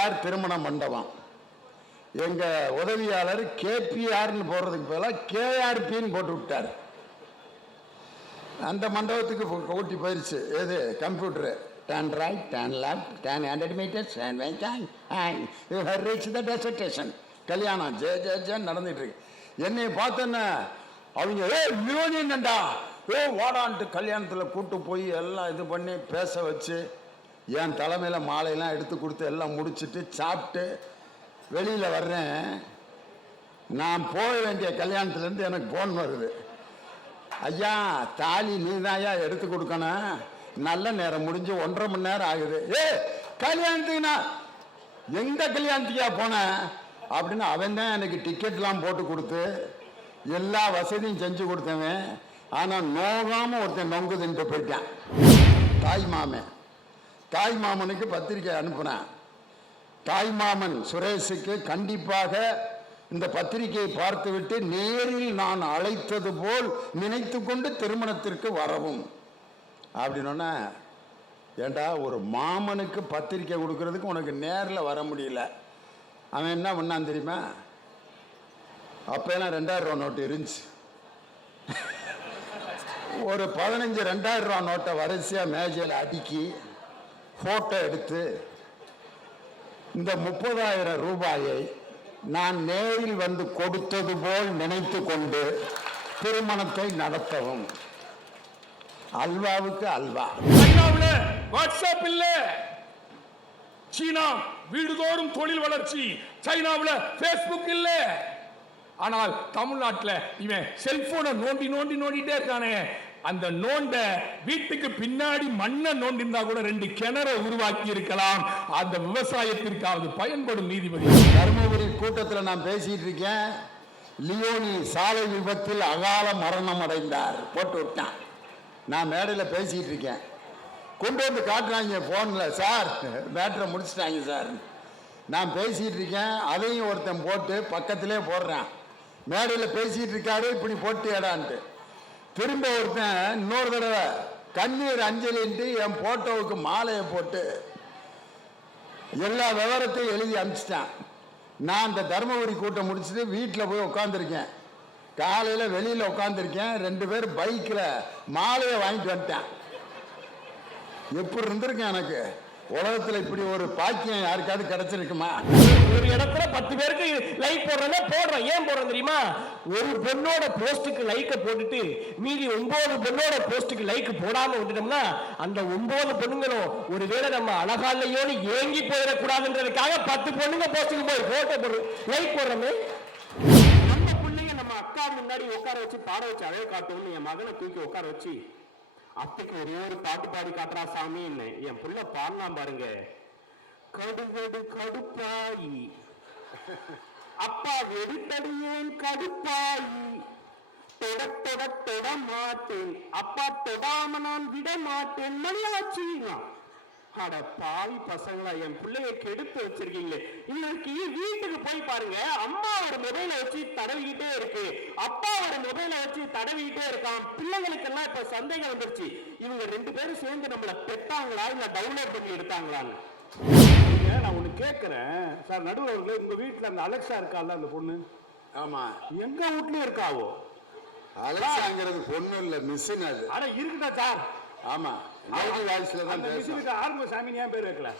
KR திருமண மண்டபம். எங்க உதவியாளர் கேபிஆர்னு போடுறதுக்கு பதிலாக கேஆர்பின்னு போட்டு விட்டார். அந்த மண்டபத்துக்கு கூட்டி போயிடுச்சு. எது computer, turn right, turn left, 1000 meters, reach the destination. கல்யாணம் ஜே ஜே ஜேன்னு நடந்துட்டு இருக்கு. என்னை பார்த்தோன்னா அவங்க யூனியன்டா வாடான்ட்டு கல்யாணத்தில் கூட்டு போய் எல்லாம் இது பண்ணி பேச வச்சு என் தலைமையில் மாலையெல்லாம் எடுத்து கொடுத்து எல்லாம் முடிச்சுட்டு சாப்பிட்டு வெளியில் வர்றேன். நான் போக வேண்டிய கல்யாணத்துலேருந்து எனக்கு ஃபோன் வருது. ஐயா தாலி நீ தாயா எடுத்து கொடுக்கணும், நல்ல நேரம் முடிஞ்சு 1.5 மணி நேரம் ஆகுது. கல்யாணத்துக்குண்ணா எந்த கல்யாணத்துக்கா போனேன் அப்படின்னு அவன் தான் எனக்கு டிக்கெட்லாம் போட்டு கொடுத்து எல்லா வசதியும் செஞ்சு கொடுத்தவன். ஆனால் நோகாமல் ஒருத்தன் நொங்குதுன்ட்டு போயிட்டான். தாய் மாமனுக்கு பத்திரிக்கை அனுப்புனேன். தாய் மாமன் சுரேஷுக்கு கண்டிப்பாக இந்த பத்திரிகையை பார்த்துவிட்டு நேரில் நான் அழைத்தது போல் நினைத்து கொண்டு திருமணத்திற்கு வரவும் அப்படின்னா, ஏண்டா ஒரு மாமனுக்கு பத்திரிக்கை கொடுக்கறதுக்கு உனக்கு நேரில் வர முடியல. அவன் என்ன பண்ணான் தெரியுமா? அப்போலாம் 2000 ரூபா நோட்டு இருந்துச்சு. ஒரு 15 2000 ரூபா நோட்டை வரிசையாக மேஜையில் அடுக்கி ஃபோட்டோ எடுத்து இந்த 30,000 ரூபாயை நான் நேரில் வந்து கொடுத்தது போல் நினைத்து கொண்டு திருமணத்தை நடத்தவும். அல்வாவுக்கு அல்வா. வாட்ஸ்அப் இல்ல, சீனா வீடுதோறும் தொழில் வளர்ச்சி, சைனாவில் பேஸ்புக் இல்ல. ஆனால் தமிழ்நாட்டில் இவன் செல்போனை நோண்டிட்டே இருக்கானே. அந்த நோண்ட வீட்டுக்கு பின்னாடி மண்ணை நோண்டிருந்தா கூட 2 கிணறை உருவாக்கி இருக்கலாம். அந்த விவசாயத்திற்காவது பயன்படும். நீதிபதி தருமபுரி கூட்டத்தில் நான் பேசிட்டு இருக்கேன். லியோனி சாலை விபத்தில் அகால மரணம் அடைந்தார், போட்டு விட்டான். நான் மேடையில் பேசிட்டு இருக்கேன். கொண்டு வந்து காட்டுறாங்க போனில், சார் மேட்டரை முடிச்சிட்டாங்க சார். நான் பேசிட்டு இருக்கேன், அதையும் ஒருத்தன் போட்டு பக்கத்திலே போடுறான். மேடையில் பேசிட்டு இருக்காரு, இப்படி போட்டு ஏடான்ட்டு. திரும்ப ஒருத்தன் இன்னொரு தடவை கண்ணீர் அஞ்சலின்ட்டு என் போட்டோவுக்கு மாலையை போட்டு எல்லா விவரத்தையும் எழுதி அனுப்பிச்சிட்டான். நான் அந்த தருமபுரி கூட்டம் முடிச்சுட்டு வீட்டில் போய் உட்காந்துருக்கேன். காலையில் வெளியில் உட்காந்துருக்கேன். 2 பேர் பைக்கில் மாலையை வாங்கிட்டு வந்துட்டேன். எப்படி இருந்திருக்கேன் எனக்கு? உலகத்தில் இப்படி ஒரு பாக்கியம் யாருக்காவது கிடைச்சிருக்குமா? ஒரு இடத்துல 10 பேருக்கு லைக் போடுறோம். ஏன் போடுறோம் தெரியுமா? ஒரு பொண்ணோட போஸ்டுக்கு லைக்க போட்டுட்டு மீதி 9 பொண்ணோட போஸ்டுக்கு லைக் போடாம விட்டுட்டோம்னா அந்த 9 பொண்ணுங்களும் ஒருவேளை நம்ம அழகா இல்லையோன்னு ஏங்கி போயிடக்கூடாதுன்றதுக்காக 10 பொண்ணுங்க போஸ்டுக்கு போய் போட்டோ போடுறோம், லைக் போடுறோமே. நம்ம பிள்ளைங்க நம்ம அக்கா முன்னாடி உட்கார வச்சு பாட வச்சு அழகை காட்டுவோம்னு என் மகனை தூக்கி உட்கார வச்சு அத்தைக்கு ஒரே ஒரு பாட்டு பாடி காட்டுறா சாமி. என்ன என் புள்ள பாடலாம் பாருங்க. கடுகடு கடுப்பாயி அப்பா வெடித்தடியேன் கடுப்பாயி தொட தொட தொட மாட்டேன் அப்பா தொடாம நான் விட மாட்டேன் மணியாச்சு. அட பாவி பசங்களா, என் பிள்ளைய கெடுத்து வச்சிருக்கீங்களே. இன்னைக்கு வீட்டுக்கு போய் பாருங்க, அம்மா ஒரு மொபைலை வச்சு தடவிக்கிட்டே இருக்கு, அப்பா ஒரு மொபைலை வச்சு தடவிக்கிட்டே இருக்கான். பிள்ளைங்களுக்கு எல்லாம் இப்ப சந்தேகம் வந்துருச்சு, இவங்க 2 பேரும் சேர்ந்து நம்மள பெட்டாங்களா இல்ல டவுன்லோட் பண்ணி எடுத்தாங்களான்னு. நான் ஒண்ணு கேட்கிறேன் சார், நடுவர்களே, உங்க வீட்டுல அந்த அலெக்சா இருக்கால அந்த பொண்ணு? ஆமா, எங்க வீட்லயும் இருக்காவோ. அலெக்சாங்கிறது பொண்ணு இல்ல, மிஷின் அது. ஆனா இருக்குதா சார்? ஆமா, ஆரம்ப சாமி ஏன் பேர் வைக்கல?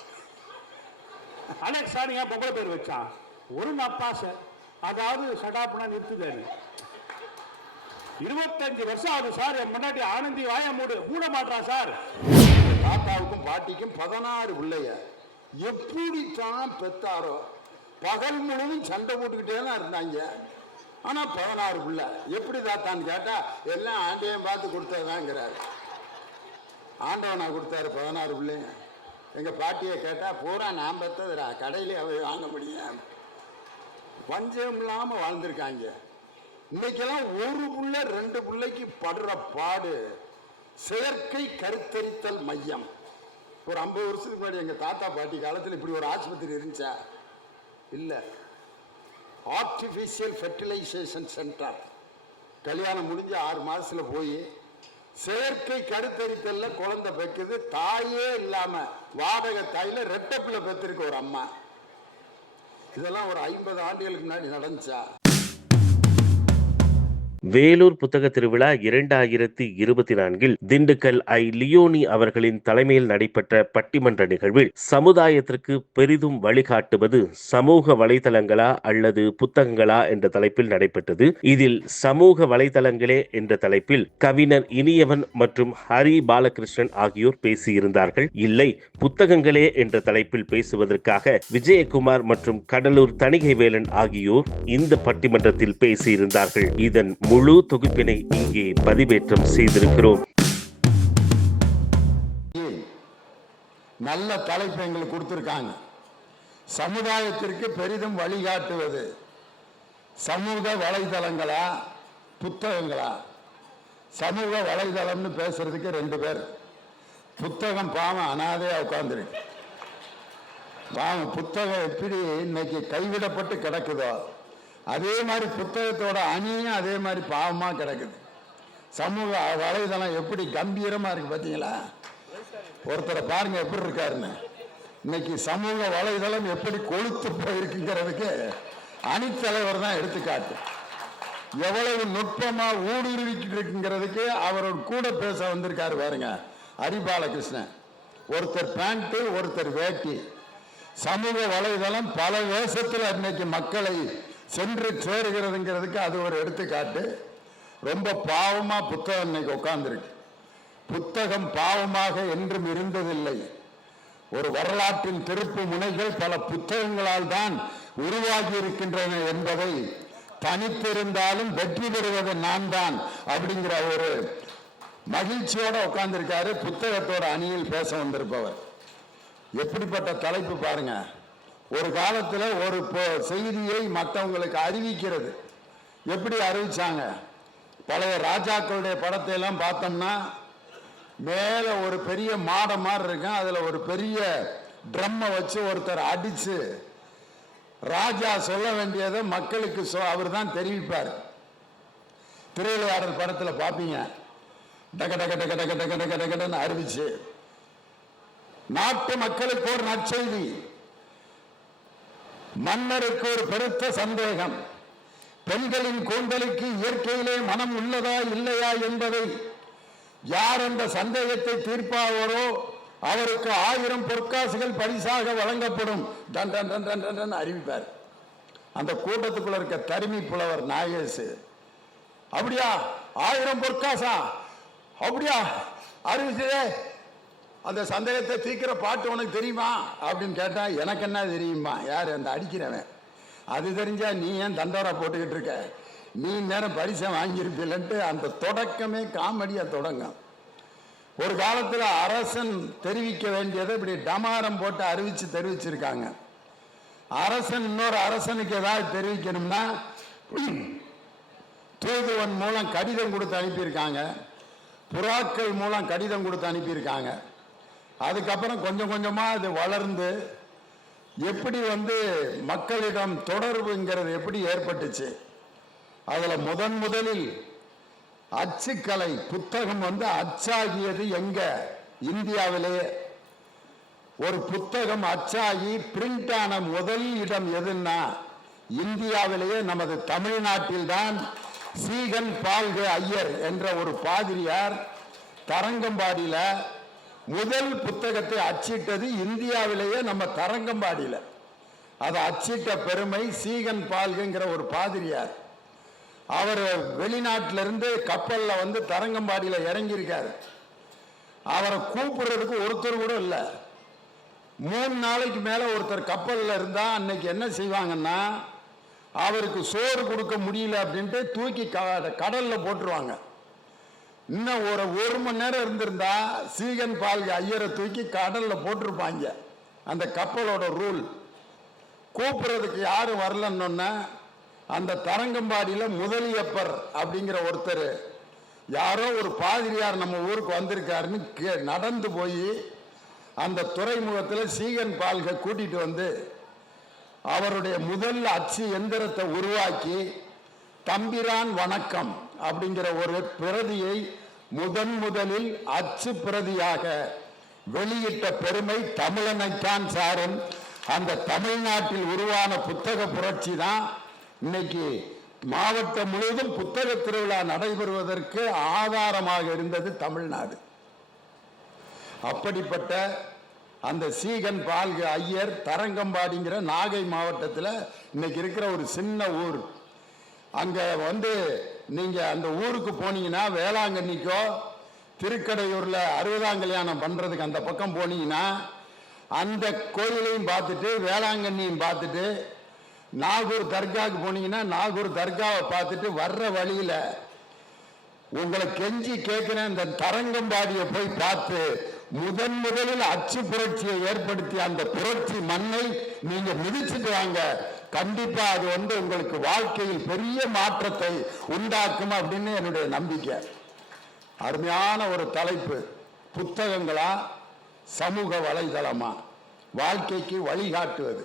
அலெக்சா ஏன் பொம்பளை பேர் வச்சான்? ஒரு நப்பாச, அதாவது சடாப்புனா நிறுத்துதேன்னு. 25 வருஷம் ஆகுது சார். என் முன்னாடி ஆனந்தி வாய மூட மாட்டான் சார். தாத்தாவுக்கும் பாட்டிக்கும் 16 பிள்ளைய எப்படித்தான் பெத்தாரோ. பகல் முழுவதும் சண்டை போட்டுக்கிட்டே தான் இருந்தாங்க. ஆனா 16 பிள்ளை எப்படி தாத்தான்னு கேட்டா எல்லாம் ஆண்டையும் பார்த்து கொடுத்ததாங்கிறாரு. ஆண்டவனா கொடுத்தாரு 16 பிள்ளைங்க. எங்க பாட்டியை கேட்டா பூரா நான் பெத்ததுரா, கடையிலே அவை வாங்க முடியும். பஞ்சம் இல்லாம வாழ்ந்திருக்காங்க. இன்னைக்கெல்லாம் ஒரு புள்ள 2 பிள்ளைக்கு படுற பாடு. செயற்கை கருத்தரித்தல் மையம். ஒரு 50 வருஷத்துக்கு முன்னாடி எங்க தாத்தா பாட்டி காலத்தில் இப்படி ஒரு ஆஸ்பத்திரி இருந்துச்சா? இல்ல. Artificial fertilization centre. கல்யாணம் முடிஞ்சு 6 மாசத்துல போய் செயற்கை கருத்தரித்தல்ல குழந்தை பெக்குது. தாயே இல்லாம வாடகை தாயில 2 பிள்ளை பெற்றிருக்கு ஒரு அம்மா. இதெல்லாம் ஒரு 50 ஆண்டுகளுக்கு முன்னாடி நடந்துச்சா? வேலூர் புத்தக திருவிழா 2024 திண்டுக்கல் லியோனி அவர்களின் தலைமையில் நடைபெற்ற பட்டிமன்ற நிகழ்வில் சமுதாயத்திற்கு பெரிதும் வழிகாட்டுவது சமூக வலைதளங்களா அல்லது புத்தகங்களா என்ற தலைப்பில் நடைபெற்றது. இதில் சமூக வலைதளங்களே என்ற தலைப்பில் கவிஞர் இனியவன் மற்றும் ஹரி பாலகிருஷ்ணன் ஆகியோர் பேசியிருந்தார்கள். இல்லை, புத்தகங்களே என்ற தலைப்பில் பேசுவதற்காக விஜயகுமார் மற்றும் கடலூர் தணிகைவேலன் ஆகியோர் இந்த பட்டிமன்றத்தில் பேசியிருந்தார்கள். இதன் முழு தொகுப்பினை இங்கே பதிவேற்றம் செய்திருக்கிறோம். நல்ல தலைப்பு எங்களுக்கு கொடுத்திருக்காங்க. சமுதாயத்திற்கு பெரிதும் வழிகாட்டுவது சமூக வலைதளங்களா புத்தகங்களா? சமூக வலைதளம்னு பேசுறதுக்கு 2 பேர். புத்தகம் பாவம் அனாதையா உட்கார்ந்துருக்கு. பாவம் புத்தகம் எப்படி இன்னைக்கு கைவிடப்பட்டு கிடக்குதோ அதே மாதிரி புத்தகத்தோட அணியும் அதே மாதிரி பாவமா கிடக்குது. சமூக வலைதளம் எப்படி கம்பீரமா இருக்கு பார்த்தீங்களா? ஒருத்தரை பாருங்க எப்படி இருக்காருன்னு. இன்னைக்கு சமூக வலைதளம் எப்படி கொழுத்து போயிருக்குங்கிறதுக்கு அணித்தலைவர் தான் எடுத்துக்காட்டு. எவ்வளவு நுட்பமா ஊடுருவிக்கிட்டு இருக்குங்கிறதுக்கு அவரோட கூட பேச வந்திருக்காரு பாருங்க ஹரி பாலகிருஷ்ணன். ஒருத்தர் பேண்ட், ஒருத்தர் வேட்டி. சமூக வலைதளம் பல வேஷத்தில் இன்னைக்கு மக்களை சென்று சேருகிறதுங்கிறதுக்கு அது ஒரு எடுத்துக்காட்டு. ரொம்ப பாவமா புத்தகம் இன்னைக்கு உட்கார்ந்துருக்கு. புத்தகம் பாவமாக என்றும் இருந்ததில்லை. ஒரு வரலாற்றின் திருப்பு முனைகள் பல புத்தகங்களால் தான் உருவாகி இருக்கின்றன என்பதை தனித்திருந்தாலும் வெற்றி பெறுவது நான் தான் அப்படிங்கிற ஒரு மகிழ்ச்சியோட உட்கார்ந்திருக்காரு புத்தகத்தோட அணியில் பேச வந்திருப்பவர். எப்படிப்பட்ட தலைப்பு பாருங்க. ஒரு காலத்தில் ஒரு செய்தியை மற்றவங்களுக்கு அறிவிக்கிறது. எப்படி அறிவிச்சாங்க? பழைய ராஜாக்களுடைய படத்தை எல்லாம் பார்த்தோம்னா மேல ஒரு பெரிய மாடை மாதிரி இருக்கும். அதுல ஒரு பெரிய ட்ரம்மை வச்சு ஒருத்தர் அடிச்சு ராஜா சொல்ல வேண்டியதை மக்களுக்கு அவர் தான் தெரிவிப்பார். திருவிளையாடல் படத்துல பார்ப்பீங்க. டக டக டக டக டக டக டகன்னு அறிவிச்சு நாட்டு மக்களுக்கு ஒரு நற்செய்தி. மன்னருக்கு ஒரு பெருத்த சந்தேகம். பெண்களின் கூந்தலுக்கு இயற்கையிலே மனம் உள்ளதா இல்லையா என்பதை யார் அந்த சந்தேகத்தை தீர்ப்பாரோ அவருக்கு 1000 பொற்காசுகள் பரிசாக வழங்கப்படும் டன் அறிவிப்பார். அந்த கூட்டத்துக்குள்ள இருக்க தருமி புலவர் நாகேஷ், அப்படியா 1000 பொற்காசா, அப்படியா அறிவிச்சதே, அந்த சந்தேகத்தை தீர்க்கிற பாட்டு உனக்கு தெரியுமா அப்படின்னு கேட்டா எனக்கு என்ன தெரியுமா? யார் அந்த அடிக்கிறவன்? அது தெரிஞ்சா நீ ஏன் தண்டோரா போட்டுக்கிட்டு இருக்க, நீ நேரம் பரிசை வாங்கியிருப்பில்லன்ட்டு அந்த தொடக்கமே காமெடியா தொடங்கும். ஒரு காலத்தில் அரசன் தெரிவிக்க வேண்டியதை இப்படி டமாரம் போட்டு அறிவிச்சு தெரிவிச்சிருக்காங்க. அரசன் இன்னொரு அரசனுக்கு ஏதாவது தெரிவிக்கணும்னா தூதுவன் மூலம் கடிதம் கொடுத்து அனுப்பியிருக்காங்க, புறாக்கள் மூலம் கடிதம் கொடுத்து அனுப்பியிருக்காங்க. அதுக்கப்புறம் கொஞ்சம் கொஞ்சமா அது வளர்ந்து எப்படி மக்களிடம் தொடர்புங்கிறது எப்படி ஏற்பட்டுச்சு. அதுல முதலில் அச்சுக்கலை புத்தகம் அச்சாகியது எங்க? இந்தியாவிலேயே. ஒரு புத்தகம் அச்சாகி பிரிண்ட் ஆன முதல் இடம் எதுன்னா இந்தியாவிலேயே நமது தமிழ்நாட்டில் தான். சீகன் பால்கே ஐயர் என்ற ஒரு பாதிரியார் தரங்கம்பாடியில முதல் புத்தகத்தை அச்சிட்டது இந்தியாவிலேயே நம்ம தரங்கம்பாடியில. அதை அச்சிட்ட பெருமை சீகன் பால்கேங்கிற ஒரு பாதிரியார். அவர் வெளிநாட்டிலிருந்து கப்பல்ல தரங்கம்பாடியில இறங்கியிருக்காரு. அவரை கூப்பிடுறதுக்கு ஒருத்தர் கூட இல்லை. 3 நாளைக்கு மேல ஒருத்தர் கப்பல்ல இருந்தா அன்னைக்கு என்ன செய்வாங்கன்னா அவருக்கு சோறு கொடுக்க முடியல அப்படின்ட்டு தூக்கி கடல்ல போட்டுருவாங்க. இன்னும் ஒரு மணி நேரம் இருந்திருந்தா சீகன் பால்கே ஐயரை தூக்கி கடல்ல போட்டிருப்பாங்க. அந்த கப்பலோட ரூல். கூப்பிடுறதுக்கு யாரும் வரலன்னு அந்த தரங்கம்பாடியில முதலியப்பர் அப்படிங்கிற ஒருத்தர், யாரோ ஒரு பாதிரியார் நம்ம ஊருக்கு வந்திருக்காருன்னு நடந்து போய் அந்த துறைமுகத்தில் சீகன் பால்கே கூட்டிட்டு அவருடைய முதல் அச்சு எந்திரத்தை உருவாக்கி தம்பிரான் வணக்கம் அப்படிங்கிற ஒரு பிரதியை முதலில் அச்சு பிரதியாக வெளியிட்ட பெருமை தமிழனைத்தான் சாரும். அந்த தமிழ்நாட்டில் உருவான புத்தக புரட்சி தான் இன்னைக்கு மாவட்டம் முழுவதும் புத்தக திருவிழா நடைபெறுவதற்கு ஆதாரமாக இருந்தது தமிழ்நாடு. அப்படிப்பட்ட அந்த சீகன் பால்கு ஐயர் தரங்கம்பாடிங்கிற நாகை மாவட்டத்தில் இன்னைக்கு இருக்கிற ஒரு சின்ன ஊர். அங்க நீங்க அந்த ஊருக்கு போனீங்கன்னா வேளாங்கண்ணிக்கோ திருக்கடையூர்ல 60ஆம் கல்யாணம் பண்றதுக்கு அந்த பக்கம் போனீங்கன்னா அந்த கோயிலையும் பார்த்துட்டு வேளாங்கண்ணியும் பார்த்துட்டு நாகூர் தர்காவுக்கு போனீங்கன்னா நாகூர் தர்காவை பார்த்துட்டு வர்ற வழியில உங்களை கெஞ்சி கேட்கிறேன், இந்த தரங்கம்பாடியை போய் பார்த்து முதலில் அச்சு புரட்சியை ஏற்படுத்தி அந்த புரட்சி மண்ணை நீங்க மிதிச்சுட்டு வாங்க. கண்டிப்பா அது உங்களுக்கு வாழ்க்கையில் பெரிய மாற்றத்தை உண்டாக்கும் அப்படின்னு என்னுடைய நம்பிக்கை. அருமையான ஒரு தலைப்பு, புத்தகங்களா சமூக வலைதளமா வாழ்க்கைக்கு வழிகாட்டுவது.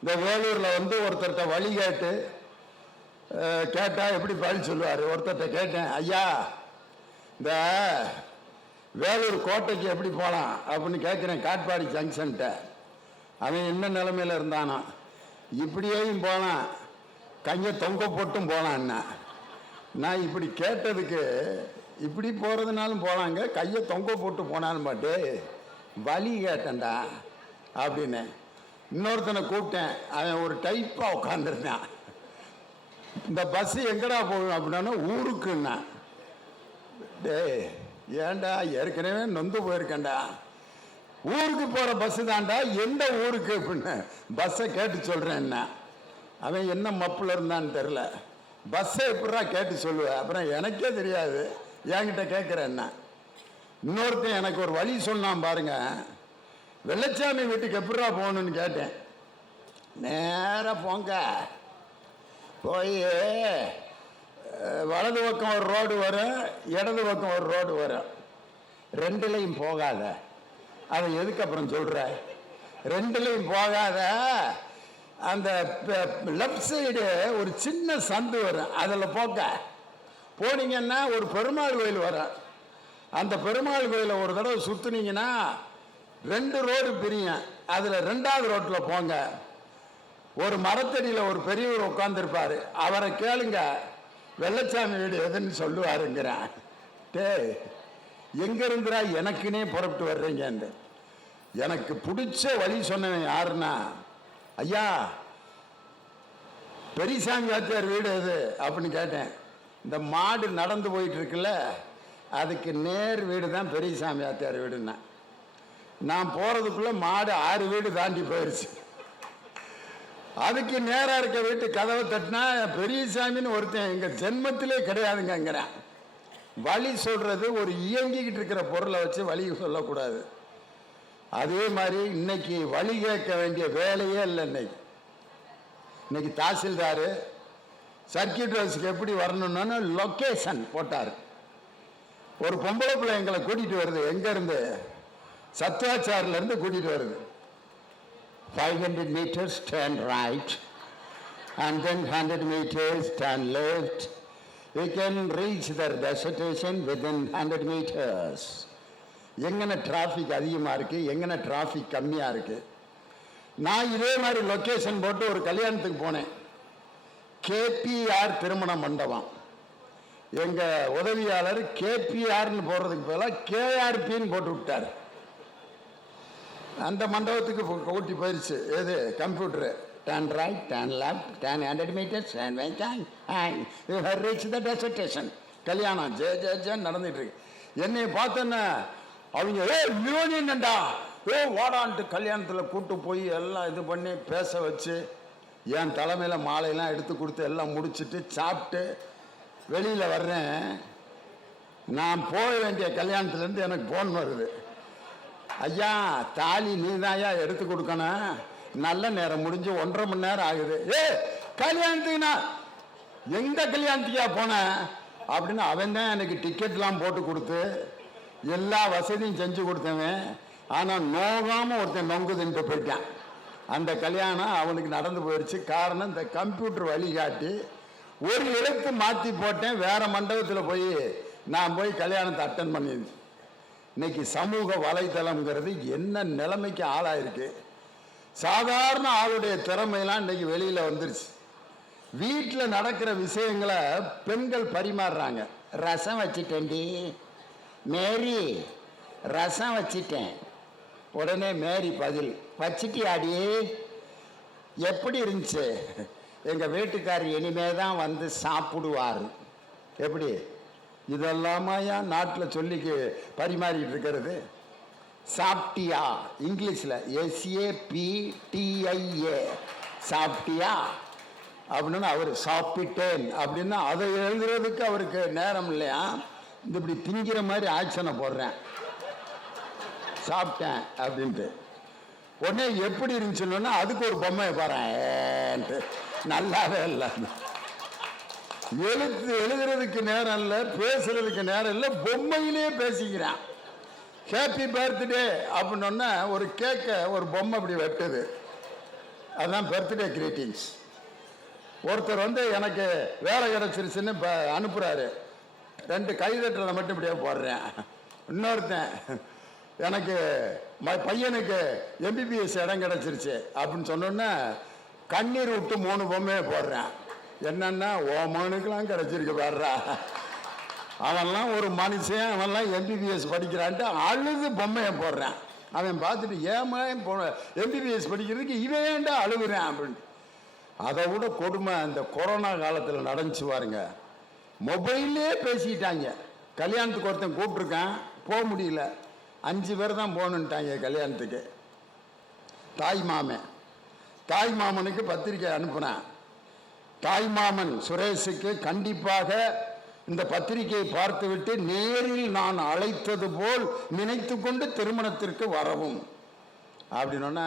இந்த வேலூர்ல ஒருத்தர்கிட்ட வழிகாட்டு கேட்டா எப்படி பதில் சொல்லுவாரு. ஒருத்தர்கிட்ட கேட்டேன், ஐயா இந்த வேலூர் கோட்டைக்கு எப்படி போகலாம் அப்படின்னு கேட்குறேன், காட்பாடி ஜங்ஷன்ட்ட. அவன் என்ன நிலைமையில இருந்தானா, இப்படியேயும் போகலாம் கையை தொங்க போட்டும் போகலான்னா. நான் இப்படி கேட்டதுக்கு, இப்படி போகிறதுனாலும் போகலாங்க, கையை தொங்க போட்டு போனாலும் பாட்டு வழி கேட்டேன்டா அப்படின்னு. இன்னொருத்தனை கூப்பிட்டேன், அவன் ஒரு டைப்பாக உட்காந்துருந்தான். இந்த பஸ்ஸு எங்கடா போகும் அப்படின்னா ஊருக்குன்னா. டே ஏண்டா ஏற்கனவே நொந்து போயிருக்கேன்டா, ஊருக்கு போகிற பஸ்ஸு தான்டா, எந்த ஊருக்கு அப்படின்னு பஸ்ஸை கேட்டு சொல்கிறேன்னா. அவன் என்ன மப்பில் இருந்தான்னு தெரில, பஸ்ஸை எப்படா கேட்டு சொல்லுவேன், அப்புறம் எனக்கே தெரியாது என்கிட்ட கேட்குறேன்னா. இன்னொருத்தன் எனக்கு ஒரு வழி சொன்னான் பாருங்க, வெள்ளச்சாமி வீட்டுக்கு எப்படா போகணுன்னு கேட்டேன். நேராக போங்க, போய் வலது பக்கம் ஒரு ரோடு வரும், இடது பக்கம் ஒரு ரோடு வரும், ரெண்டுலையும் போகாத. அதை எதுக்கு அப்புறம் சொல்ற, ரெண்டுலையும் போகாத. அந்த லெஃப்ட் சைடு ஒரு சின்ன சந்து வரும், அதில் போனீங்கன்னா ஒரு பெருமாள் கோயில் வரும். அந்த பெருமாள் கோயிலை ஒரு தடவை சுற்றுனீங்கன்னா 2 ரோடு பிரியும், அதில் 2வது ரோட்டில் போங்க. ஒரு மரத்தடியில் ஒரு பெரியவர் உட்காந்துருப்பாரு, அவரை கேளுங்க வெள்ளச்சாமி வீடு எதுன்னு சொல்லுவாருங்கிறான். டே எங்க இருந்துடா எனக்குன்னே புறப்பட்டு வர்றீங்க. எனக்கு பிடிச்ச வழி சொன்னவன் யாருன்னா, ஐயா பெரியசாமி வாத்தியார் வீடு எது அப்படின்னு கேட்டேன். இந்த மாடு நடந்து போயிட்டு இருக்குல்ல, அதுக்கு நேர் வீடு தான் பெரியசாமி வாத்தியார் வீடுன்னா. நான் போறதுக்குள்ள மாடு 6 வீடு தாண்டி போயிடுச்சு. அதுக்கு நேரா இருக்க வீட்டு கதவை தட்டினா பெரியசாமின்னு ஒருத்தன் எங்க ஜென்மத்திலே கிடையாதுங்கிறான். வழி சொல்றது ஒரு இயங்கிக்கிட்டு இருக்கிற பொருளை வச்சு வழி சொல்லக்கூடாது. அதே மாதிரி இன்னைக்கு வழி கேட்க வேண்டிய வேலையே இல்லை. இன்னைக்கு தாசில்தாரு சர்க்கியூட் ஹவுஸுக்கு எப்படி வரணும்னு லொக்கேஷன் போட்டார். ஒரு பொம்பளை பிள்ளை எங்களை கூட்டிட்டு வருது, எங்க இருந்து, சத்வாச்சாரில இருந்து கூட்டிட்டு வருது. 500 meters turn right and then 100 meters turn left. We can reach the destination within 100 meters. எங்கன டிராஃபிக் அதிகமாக இருக்கு, எங்கன டிராஃபிக் கம்மியாக இருக்கு. நான் இதே மாதிரி லொக்கேஷன் போட்டு ஒரு கல்யாணத்துக்கு போனேன். கேபிஆர் திருமண மண்டபம். எங்க உதவியாளர் கேபிஆர்னு போடுறதுக்கு பதிலாக கேஆர்பின்னு போட்டு விட்டார். அந்த மண்டபத்துக்கு கூட்டி போயிடுச்சு. எது computer, turn right, turn left, turn 100 meters, turn right, you have reached the destination. கல்யாணம் ஜெயன்னு நடந்துட்டு இருக்கு. என்னை பார்த்தோன்னா அவங்க லியோனியன்டா வாடான்ட்டு கல்யாணத்தில் கூட்டு போய் எல்லாம் இது பண்ணி பேச வச்சு என் தலைமையில் மாலையெல்லாம் எடுத்து கொடுத்து எல்லாம் முடிச்சுட்டு சாப்பிட்டு வெளியில் வர்றேன். நான் போக வேண்டிய கல்யாணத்துலேருந்து எனக்கு ஃபோன் வருது, ஐயா தாலி நீதாயா எடுத்து கொடுக்கணும், நல்ல நேரம் முடிஞ்சு 1.5 மணி நேரம் ஆகுது. கல்யாணத்துக்குண்ணா எங்க கல்யாணத்துக்கா போனேன் அப்படின்னு அவன் தான் எனக்கு டிக்கெட்லாம் போட்டு கொடுத்து எல்லா வசதியும் செஞ்சு கொடுத்தவன். ஆனால் நோகாம ஒருத்தன் நொங்குதுன்ட்டு போயிட்டான். அந்த கல்யாணம் அவனுக்கு நடந்து போயிடுச்சு. காரணம் இந்த கம்ப்யூட்டர் வழிகாட்டி ஒரு எழுத்து மாற்றி போட்டேன், வேற மண்டபத்தில் போய் நான் போய் கல்யாணத்தை அட்டன் பண்ணியிருந்தேன். இன்னைக்கு சமூக வலைதளம்ங்கிறது என்ன நிலைமைக்கு ஆளாயிருக்கு. சாதாரண ஆளுடைய திறமையெல்லாம் இன்னைக்கு வெளியில வந்துருச்சு. வீட்டில் நடக்கிற விஷயங்களை பெண்கள் பரிமாறுறாங்க. ரசம் வச்சிட்டேன்டி மேரி, ரசம் வச்சிட்டேன். உடனே மேரி பதில், வச்சிட்டியாடி, எப்படி இருந்துச்சு? எங்க வீட்டுக்காரர் இனிமே தான் வந்து சாப்பிடுவார். எப்படி இதெல்லாமா ஏன் நாட்டில் சொல்லிக்கு பரிமாறிட்டு இருக்கிறது? சாப்பிட்டியா, இங்கிலீஷில் SAPTIA, சாப்பிட்டியா அப்படின்னு அவர் சாப்பிட்டேன் அப்படின்னா அதை எழுதுறதுக்கு அவருக்கு நேரம் இல்லையா? இந்த இப்படி திங்கிற மாதிரி ஆக்ஷனை போடுறேன், சாப்பிட்டேன் அப்படின்ட்டு. உடனே எப்படி இருந்துச்சுன்னா அதுக்கு ஒரு பொம்மையை பாருன்ட்டு, நல்லாவே இல்லை. எழுதுறதுக்கு நேரம் இல்லை, பேசுறதுக்கு நேரம் இல்லை, பொம்மையிலே பேசிக்கிறான். ஹாப்பி பர்த்டே அப்படின்னா ஒரு கேக்கை ஒரு பொம்மை இப்படி வெட்டுது, அதுதான் பர்த்டே கிரீட்டிங்ஸ். ஒருத்தர் வந்து எனக்கு வேலை கிடச்சிருச்சுன்னு அனுப்புகிறாரு, 2 கைதட்டுறதை மட்டும் இப்படியே போடுறேன். இன்னொருத்தன் எனக்கு பையனுக்கு MBBS இடம் கிடச்சிருச்சு அப்படின்னு சொன்னோன்னே கண்ணீர் விட்டு 3 பொம்மையை போடுறேன். என்னன்னா ஓ மகனுக்கெல்லாம் கிடச்சிருக்கு பாடுறா, அவன்லாம் ஒரு மனுஷன், அவன்லாம் MBBS படிக்கிறான்ட்டு அழுது பொம்மையை போடுறான். அவன் பார்த்துட்டு ஏமா MBBS படிக்கிறதுக்கு இவன் ஏன்டா அழுகுறேன் அப்படின்ட்டு. அதை விட கொடுமை அந்த கொரோனா காலத்தில் நடந்துச்சு பாருங்க. மொபைல்லே பேசிட்டாங்க. கல்யாணத்துக்கு ஒருத்தன் கூப்பிட்ருக்கான், போக முடியல, 5 பேர் தான் போகணுன்ட்டாங்க கல்யாணத்துக்கு. தாய் மாமனுக்கு பத்திரிக்கை அனுப்புனேன். தாய் மாமன் சுரேஷுக்கு கண்டிப்பாக இந்த பத்திரிகையை பார்த்துவிட்டு நேரில் நான் அழைத்தது போல் நினைத்து கொண்டு திருமணத்திற்கு வரவும் அப்படின்னா,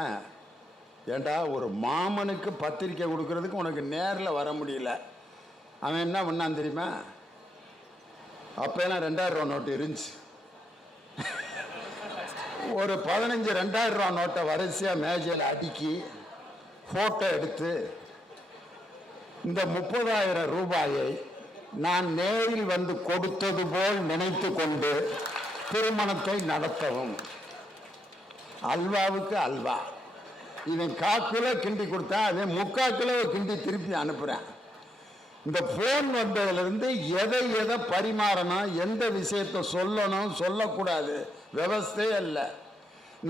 ஏண்டா ஒரு மாமனுக்கு பத்திரிக்கை கொடுக்கறதுக்கு உனக்கு நேரில் வர முடியல. அவன் என்ன பண்ணான் தெரியுமா? அப்பெல்லாம் 2000 ரூபா நோட்டு இருந்துச்சு. ஒரு 15 2000 ரூபா நோட்டை வரிசையாக மேஜையில் அடுக்கி ஃபோட்டோ எடுத்து, இந்த 30,000 ரூபாயை நான் நேரில் வந்து கொடுத்தது போல் நினைத்து கொண்டு திருமணத்தை நடத்தவும். அல்வாவுக்கு அல்வா, இவன் 1/4 கிலோ கிண்டி கொடுத்தா அவன் 3/4 கிலோ கிண்டி திருப்பி அனுப்புறேன். இந்த போன் வந்ததுலேருந்து எதை பரிமாறணும், எந்த விஷயத்தை சொல்லணும் சொல்லக்கூடாது விவஸ்தையே இல்லை.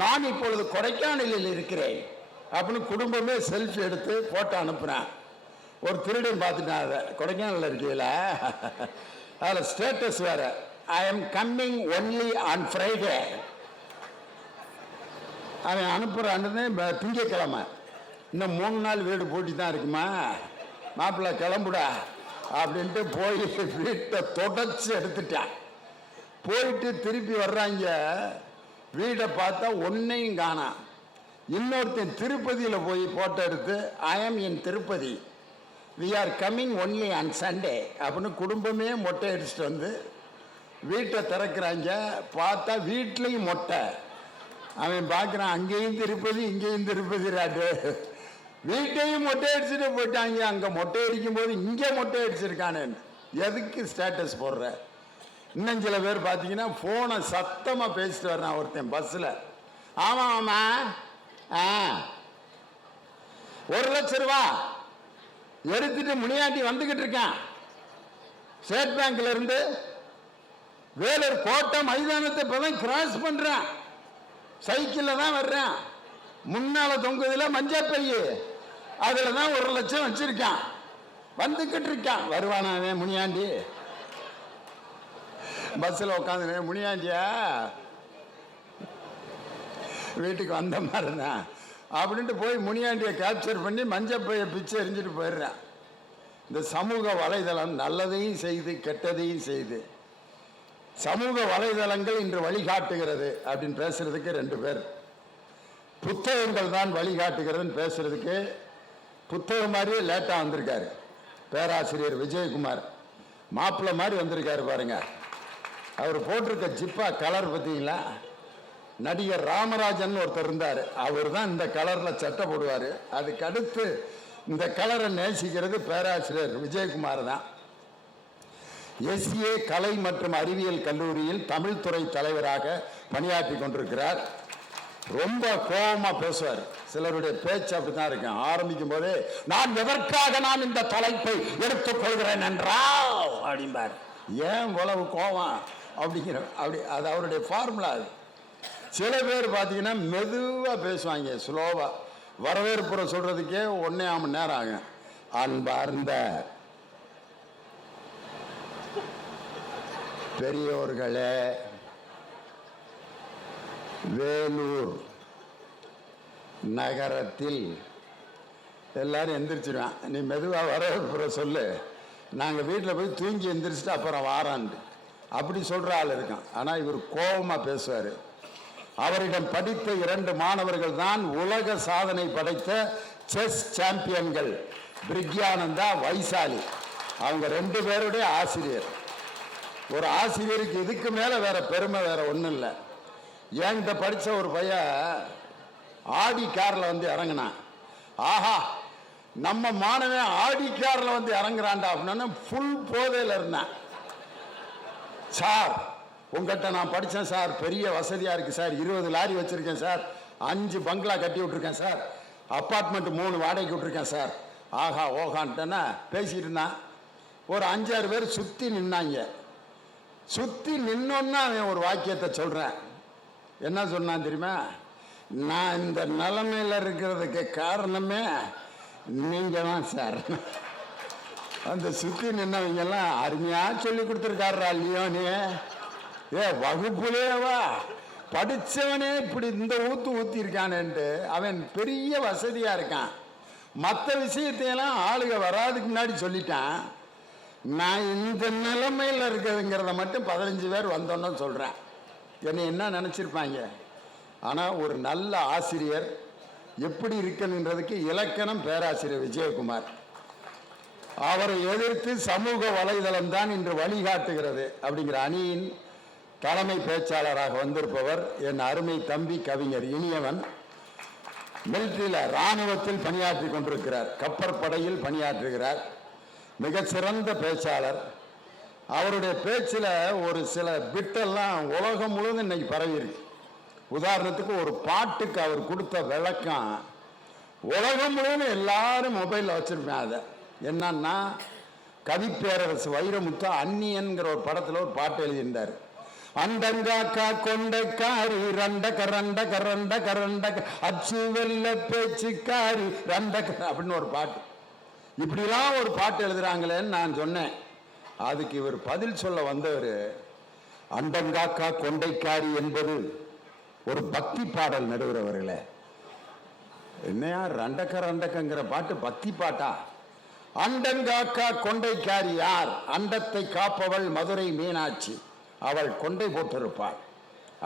நான் இப்பொழுது கொடைக்கானலில் இருக்கிறேன் அப்படின்னு குடும்பமே செல்ஃபி எடுத்து போட்டோ அனுப்புறேன். ஒரு திருடன் பார்த்துட்டான், அதை கொடைக்கானலில் இருக்கீங்களா, அதில் ஸ்டேட்டஸ் வேற, I am coming only on Friday. அவன் அனுப்புகிறான்னு திங்கக்கிழமை, இன்னும் 3 நாள் வீடு பூட்டி தான் இருக்குமா, மாப்பிள்ளை கிளம்புடா அப்படின்ட்டு போய் வீட்டை தொடச்சி எடுத்துட்டான். போயிட்டு திருப்பி வர்றாங்க, வீடை பார்த்தா ஒன்றையும் காணாம். இன்னொருத்தன் திருப்பதியில் போய் போட்டோ எடுத்து, I am in Tirupati, we are coming only on Sunday அப்படின்னு குடும்பமே மொட்டை அடிச்சுட்டு வந்து வீட்டை திறக்கிறாங்க. பார்த்தா வீட்லேயும் மொட்டை. அவன் பார்க்குறான், அங்கேயும் திருப்பதி இங்கேயும் திருப்பதி ராட்டு, வீட்டையும் மொட்டை அடிச்சுட்டு போயிட்டாங்க. அங்கே மொட்டை அடிக்கும் போது இங்கே மொட்டை அடிச்சிருக்கானு, எதுக்கு ஸ்டேட்டஸ் போடுற? இன்னும் சில பேர் பார்த்தீங்கன்னா ஃபோனை சத்தமாக பேசிட்டு வர்றான் ஒருத்தன் பஸ்ஸில். ஆமாம் ஆமாம், 1 லட்சம் ரூபா எடுத்துட்டு முனியாண்டி வந்துகிட்டு இருக்கான். ஸ்டேட் பேங்க்ல இருந்து வேலூர் கோட்டை மைதானத்தை இப்பதான் கிராஸ் பண்றான். சைக்கிள்ல தான் வர்றான். முன்னால தொங்குதுல மஞ்சள் பைய, அதுல தான் 1 லட்சம் வச்சிருக்கான். வந்துகிட்டு இருக்கான். வருவானாவே முனியாண்டி? பஸ்ஸில் உட்காந்து, முனியாண்டியா வீட்டுக்கு வந்த மாதிரி தான் அப்படின்ட்டு போய் முனியாண்டியை கேப்சர் பண்ணி மஞ்சப்பையை பிச்சு எரிஞ்சிட்டு போயிடுறான். இந்த சமூக வலைதளம் நல்லதையும் செய்து கெட்டதையும் செய்து, சமூக வலைதளங்கள் இன்று வழிகாட்டுகிறது அப்படின்னு பேசுறதுக்கு 2 பேர், புத்தகங்கள் தான் வழிகாட்டுகிறதுன்னு பேசுறதுக்கு புத்தகம் மாதிரியே லேட்டாக வந்திருக்காரு பேராசிரியர் விஜயகுமார். மாப்பிள்ளை மாதிரி வந்திருக்காரு பாருங்க. அவர் போட்டிருக்க ஜிப்பா கலர் பார்த்தீங்களா? நடிகர் ராமராஜன் ஒருத்தர் இருந்தார், அவர் தான் இந்த கலரில் சட்டை போடுவார். அதுக்கு அடுத்து இந்த கலரை நேசிக்கிறது பேராசிரியர் விஜயகுமார் தான். SA கலை மற்றும் அறிவியல் கல்லூரியில் தமிழ் துறை தலைவராக பணியாற்றி கொண்டிருக்கிறார். ரொம்ப கோபமா பேசுவார். சிலருடைய பேச்சு அப்படித்தான் இருக்கும். ஆரம்பிக்கும் போதே நான் எதற்காக நான் இந்த தலைப்பை எடுத்துக் கொள்கிறேன் என்றால் அப்படிம்பார். ஏன் இவ்வளவு கோபம் அப்படிங்கிற அது அவருடைய ஃபார்முலா. அது சில பேர் பார்த்தீங்கன்னா மெதுவாக பேசுவாங்க, ஸ்லோவா. வரவேற்புரை சொல்றதுக்கே 1.5 மணி நேரம் ஆகும். அன்பார்ந்த பெரியோர்களே, வேலூர் நகரத்தில் எல்லாரும் எந்திரிச்சிருவேன். நீ மெதுவாக வரவேற்புரை சொல்லு, நாங்கள் வீட்டில் போய் தூங்கி எந்திரிச்சிட்டு அப்புறம் வாரான்ட்டு அப்படி சொல்கிற ஆள் இருக்கான். ஆனால் இவர் கோபமாக பேசுவார். அவரிடம் படித்த 2 மாணவர்கள் தான் உலக சாதனை படைத்த செஸ் சாம்பியன்கள், பிரிக்யானந்தா, வைசாலி. அவங்க 2 பேருடைய ஆசிரியர். ஒரு ஆசிரியருக்கு இதுக்கு மேலே வேற பெருமை வேற ஒன்றும் இல்லை. என்கிட்ட படித்த ஒரு பையன் ஆடி காரில் வந்து இறங்கினான். ஆஹா, நம்ம மாணவன் ஆடி காரில் வந்து இறங்குறான்டா அப்படின்னா ஃபுல் போதையில் இருந்தான். சார், உங்கள்கிட்ட நான் படித்தேன் சார், பெரிய வசதியாக இருக்குது சார், 20 லாரி வச்சுருக்கேன் சார், 5 பங்களா கட்டி விட்ருக்கேன் சார், அப்பார்ட்மெண்ட் 3 வாடகைக்கு விட்ருக்கேன் சார், ஆஹா ஓகான்ட்டேன்னா பேசிகிட்டு இருந்தான். ஒரு 5-6 பேர் சுற்றி நின்னாங்க. சுற்றி நின்னோன்னா அவன் ஒரு வாக்கியத்தை சொல்கிறேன். என்ன சொன்னான் தெரியுமா? நான் இந்த நிலைமையில் இருக்கிறதுக்கு காரணமே நீங்கள் தான் சார். அந்த சுற்றி நின்னவங்கெல்லாம் அருமையாக சொல்லி கொடுத்துருக்காருடா லியோனி. வகுப்புலேவா படித்தவனே இப்படி இந்த ஊற்றி இருக்கானேன்ட்டு அவன் பெரிய வசதியாக இருக்கான். மற்ற விஷயத்தையெல்லாம் ஆளுக வராதுக்கு முன்னாடி சொல்லிட்டான். நான் இந்த நிலைமையில் இருக்கிறதுங்கிறத மட்டும் 15 பேர் வந்தோன்னு சொல்கிறேன். என்னை என்ன நினச்சிருப்பாங்க? ஆனால் ஒரு நல்ல ஆசிரியர் எப்படி இருக்கணுன்றதுக்கு இலக்கணம் பேராசிரியர் விஜயகுமார். அவரை எதிர்த்து சமூக வலைதளம் தான் இன்று வழிகாட்டுகிறது அப்படிங்கிற அணியின் தலைமை பேச்சாளராக வந்திருப்பவர் என் அருமை தம்பி கவிஞர் இனியவன். மிலிட்டரியில் இராணுவத்தில் பணியாற்றி கொண்டிருக்கிறார், கப்பற்படையில் பணியாற்றுகிறார். மிகச்சிறந்த பேச்சாளர். அவருடைய பேச்சில் ஒரு சில பிட்டெல்லாம் உலகம் முழுவதும் இன்னைக்கு பரவி இருக்கு. உதாரணத்துக்கு ஒரு பாட்டுக்கு அவர் கொடுத்த விளக்கம் உலகம் முழுவதும் எல்லாரும் மொபைலில் வச்சிருப்பேன். அதை என்னன்னா, கவிப்பேரரசு வைரமுத்து அந்நியன்கிற ஒரு படத்தில் ஒரு பாட்டு எழுதியிருந்தார். அண்டங்காக்கா கொண்டைக்காரி ரண்டக ரண்டக ரண்டக ரண்டக அச்சு வெள்ள பேச்சுக்காரி ரண்டக அப்படின்னு ஒரு பாட்டு. இப்படிலாம் ஒரு பாட்டு எழுதுறாங்களேன்னு நான் சொன்னேன். அதுக்கு இவர் பதில் சொல்ல வந்தவர், அண்டங்காக்கா கொண்டைக்காரி என்பது ஒரு பக்தி பாடல் நடுவுறவர்களே. என்னையா ரண்டக்க ரண்டக்கங்கிற பாட்டு பக்தி பாட்டா? அண்டங்காக்கா கொண்டைக்காரி யார்? அண்டத்தை காப்பவள் மதுரை மீனாட்சி, அவள் கொண்டை போட்டிருப்பாள்.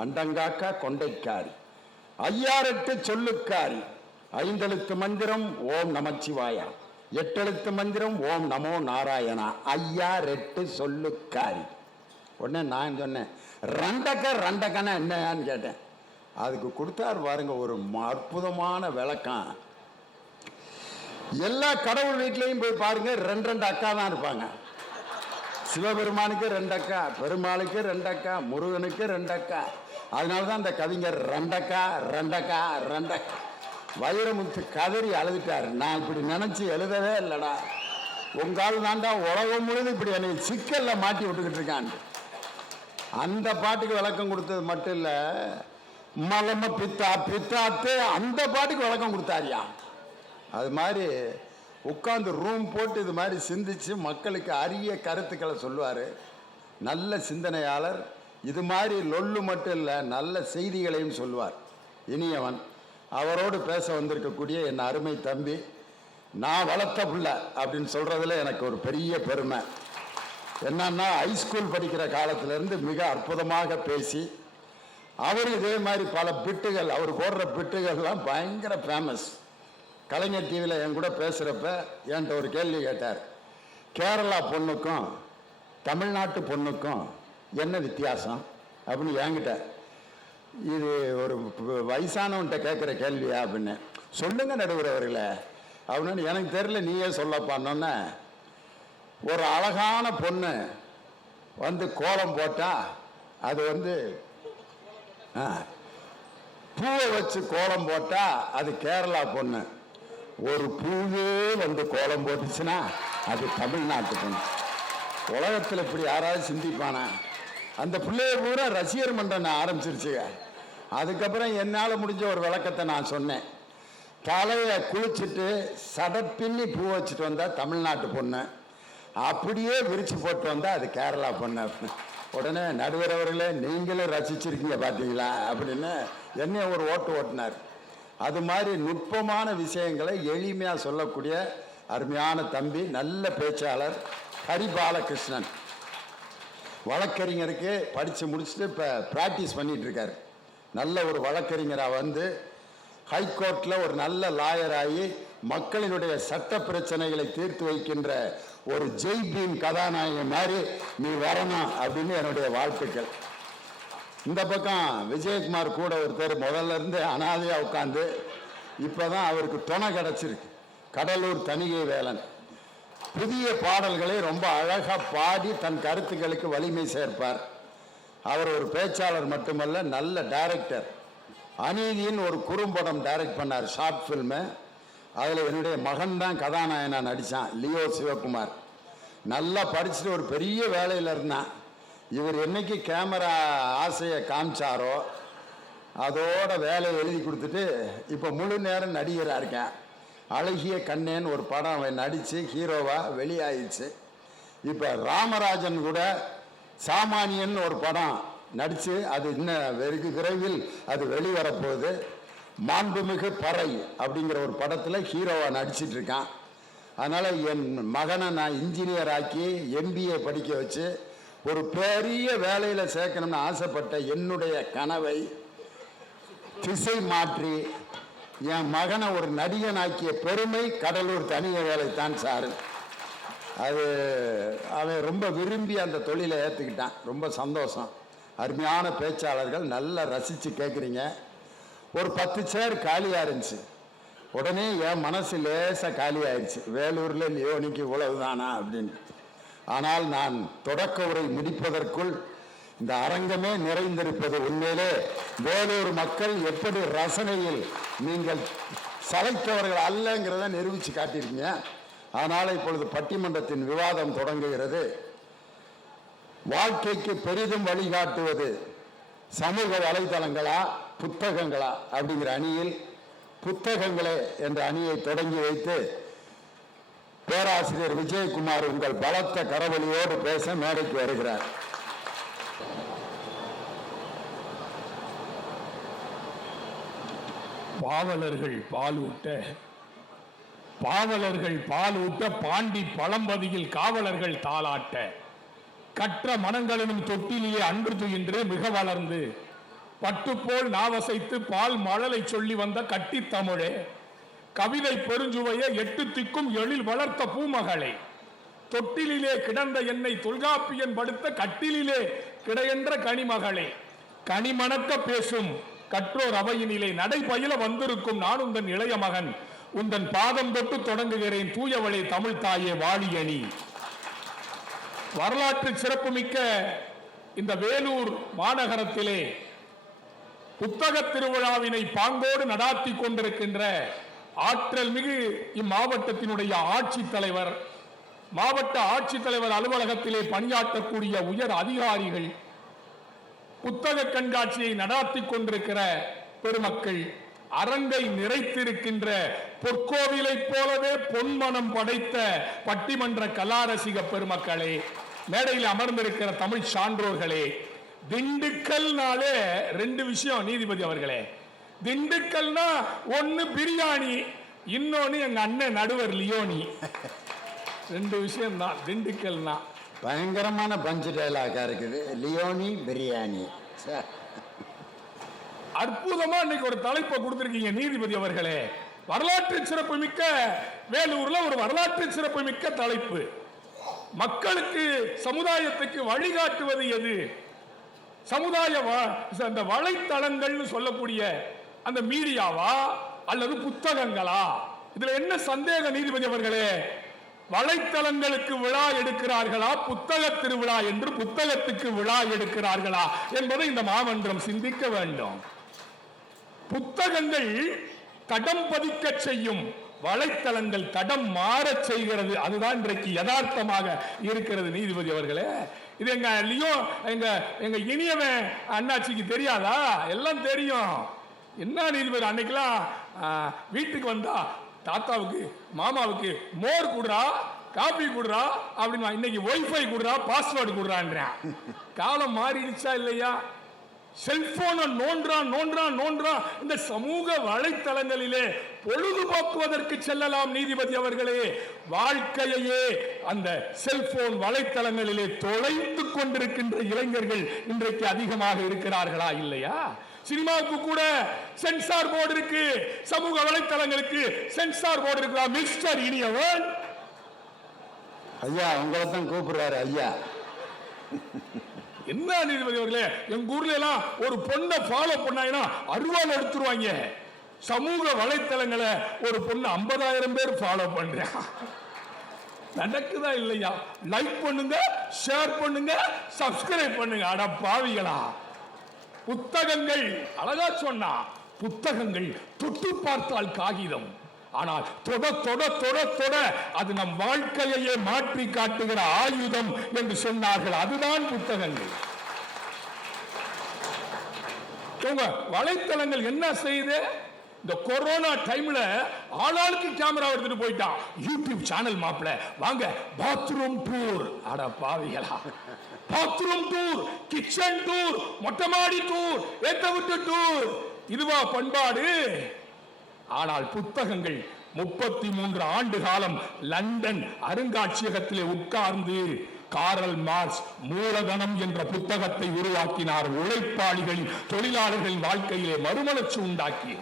அண்டங்காக்கா கொண்டைக்காரி, 5 சொல்லுக்காரி, 5 எழுத்து மந்திரம் ஓம் நமச்சிவாயா, 8 எழுத்து மந்திரம் ஓம் நமோ நாராயணா, 6 சொல்லுக்காரி. உடனே நான் சொன்னேன், ரண்டக்கன்னா என்னன்னு கேட்டேன். அதுக்கு கொடுத்தாரு பாருங்க ஒரு அற்புதமான விளக்கம். எல்லா கடவுள் வீட்லையும் போய் பாருங்க, 2 அக்கா தான் இருப்பாங்க. சிவபெருமானுக்கு 2 அக்கா, பெருமாளுக்கு 2 அக்கா, முருகனுக்கு 2 அக்கா. அதனாலதான் அந்த கவிஞர் ரண்டக்கா ரண்டக்கா ரண்டக்கா. வைரமுத்து கதறி அழுதுட்டார். நான் இப்படி நினைச்சு எழுதவே இல்லடா, உங்கால் தாண்டா உலகம் முழுது இப்படி என்னை சிக்கல்ல மாட்டி விட்டுக்கிட்டு இருக்கான். அந்த பாட்டுக்கு விளக்கம் கொடுத்தது மட்டும் இல்ல, மலம பித்தா பித்தாத்து அந்த பாட்டுக்கு விளக்கம் கொடுத்தாரியா. அது மாதிரி உட்காந்து ரூம் போட்டு இது மாதிரி சிந்திச்சு மக்களுக்கு அரிய கருத்துக்களை சொல்லுவார். நல்ல சிந்தனையாளர். இது மாதிரி லொல்லு மட்டும் இல்லை, நல்ல செய்திகளையும் சொல்லுவார். இனியவன். அவரோடு பேச வந்திருக்கக்கூடிய என் அருமை தம்பி, நான் வளர்த்த பிள்ளை அப்படின்னு சொல்றதுல எனக்கு ஒரு பெரிய பெருமை. என்னன்னா, ஹைஸ்கூல் படிக்கிற காலத்திலேருந்து மிக அற்புதமாக பேசி, அவர் இதே மாதிரி பல பிட்டுகள், அவர் போடுற பிட்டுகள்லாம் பயங்கர ஃபேமஸ். கலைஞர் டிவியில் என் கூட பேசுகிறப்ப என்கிட்ட ஒரு கேள்வி கேட்டார். கேரளா பொண்ணுக்கும் தமிழ்நாட்டு பொண்ணுக்கும் என்ன வித்தியாசம் அப்படின்னு என்கிட்ட. இது ஒரு வயசானவன்கிட்ட கேட்குற கேள்வியா அப்படின்னு. சொல்லுங்க நடுவர் அவர்களே அப்படின்னு. எனக்கு தெரியல, நீயே சொல்லப்பான்னொன்னே, ஒரு அழகான பொண்ணு வந்து கோலம் போட்டா அது வந்து பூவை வச்சு கோலம் போட்டா அது கேரளா பொண்ணு, ஒரு பூவே வந்து கோலம் போட்டுச்சுன்னா அது தமிழ்நாட்டு பொண்ணு. உலகத்தில் இப்படி யாராவது சிந்திப்பானா? அந்த பிள்ளைய பூரா ரசிகர் மன்றம் ஆரம்பிச்சிருச்சுங்க. அதுக்கப்புறம் என்னால் முடிஞ்ச ஒரு விளக்கத்தை நான் சொன்னேன். தலையை குளிச்சுட்டு சடப்பின்னி பூ வச்சுட்டு வந்தால் தமிழ்நாட்டு பொண்ணு, அப்படியே விரிச்சு போட்டு வந்தால் அது கேரளா பொண்ணு. உடனே நடுவர் அவர்களே நீங்களும் ரசிச்சிருக்கீங்க பார்த்தீங்களா அப்படின்னு என்னைய ஒரு ஓட்டு ஓட்டினார். அது மாதிரி நுட்பமான விஷயங்களை எளிமையாக சொல்லக்கூடிய அருமையான தம்பி, நல்ல பேச்சாளர் ஹரிபாலகிருஷ்ணன். வழக்கறிஞருக்கு படித்து முடிச்சுட்டு இப்போ ப்ராக்டிஸ் பண்ணிகிட்டு இருக்கார். நல்ல ஒரு வழக்கறிஞராக வந்து ஹைகோர்ட்டில் ஒரு நல்ல லாயராகி மக்களினுடைய சட்ட பிரச்சனைகளை தீர்த்து வைக்கின்ற ஒரு ஜெய்பீம் கதாநாயகன் மாதிரி நீ வரணும் அப்படின்னு என்னுடைய வாழ்த்துக்கள். இந்த பக்கம் விஜயகுமார் கூட ஒருத்தர் முதல்ல இருந்து அனாதையாக உட்காந்து இப்போ தான் அவருக்கு துணை கிடச்சிருக்கு, கடலூர் தணிகை வேலன். புதிய பாடல்களை ரொம்ப அழகாக பாடி தன் கருத்துக்களுக்கு வலிமை சேர்ப்பார். அவர் ஒரு பேச்சாளர் மட்டுமல்ல, நல்ல டைரக்டர். அநீதியின் ஒரு குறும்படம் டைரக்ட் பண்ணார், ஷார்ட் ஃபில்மு. அதில் என்னுடைய மகன் தான் கதாநாயகனாக நடித்தான், லியோ சிவகுமார். நல்லா படிச்சுட்டு ஒரு பெரிய வேலையில் இருந்தான். இவர் என்னைக்கு கேமரா ஆசையை காமிச்சாரோ அதோட வேலையை எழுதி கொடுத்துட்டு இப்போ முழு நேரம் நடிகராக இருக்கேன். அழகிய கண்ணேன்னு ஒரு படம் அவன் நடித்து ஹீரோவாக வெளியாயிடுச்சு. இப்போ ராமராஜன் கூட சாமானியன் ஒரு படம் நடித்து அது இன்னும் வெகு விரைவில் அது வெளிவரப்போகுது. மாண்புமிகு பறை அப்படிங்கிற ஒரு படத்தில் ஹீரோவாக நடிச்சிட்டு இருக்கான். அதனால் என் மகனை நான் இன்ஜினியர் ஆக்கி MBA படிக்க வச்சு ஒரு பெரிய வேலையில் சேர்க்கணும்னு ஆசைப்பட்ட என்னுடைய கனவை திசை மாற்றி என் மகனை ஒரு நடிகனாக்கிய பெருமை கடலூர் தனிய வேலைத்தான் சார். அது அவன் ரொம்ப விரும்பி அந்த தொழிலை ஏற்றுக்கிட்டான். ரொம்ப சந்தோஷம். அருமையான பேச்சாளர்கள், நல்லா ரசித்து கேட்குறீங்க. ஒரு 10 சேர் காலியாக இருந்துச்சு. உடனே என் மனசு லேசாக காலி ஆயிடுச்சு. வேலூரில் லியோனிக்கு இவ்வளவுதானா அப்படின்னு. ஆனால் நான் தொடக்க உரை முடிப்பதற்குள் இந்த அரங்கமே நிறைந்திருப்பது உண்மையிலே வேலூர் மக்கள் எப்படி ரசனையில் நீங்கள் சளைத்தவர்கள் அல்லங்கிறத நிரூபித்து காட்டியிருக்கீங்க. அதனால் இப்பொழுது பட்டிமன்றத்தின் விவாதம் தொடங்குகிறது. வாழ்க்கைக்கு பெரிதும் வழிகாட்டுவது சமூக வலைதளங்களா புத்தகங்களா அப்படிங்கிற அணியில் புத்தகங்களே என்ற அணியை தொடங்கி வைத்து பேராசிரியர் விஜயகுமார் உங்கள் பலத்த கரவொலியோடு பேச மேடைக்கு வருகிறார். பாவலர்கள் பாலூட்ட பாண்டி பழம்பதியில் காவலர்கள் தாளாட்ட கற்ற மனங்களினும் தொட்டிலேயே அன்று துயின்று மிக வளர்ந்து பட்டுப்போல் நாவசைத்து பால் மழலை சொல்லி வந்த கட்டி தமிழே, கவிதை பெருஞ்சுவையை 8 திக்கும் எழில் வளர்த்த பூமகளே, தொட்டிலே கிடந்த என்னை தொல்காப்பியன் படுத்த கட்டிலே கிடையென்ற கனிமகளே, கனிமணக்க பேசும் கற்றோர் அவையினிலே நடைபயில வந்திருக்கும் நான் உந்தன் இளைய மகன், உந்தன் பாதம் தொட்டு தொடங்குகிறேன் தூயவளே தமிழ் தாயே வாழியணி. வரலாற்று சிறப்புமிக்க இந்த வேலூர் மாநகரத்திலே புத்தக திருவிழாவினை பாங்கோடு நடாத்தி கொண்டிருக்கின்ற ஆற்றல் மிகு இம்மாவட்டத்தினுடைய ஆட்சித்தலைவர், மாவட்ட ஆட்சித்தலைவர் அலுவலகத்திலே பணியாற்றக்கூடிய உயர் அதிகாரிகள், புத்தக கண்காட்சியை நடாத்தி கொண்டிருக்கிற பெருமக்கள், அரங்கை நிறைத்திருக்கின்ற பொற்கோவிலை போலவே பொன்மனம் படைத்த பட்டிமன்ற கலாரசிக பெருமக்களே, மேடையில் அமர்ந்திருக்கிற தமிழ் சான்றோர்களே, திண்டுக்கல்னாலே 2 விஷயம் நீதிபதி அவர்களே. திண்டுக்கல்னா ஒன்னு பிரியாணி, இன்னொன்னு எங்க அண்ணன் நடுவர் லியோனி. 2 விஷயம் தான் திண்டுக்கல்னா. பயங்கரமான பஞ்சு டைலாகா இருக்குது, லியோனி பிரியாணி. அற்புதமா இன்னைக்கு ஒரு தலைப்பை கொடுத்திருக்கீங்க நீதிபதி அவர்களே. வரலாற்று சிறப்பு மிக்க வேலூர்ல ஒரு வரலாற்று சிறப்பு மிக்க தலைப்பு. மக்களுக்கு சமுதாயத்துக்கு வழிகாட்டுவது எது? சமுதாய அந்த வலைத்தளங்கள்னு சொல்லக்கூடிய அந்த மீடியாவா அல்லது புத்தகங்களா? இதுல என்ன சந்தேகம் நீதிபதி அவர்களே? வலைத்தளங்களுக்கு விழா எடுக்கிறார்களா, புத்தக திருவிழா என்று புத்தகத்துக்கு விழா எடுக்கிறார்களா என்பதை இந்த மாமன்றம் சிந்திக்க வேண்டும். புத்தகங்கள் தடம் பதிக்க செய்யும், வலைத்தளங்கள் தடம் மாறச் செய்கிறது. அதுதான் இன்றைக்கு யதார்த்தமாக இருக்கிறது. நீதிபதி அவர்களே, இது எங்க லியோ எங்க இனியவன் அண்ணாச்சிக்கு தெரியாதா? எல்லாம் தெரியும். என்ன நீதிபதி, அன்னைக்கெல்லாம் வீட்டுக்கு வந்தா தாத்தாவுக்கு மாமாவுக்கு மோர் குடுறா, காபி குடுறா அப்படின்னு, இன்னைக்கு வைஃபை குடுறா, பாஸ்வேர்டு குடுறான். காலம் மாறிடுச்சா இல்லையா? செல்போனை நோன்றான். இந்த சமூக வலைத்தளங்களிலே பொழுதுபோக்குவதற்கு செல்லலாம். நீதிபதி அவர்களே, வாழ்க்கையே அந்த செல்போன் வலைத்தளங்களிலே தொலைத்து கொண்டிருக்கின்ற இளைஞர்கள் இன்றைக்கு அதிகமாக இருக்கிறார்களா இல்லையா? சினிமாவுக்கு கூட சென்சார் போர்டு இருக்கு, சமூக வலைத்தளங்களுக்கு சென்சார் போர்டு இருக்கா? மிஸ்டர் இனியவன் ஐயா உங்களை தான் கூப்பிடுறாரு ஐயா. என்ன நீதிபதி அவர்களே, எங்க ஊர்ல எல்லாம் ஒரு பொண்ணை ஃபாலோ பண்ணாங்கன்னா அருவாள் எடுத்துருவாங்க. சமூக வலைத்தளங்களை ஒரு பொண்ணு 50,000 பேர் ஃபாலோ பண்றான். நடக்குதா இல்லையா? லைக் பண்ணுங்க, ஷேர் பண்ணுங்க, சப்ஸ்கிரைப் பண்ணுங்க. அட பாவிகளா! புத்தகங்கள், அழகா சொன்னா, புத்தகங்கள் தொட்டு பார்த்தால் காகிதம், ஆனால் தொட தொட தொட தொட அது நம் வாழ்க்கையே மாற்றி காட்டுகிற ஆயுதம் என்று சொன்னார்கள். அதுதான் புத்தகங்கள். வலைத்தளங்கள் என்ன செய்யுது? இந்த கொரோனா டைம்ல ஆளாளுக்கு கேமரா எடுத்துட்டு போயிட்டான். யூடியூப் சேனல் மாப்ள வாங்க பாத்ரூம் டூர். அட பாவிகளா! பாத்ரூம் டூர், கிச்சன் டூர், மொட்டை மாடி டூர், ஏத்த விட்டு டூர், இதுவா பண்பாடு? ஆனால் புத்தகங்கள் 33 ஆண்டு காலம் லண்டன் அருங்காட்சியகத்திலே உட்கார்ந்து காரல் மார்க்ஸ் மூலதனம் என்ற புத்தகத்தை உருவாக்கினார். உழைப்பாளிகளின், தொழிலாளர்களின் வாழ்க்கையிலே மறுமலர்ச்சி உண்டாக்கி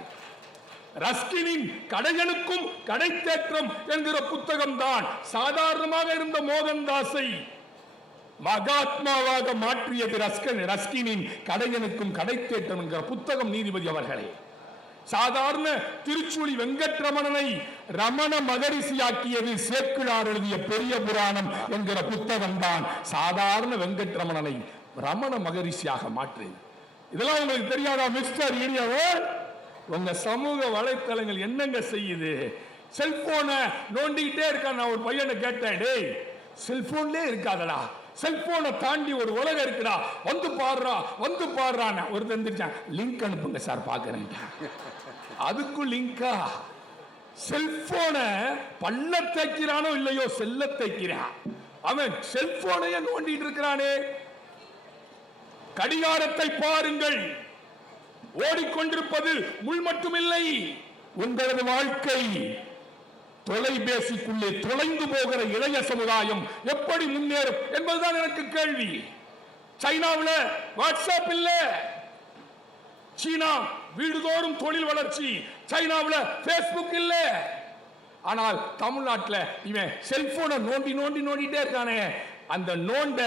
ரஸ்கினின் கடைகளுக்கும் கடைத்தேற்றம் என்கிற புத்தகம் தான் சாதாரணமாக இருந்த மோகன்தாஸை மகாத்மாவாக மாற்றியது. ரஸ்கினின் கடையனுக்கும் கடைத்தேற்றம் என்கிற புத்தகம். நீதிபதி அவர்களே, சாதாரண திருச்சுழி வெங்கட்ரமணனை ரமண மகரிஷியாக்கியது சேக்கிழார் எழுதிய பெரிய புராணம் என்கிற புத்தகம் தான் சாதாரண வெங்கட்ரமணனை ரமண மகரிஷியாக மாற்றியது. இதெல்லாம் உங்களுக்கு தெரியாதா மிஸ்டர் இனியவன்? உங்க சமூக வலைத்தளங்கள் என்னங்க செய்யுது? செல்போனை நோண்டிக்கிட்டே இருக்கான். நான் ஒரு பையனை கேட்டேன், டேய் செல்போன்லே இருக்காதடா, செல்போனை தாண்டி ஒரு உலகம் இருக்குடா, வந்து பாடுறான். ஒரு தந்துட்டான், லிங்க் அனுப்புங்க சார் பாக்குறேன். அதுக்கும் லிங்கா? செல்போனை பல்ல தைக்கிறானோ இல்லையோ, செல்ல தைக்கிறான். அவன் செல்போனையே நோண்டிட்டு இருக்கிறானே. கடிகாரத்தை பாருங்கள், ஓடிக்கொண்டிருப்பது முள் மட்டுமில்லை, உங்களது வாழ்க்கை. தொலைபேசிக்குள்ளே தொலைந்து போகிற இளைய சமுதாயம் எப்படி முன்னேறும் என்பதுதான் எனக்கு கேள்வி. சைனாவில் வாட்ஸ்அப் இல்ல, சீனா வீடுதோறும் தொழில் வளர்ச்சி, சைனாவில் பேஸ்புக் இல்ல. ஆனால் தமிழ்நாட்டில் இவன் செல்போனை நோண்டிட்டே இருக்கானே. அந்த நோண்ட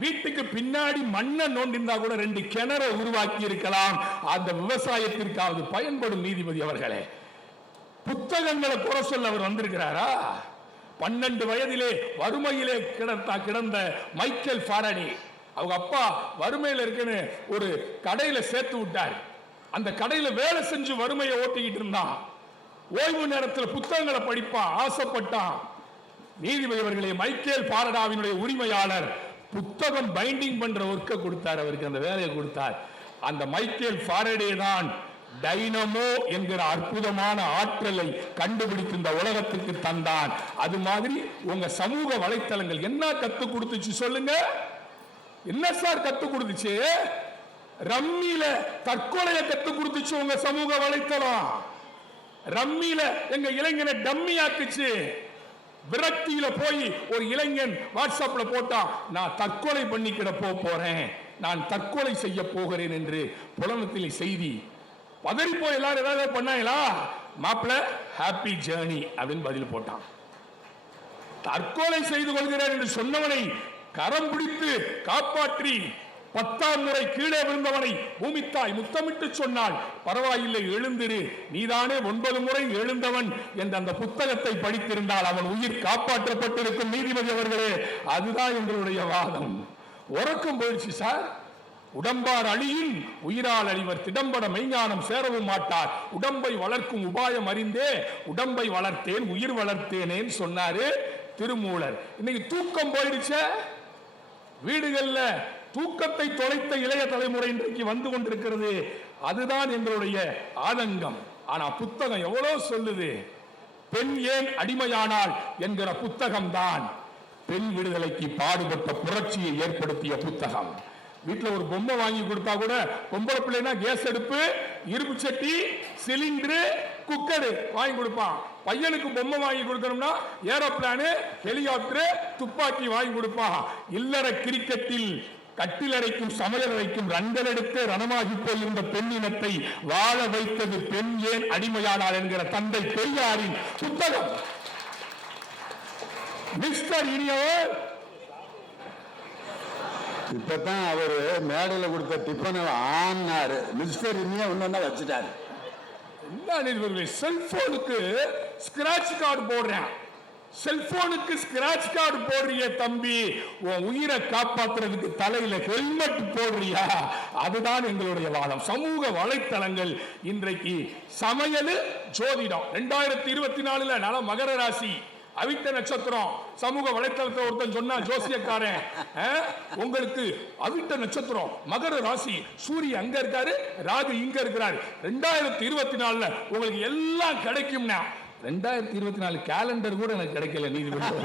வீட்டுக்கு பின்னாடி மண்ணை நோண்டிருந்தா கூட 2 கிணறை உருவாக்கி இருக்கலாம். அந்த விவசாயத்திற்காவது பயன்படும். நீதிபதி அவர்களே, புத்தகங்களை குறை சொல்ல அவர் வந்திருக்கிறாரா? 12 வயதிலே வறுமையிலே கிடந்த மைக்கேல் ஃபாரடே, அவங்க அப்பா வறுமையில் இருக்குன்னு ஒரு கடையில சேர்த்து விட்டார். அந்த கடையில வேலை செஞ்சு வறுமையை ஓட்டிக்கிட்டு இருந்தான். ஓய்வு நேரத்தில் புத்தகங்களை படிப்பான், ஆசைப்பட்டான். நீதிபதி அவர்களே, மைக்கேல் ஃபாரடாவினுடைய உரிமையாளர் புத்தகம் பைண்டிங் பண்ற ஒர்க்க கொடுத்தார், அவருக்கு அந்த வேலையை கொடுத்தார். அந்த மைக்கேல் ஃபாரடே தான் டைனமோ என்கிற அற்புதமான ஆற்றலை கண்டுபிடித்து இந்த உலகத்துக்கு தந்தான். அது மாதிரி உங்க சமூக வலைத்தளங்கள் என்ன கத்து கொடுத்துச்சு சொல்லுங்க? என்ன சார் கத்து கொடுத்துச்சு? ரம்மியில தற்கொலையை கத்து கொடுத்துச்சு உங்க சமூக வலைத்தளம். ரம்மியில எங்க இளைஞனை டம்மி ஆக்குச்சு. விரக்தியில போய் ஒரு இளைஞன் வாட்ஸ்அப்ல போட்டான், நான் தற்கொலை பண்ணிக்கிட போறேன், நான் தற்கொலை செய்ய போகிறேன் என்று புலனத்தில் செய்தி. பதறி போய் எல்லாரும் ஏதாவது பண்ணாங்களா? மாப்பிள்ள ஹாப்பி ஜேர்னி அப்படின்னு பதில் போட்டான். தற்கொலை செய்து கொள்கிறேன் என்று சொன்னவனை கரம் பிடித்து காப்பாற்றி 10ஆம் முறை கீழே விழுந்தவனை பூமித்தாய் முத்தமிட்டு சொன்னால், பரவாயில்லை எழுந்திரு, நீதானே 9 முறை எழுந்தவன் என்ற அந்த புத்தகத்தை படித்திருந்தால் அவன் உயிர் காப்பாற்றப்பட்டிருக்கும். நீதிபதி அவர்களே, அதுதான் எங்களுடைய வாதம். உறக்கம் போயிடுச்சு சார், உடம்பார் அழியின் உயிரால் அழிவர் திடம்பட மெய்ஞானம் சேரவும் மாட்டார் உடம்பை வளர்க்கும் உபாயம் அறிந்தே உடம்பை வளர்த்தேன் உயிர் வளர்த்தேனேன்னு சொன்னாரு திருமூலர். இன்னைக்கு தூக்கம் போயிடுச்சே, வீடுகள்ல தூக்கத்தை தொலைத்த இளைய தலைமுறை இன்றைக்கு வந்து கொண்டிருக்கிறது. அதுதான் எங்களுடைய ஆதங்கம். ஆனா புத்தகம் எவ்வளவு சொல்லுது. பெண் ஏன் அடிமையானால் என்கிற புத்தகம் தான் பெண் விடுதலைக்கு பாடுபட்ட புரட்சியை ஏற்படுத்திய புத்தகம். வீட்டுல ஒரு பொம்மை வாங்கி கொடுத்தா கூட பொம்பளை பிள்ளைனா கேஸ் அடுப்பு, இரும்பு சட்டி, சிலிண்டரு, குக்கரு வாங்கி கொடுப்பான். பையனுக்கு பொம்மை வாங்கி கொடுக்கணும்னா ஏரோப்ளானு, ஹெலிகாப்டர், துப்பாக்கி வாங்கி கொடுப்பான். இல்லற கிரிக்கெட்டில் கட்டிலறைக்கும் சமையலறைக்கும் ரன்கள் எடுத்து ரணமாகி போயிருந்த பெண்ணினத்தை வாழ வைத்தது பெண் ஏன் அடிமையானார் என்கிற தந்தை பெரியாரின் புத்தகம். மிஸ்டர் இனியவர் இப்பதான் அவரு மேடையில் கொடுத்த டிஃபன் ஆனாரு. மிஸ்டர் இனியா ஒன்னு வச்சுட்டாரு. என்ன செல்போனுக்கு ஸ்கிராட்ச் கார்டு போடுறேன், செல்போனுக்கு ஸ்கிராட்ச் கார்டு போடுறிய தம்பி, உன் உயிரை காப்பாத்துறதுக்கு தலையில ஹெல்மெட் போடுறியா? அதுதான் எங்களுடைய வாதம். சமூக வலைத்தளங்கள் இன்றைக்கு சமையல் ஜோதிடம் 2024 நல மகர ராசி அவிட்ட நட்சத்திரம். சமூக வலைத்தளத்தை ஒருத்தன் சொன்னா ஜோசியக்காரன், உங்களுக்கு அவிட்ட நட்சத்திரம் மகர ராசி, சூரியன் அங்க இருக்காரு, ராகு இங்க இருக்கிறாரு, 2024 உங்களுக்கு எல்லாம் கிடைக்கும்னா 2024 கேலண்டர் கூட எனக்கு கிடைக்கல நீதிபதி.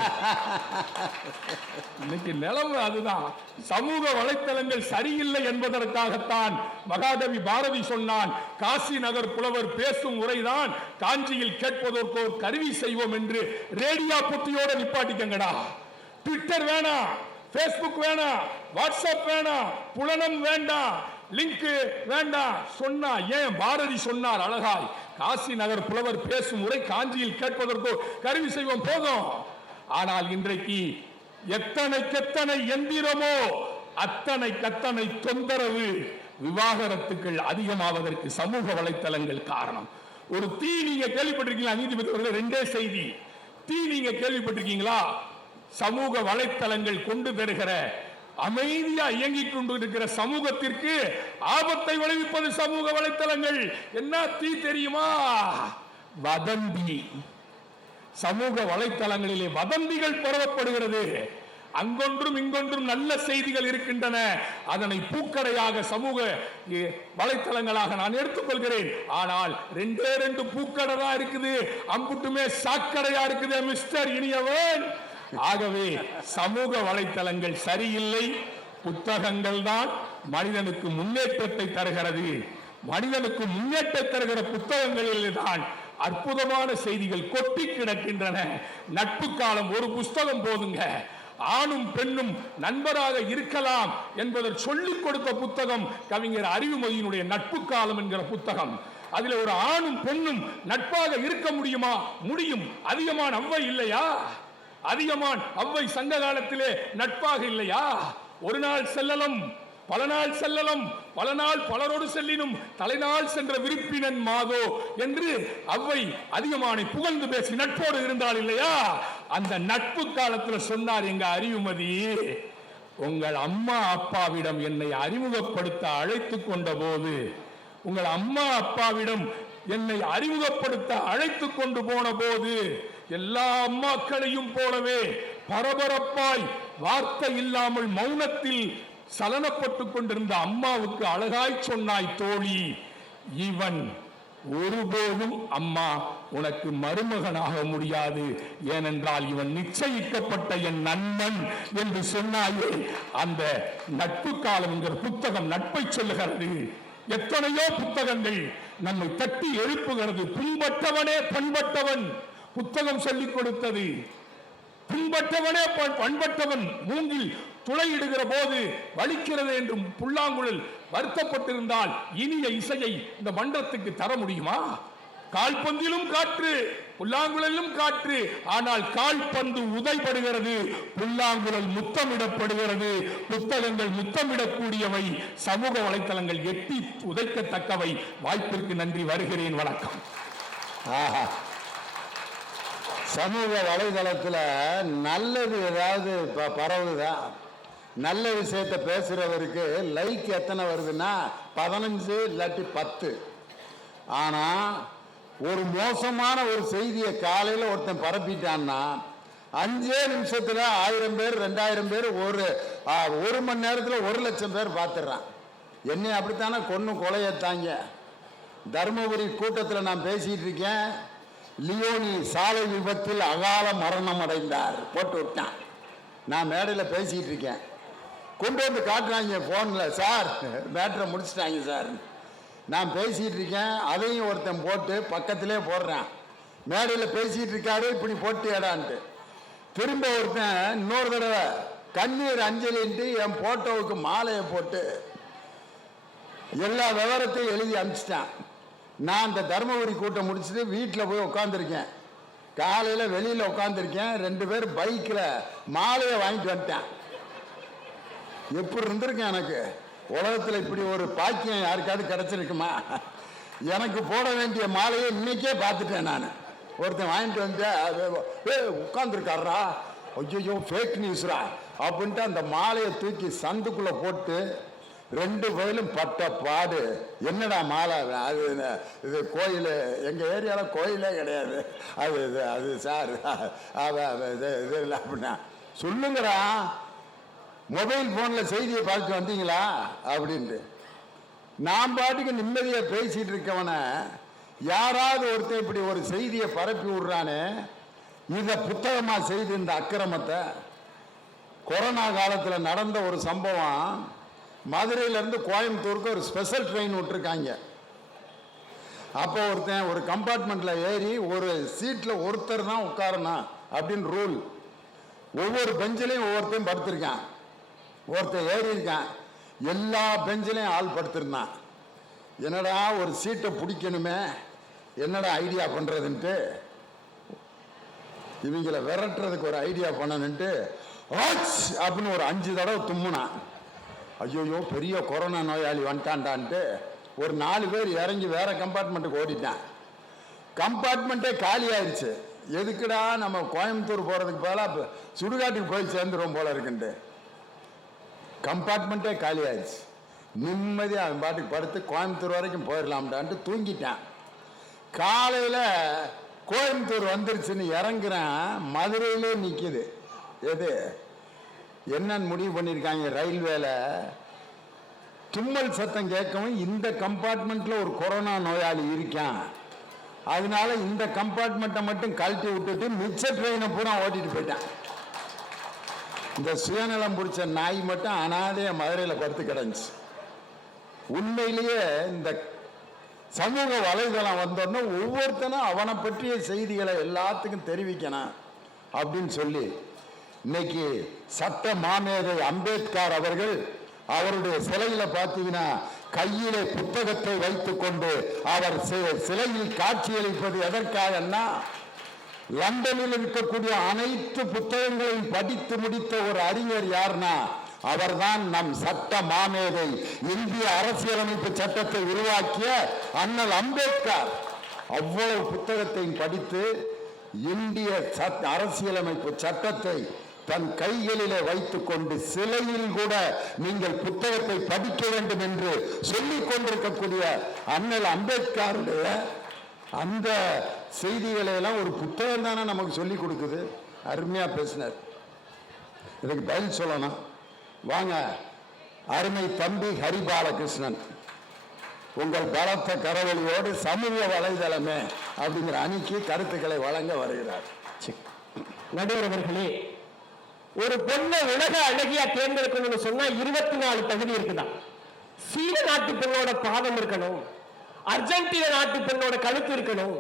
இன்னைக்கு நிலைமை அதுதான். சமூக வலைத்தளங்கள் சரியில்லை என்பதற்காகத்தான் மகாகவி பாரதி சொன்னான், காசி நகர் புலவர் பேசும் உரைதான் காஞ்சியில் கேட்பதற்கு ஒரு கருவி செய்வோம் என்று. ரேடியோ புத்தியோட நிப்பாட்டிக்கங்கடா. ட்விட்டர் வேணாம், பேஸ்புக் வேணாம், வாட்ஸ்அப் வேணாம், புலனம் வேண்டாம், லிங்க் வேண்டாம் சொன்னா ஏன் பாரதி சொன்னார் அழகாய், காசி நகர் புலவர் பேசும் உரை காஞ்சியில் கேட்பதற்கு கருவி செய்வோம் போதும். ஆனால் இன்றைக்கு எத்தனை எந்திரமோ அத்தனை தொந்தரவு, விவாகரத்துக்கள் அதிகமாவதற்கு சமூக வலைத்தளங்கள் காரணம். ஒரு தீ நீங்க கேள்விப்பட்டிருக்கீங்களா நீதிபதி? 2 செய்தி. தீ நீங்க கேள்விப்பட்டிருக்கீங்களா? சமூக வலைத்தளங்கள் கொண்டு தருகிற அமைதியா இயங்கிக் கொண்டிருக்கிற சமூகத்திற்கு ஆபத்தை விளைவிப்பது சமூக வலைத்தளங்கள். என்ன தீ தெரியுமா? வதந்தி. சமூக வலைத்தளங்களிலே வதந்திகள் பரவப்படுகிறது. அங்கொன்றும் இங்கொன்றும் நல்ல செய்திகள் இருக்கின்றன. அதனை பூக்கடையாக சமூக வலைத்தளங்களாக நான் எடுத்துக்கொள்கிறேன். ஆனால் 2 பூக்கடை தான் இருக்குது, அம்புட்டுமே சாக்கடையா இருக்குது மிஸ்டர் இனியவன். ஆகவே சமூக வலைத்தளங்கள் சரியில்லை. புத்தகங்கள் தான் மனிதனுக்கு முன்னேற்றத்தை தருகிறது. மனிதனுக்கு முன்னேற்றத்தை தருகிற புத்தகங்களில் தான் அற்புதமான செய்திகள் கொட்டி கிடக்கின்றன. நட்பு காலம் ஒரு புஸ்தகம் போதுங்க. ஆணும் பெண்ணும் நண்பராக இருக்கலாம் என்பதை சொல்லிக் கொடுத்த புத்தகம் கவிஞர் அறிவுமதியினுடைய நட்பு காலம் என்கிற புத்தகம். அதுல ஒரு ஆணும் பெண்ணும் நட்பாக இருக்க முடியுமா? முடியும். அதிகமான அவ்வை இல்லையா? அதிகமான் அவ்வை சங்க காலத்திலே நட்பாக இல்லையா? ஒரு நாள் செல்லலும் பல நாள் செல்லலும் பல நாள் பலரோடு செல்லினும் தலைநாள் சென்ற விருப்பினன் மாதோ என்று அவ்வை அதிகமானை புகழ்ந்து பேசி நட்போடு இருந்தால் இல்லையா? அந்த நட்பு காலத்தில் சொன்னார் எங்க அறிவுமதி, உங்கள் அம்மா அப்பாவிடம் என்னை அறிமுகப்படுத்த அழைத்து கொண்ட போது, உங்கள் அம்மா அப்பாவிடம் என்னை அறிமுகப்படுத்த அழைத்து கொண்டு போன போது எல்லா அம்மாக்களையும் போலவே பரபரப்பாய் வார்த்தை இல்லாமல் மௌனத்தில் சலனப்பட்டுக் கொண்டிருந்த அம்மாவுக்கு அழகாய் சொன்னாய் தோழி, இவன் ஒருபோதும் அம்மா உனக்கு மருமகனாக முடியாது, ஏனென்றால் இவன் நிச்சயிக்கப்பட்ட என் நண்பன் என்று சொன்னாயே. அந்த நட்பு காலம் என்கிற புத்தகம் நட்பை சொல்லுகிறது. எத்தனையோ புத்தகங்கள் நம்மை தட்டி எழுப்புகிறது. புண்பட்டவனே பண்பட்டவன் புத்தகம் சொல்லிக் கொடுத்தது. புண்பட்டவனே பண்பட்டவன் மூங்கில் துளையிடுகிற போது வலிக்கிறது என்றும் புல்லாங்குழல் வருத்தப்பட்டிருந்தால் இனிய இசையை இந்த மன்றத்துக்கு தர முடியுமா? கால்பந்திலும் காற்று, புல்லாங்குழலும் காற்று. ஆனால் கால்பந்து உதைப்படுகிறது, புல்லாங்குழல் முத்தமிடப்படுகிறது. புத்தகங்கள் முத்தமிடக்கூடியவை, சமூக வலைத்தளங்கள் எட்டி உதைக்கத்தக்கவை. வாய்ப்பிற்கு நன்றி, வருகிறேன், வணக்கம். சமூக வலைதளத்தில் நல்லது ஏதாவது பரவுதா? நல்ல விஷயத்த பேசுறவருக்கு லைக் எத்தனை வருதுன்னா 15 இல்லாட்டி 10. ஆனா ஒரு மோசமான ஒரு செய்தியை காலையில் ஒருத்தன் பரப்பிட்டான்னா 5 நிமிஷத்துல 1000 பேர் 2000 பேர் ஒரு மணி நேரத்தில் 1,00,000 பேர் பார்த்துடுறான். என்னை அப்படித்தானே கொன்னு கொலையத்தாங்க. தருமபுரி கூட்டத்தில் நான் பேசிட்டு இருக்கேன். லியோனி சாலை விபத்தில் அகால மரணம் அடைந்தார் போட்டு விட்டான். நான் மேடையில் பேசிட்டு இருக்கேன். கொண்டு வந்து காட்டுறாங்க போனில், சார் மேட்டரை முடிச்சிட்டாங்க சார். நான் பேசிட்டு இருக்கேன், அதையும் ஒருத்தன் போட்டு பக்கத்திலே போடுறான். மேடையில் பேசிட்டு இருக்காரு, இப்படி போட்டு ஏடான்ட்டு. திரும்ப ஒருத்தன் இன்னொரு தடவை கண்ணீர் அஞ்சலின்ட்டு என் போட்டோவுக்கு மாலையை போட்டு எல்லா விவரத்தையும் எழுதி அனுப்பிச்சிட்டான். நான் அந்த தருமபுரி கூட்டம் முடிச்சுட்டு வீட்டில் போய் உட்காந்துருக்கேன். காலையில் வெளியில் உட்காந்துருக்கேன். 2 பேர் பைக்கில் மாலையை வாங்கிட்டு வந்துட்டேன். எப்படி இருந்திருக்கேன் எனக்கு. உலகத்தில் இப்படி ஒரு பாக்கியம் யாருக்காவது கிடைச்சிருக்குமா? எனக்கு போட வேண்டிய மாலையை இன்னைக்கே பார்த்துட்டேன் நான். ஒருத்தன் வாங்கிட்டு வந்துட்டேன், உட்காந்துருக்காரா, ஐயோ ஃபேக் நியூஸ்ரா அப்படின்ட்டு அந்த மாலையை தூக்கி சந்துக்குள்ளே போட்டு 2 பேரும் பட்ட பாடு. என்னடா மாலை அது? இது கோயில், எங்கள் ஏரியாவில் கோயிலே கிடையாது. அது சார் இது இல்லை அப்படின்னா சொல்லுங்கடா. மொபைல் ஃபோனில் செய்தியை பார்த்து வந்தீங்களா அப்படின்ட்டு. நான் பாட்டுக்கு நிம்மதியாக பேசிகிட்டு இருக்கவனை யாராவது ஒருத்தன் இப்படி ஒரு செய்தியை பரப்பி விடுறானே. இதை புத்தகமாக செய்து இந்த அக்கிரமத்தை. கொரோனா காலத்தில் நடந்த ஒரு சம்பவம். மதுரையிலேருந்து கோயம்புத்தூருக்கு ஒரு ஸ்பெஷல் ட்ரெயின் விட்டுருக்காங்க. அப்போ ஒருத்தன் ஒரு கம்பார்ட்மெண்ட்டில் ஏறி ஒரு சீட்டில் ஒருத்தர் தான் உட்காரணும் அப்படின்னு ரூல். ஒவ்வொரு பெஞ்சிலையும் ஒவ்வொருத்தையும் படுத்திருக்கான். ஒருத்தர் ஏறி இருக்கான், எல்லா பெஞ்சிலையும் ஆள் படுத்திருந்தான். என்னடா ஒரு சீட்டை பிடிக்கணுமே, என்னடா ஐடியா பண்ணுறதுன்ட்டு இவங்களை விரட்டுறதுக்கு ஒரு ஐடியா பண்ணணுன்ட்டு அப்படின்னு ஒரு 5 தடவை தும்முனான். ஐயோயோ பெரிய கொரோனா நோயாளி வந்துட்டான்டான்ட்டு ஒரு 4 பேர் இறங்கி வேற கம்பார்ட்மெண்ட்டுக்கு ஓடிட்டான். கம்பார்ட்மெண்ட்டே காலி ஆயிடுச்சு. எதுக்குடா நம்ம கோயம்புத்தூர் போகிறதுக்கு பதிலாக சுடுகாட்டுக்கு போய் சேர்ந்துருவோம் போல இருக்குன்ட்டு கம்பார்ட்மெண்ட்டே காலி ஆயிடுச்சு. நிம்மதியாக அவன் பாட்டுக்கு படுத்து கோயம்புத்தூர் வரைக்கும் போயிடலாம்டான்ட்டு தூங்கிட்டான். காலையில் கோயம்புத்தூர் வந்துருச்சுன்னு இறங்குறேன், மதுரையிலே நிற்கிது. எது என்னன்னு முடிவு பண்ணியிருக்காங்க ரயில்வேல, தும்மல் சத்தம் கேட்கவும் இந்த கம்பார்ட்மெண்ட்ல ஒரு கொரோனா நோயாளி இருக்கான், அதனால இந்த கம்பார்ட்மெண்ட்டை மட்டும் கழட்டி விட்டுட்டு மிச்ச ட்ரெயினை பூரா ஓட்டிட்டு போயிட்டான். இந்த சுயநலம் பிடிச்ச நாய் மட்டும் அனாதைய மதுரையில் படுத்து கிடந்துச்சு. உண்மையிலேயே இந்த சமூக வலைதளம் வந்தோன்னா ஒவ்வொருத்தனும் அவனை பற்றிய செய்திகளை எல்லாத்துக்கும் தெரிவிக்கணும் அப்படின்னு சொல்லி இன்னைக்கு சட்ட மாமேதை அம்பேத்கர் அவர்கள் அவருடைய சிலையில பார்த்தீங்கன்னா கையிலே புத்தகத்தை வைத்துக் கொண்டு அவர் சிலையில் காட்சியளிப்பது எதற்காகன்னா, லண்டனில் இருக்கக்கூடிய அனைத்து புத்தகங்களையும் படித்து முடித்த ஒரு அறிஞர் யார்னா அவர்தான் நம் சட்ட மாமேதை, இந்திய அரசியலமைப்பு சட்டத்தை உருவாக்கிய அண்ணல் அம்பேத்கர். அவ்வளவு புத்தகத்தையும் படித்து இந்திய அரசியலமைப்பு சட்டத்தை தன் கைகளிலே வைத்துக் கொண்டு சிலையில் கூட நீங்கள் புத்தகத்தை படிக்க வேண்டும் என்று சொல்லிக் கொண்டிருக்கக்கூடிய அண்ணல் அம்பேத்கருடைய அந்த செய்திகளை எல்லாம் ஒரு புத்தகம் தானே நமக்கு சொல்லி கொடுக்குது. அருமையா பேசினார். இதுக்கு பதில் சொல்லணும். வாங்க, அருமை தம்பி ஹரிபாலகிருஷ்ணன் உங்கள் பலத்த கரவொலியோடு சமூக வலைதளமே அப்படிங்கிற அணிக்கு கருத்துக்களை வழங்க வருகிறார். நடுவர் அவர்களே, ஒரு பொண்ணை உலக அழகியா தேர்ந்தெடுக்கணும்னு சொன்னா 24 தகுதி இருக்குதான். சீன நாட்டு பெண்ணோட பாதம் இருக்கணும், அர்ஜென்டினா நாட்டு பெண்ணோட கழுத்து இருக்கணும்,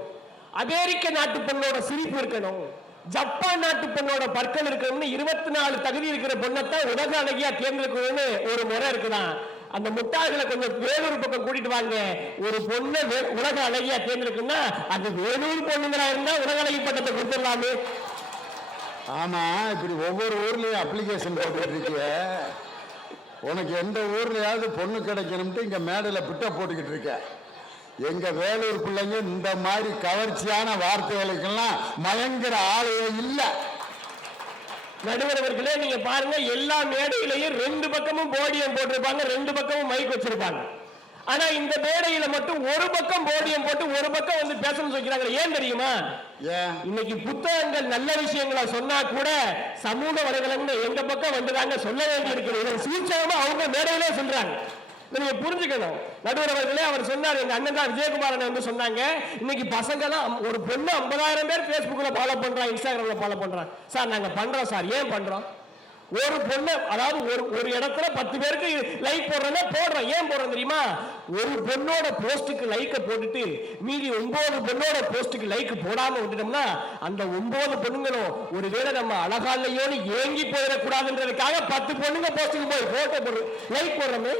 அமெரிக்க நாட்டு பெண்ணோட சிரிப்பு இருக்கணும், ஜப்பான் நாட்டு பெண்ணோட பற்கள் இருக்கணும்னு 24 தகுதி இருக்கிற பொண்ணத்தான் உலக அழகியா தேர்ந்தெடுக்கணும்னு ஒரு முறை இருக்குதான். அந்த முட்டாள்களை கொஞ்சம் வேலூர் பக்கம் கூட்டிட்டு வாங்க. ஒரு பொண்ணை உலக அழகியா தேர்ந்தெடுக்கணும்னா அது வேலூர் பொண்ணுங்களா இருந்தா உலக அழகி பட்டத்தை கொடுத்துடலாமே. ஆமா, இப்படி ஒவ்வொரு ஊர்லயும் அப்ளிகேஷன் போட்டுட்டு இருக்கிய, உனக்கு எந்த ஊர்லயாவது பொண்ணு கிடைக்கணும்ட்டு இங்க மேடையில பிட்ட போட்டுக்கிட்டு இருக்க. எங்க வேலூர் பிள்ளைங்க இந்த மாதிரி கவர்ச்சியான வார்த்தைகளுக்கெல்லாம் மயங்குற ஆளையே இல்லை. நடுவர் அவர்களே, நீங்க பாருங்க, எல்லா மேடையிலையும் 2 பக்கமும் போடியம் போட்டிருப்பாங்க, 2 பக்கமும் மைக் வச்சிருப்பாங்க. ஆனா இந்த மேடையில மட்டும் ஒரு பக்கம் போடியம் போட்டு ஒரு பக்கம் வந்து பேசணும்னு சொல்றாங்க. ஏன் தெரியுமா? இன்னைக்கு புத்தகங்கள் நல்ல விஷயங்களை சொன்னா கூட சமூக வலைதளங்கள்ல எங்க பக்கம் வந்துறாங்க சொல்ல வேண்டி இருக்கிறது. சூட்சமா அவங்க மேடையிலே சொல்றாங்க. நீங்க புரிஞ்சுக்கணும். நடுவர் அவர்களே, அவர் சொன்னார், எங்க அண்ணன் தான் விஜயகுமாரன் வந்து சொன்னாங்க, இன்னைக்கு பசங்க எல்லாம் ஒரு பொண்ணு 50,000 பேர் Facebookல ஃபாலோ பண்றான், இன்ஸ்டாகிராம்ல ஃபாலோ பண்றான். சார் நாங்க பண்றோம் சார். ஏன் பண்றோம்? ஒரு பொண்ணு, அதாவது ஒரு இடத்துல 10 பேருக்கு லைக் போடுறோம்னா போடுறோம். ஏன் போடுறோம் தெரியுமா? ஒரு பொண்ணோட போஸ்டுக்கு லைக்க போட்டுட்டு மீதி 9 பொண்ணோட போஸ்டுக்கு லைக் போடாம விட்டுட்டோம்னா அந்த 9 பொண்ணுங்களும் ஒருவேளை நம்ம அழகா இல்லையோன்னு ஏங்கி போயிடக்கூடாதுன்றதுக்காக 10 பொண்ணுங்க போஸ்டுக்கு போய் போட்டோ போடுறோம், லைக் போடுறோமே.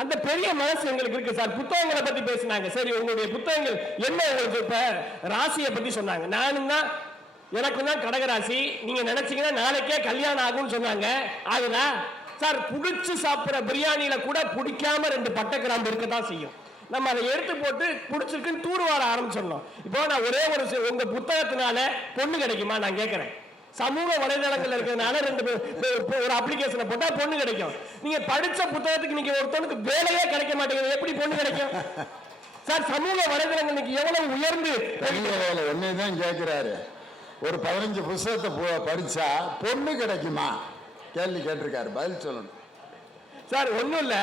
அந்த பெரிய மனசு எங்களுக்கு இருக்கு சார். புத்தகங்களை பத்தி பேசினாங்க. சரி, உங்களுடைய புத்தகங்கள் என்ன? உங்களுக்கு இப்ப ராசியை பத்தி சொன்னாங்க. நானும் தான், எனக்கு தான் கடகராசி. நீங்க நினைச்சீங்கன்னா நாளைக்கே கல்யாணம் ஆகும்னு சொன்னாங்க. ஆகுதா சார்? புடிச்சு சாப்பிடுற பிரியாணியில கூட பிடிக்காம 2 பட்டை கிராம்பு இருக்கதான் செய்யும். நம்ம அதை எடுத்து போட்டு பிடிச்சிருக்குன்னு தூர்வார ஆரம்பிச்சிடணும். இப்போ நான் ஒரே உங்க புத்தகத்தினால பொண்ணு கிடைக்குமா நான் கேட்கிறேன். சமூக வலைதளங்கள் இருக்கிறதுனால ஒரு அப்ளிகேஷனை போட்டா பொண்ணு கிடைக்கும். நீங்க படிச்ச புத்தகத்துக்கு நீங்க ஒருத்தனுக்கு வேலையே கிடைக்க மாட்டேங்குது, எப்படி பொண்ணு கிடைக்கும் சார்? சமூக வலைதளங்களுக்கு எவ்வளவு உயர்ந்து ஒன்னேதான் கேட்கிறாரு. ஒரு 15 புத்தகத்தை படிச்சா பொண்ணு கிடைக்குமா கேள்வி கேட்டிருக்காரு. பதில் சொல்லணும் சார். ஒண்ணும் இல்ல,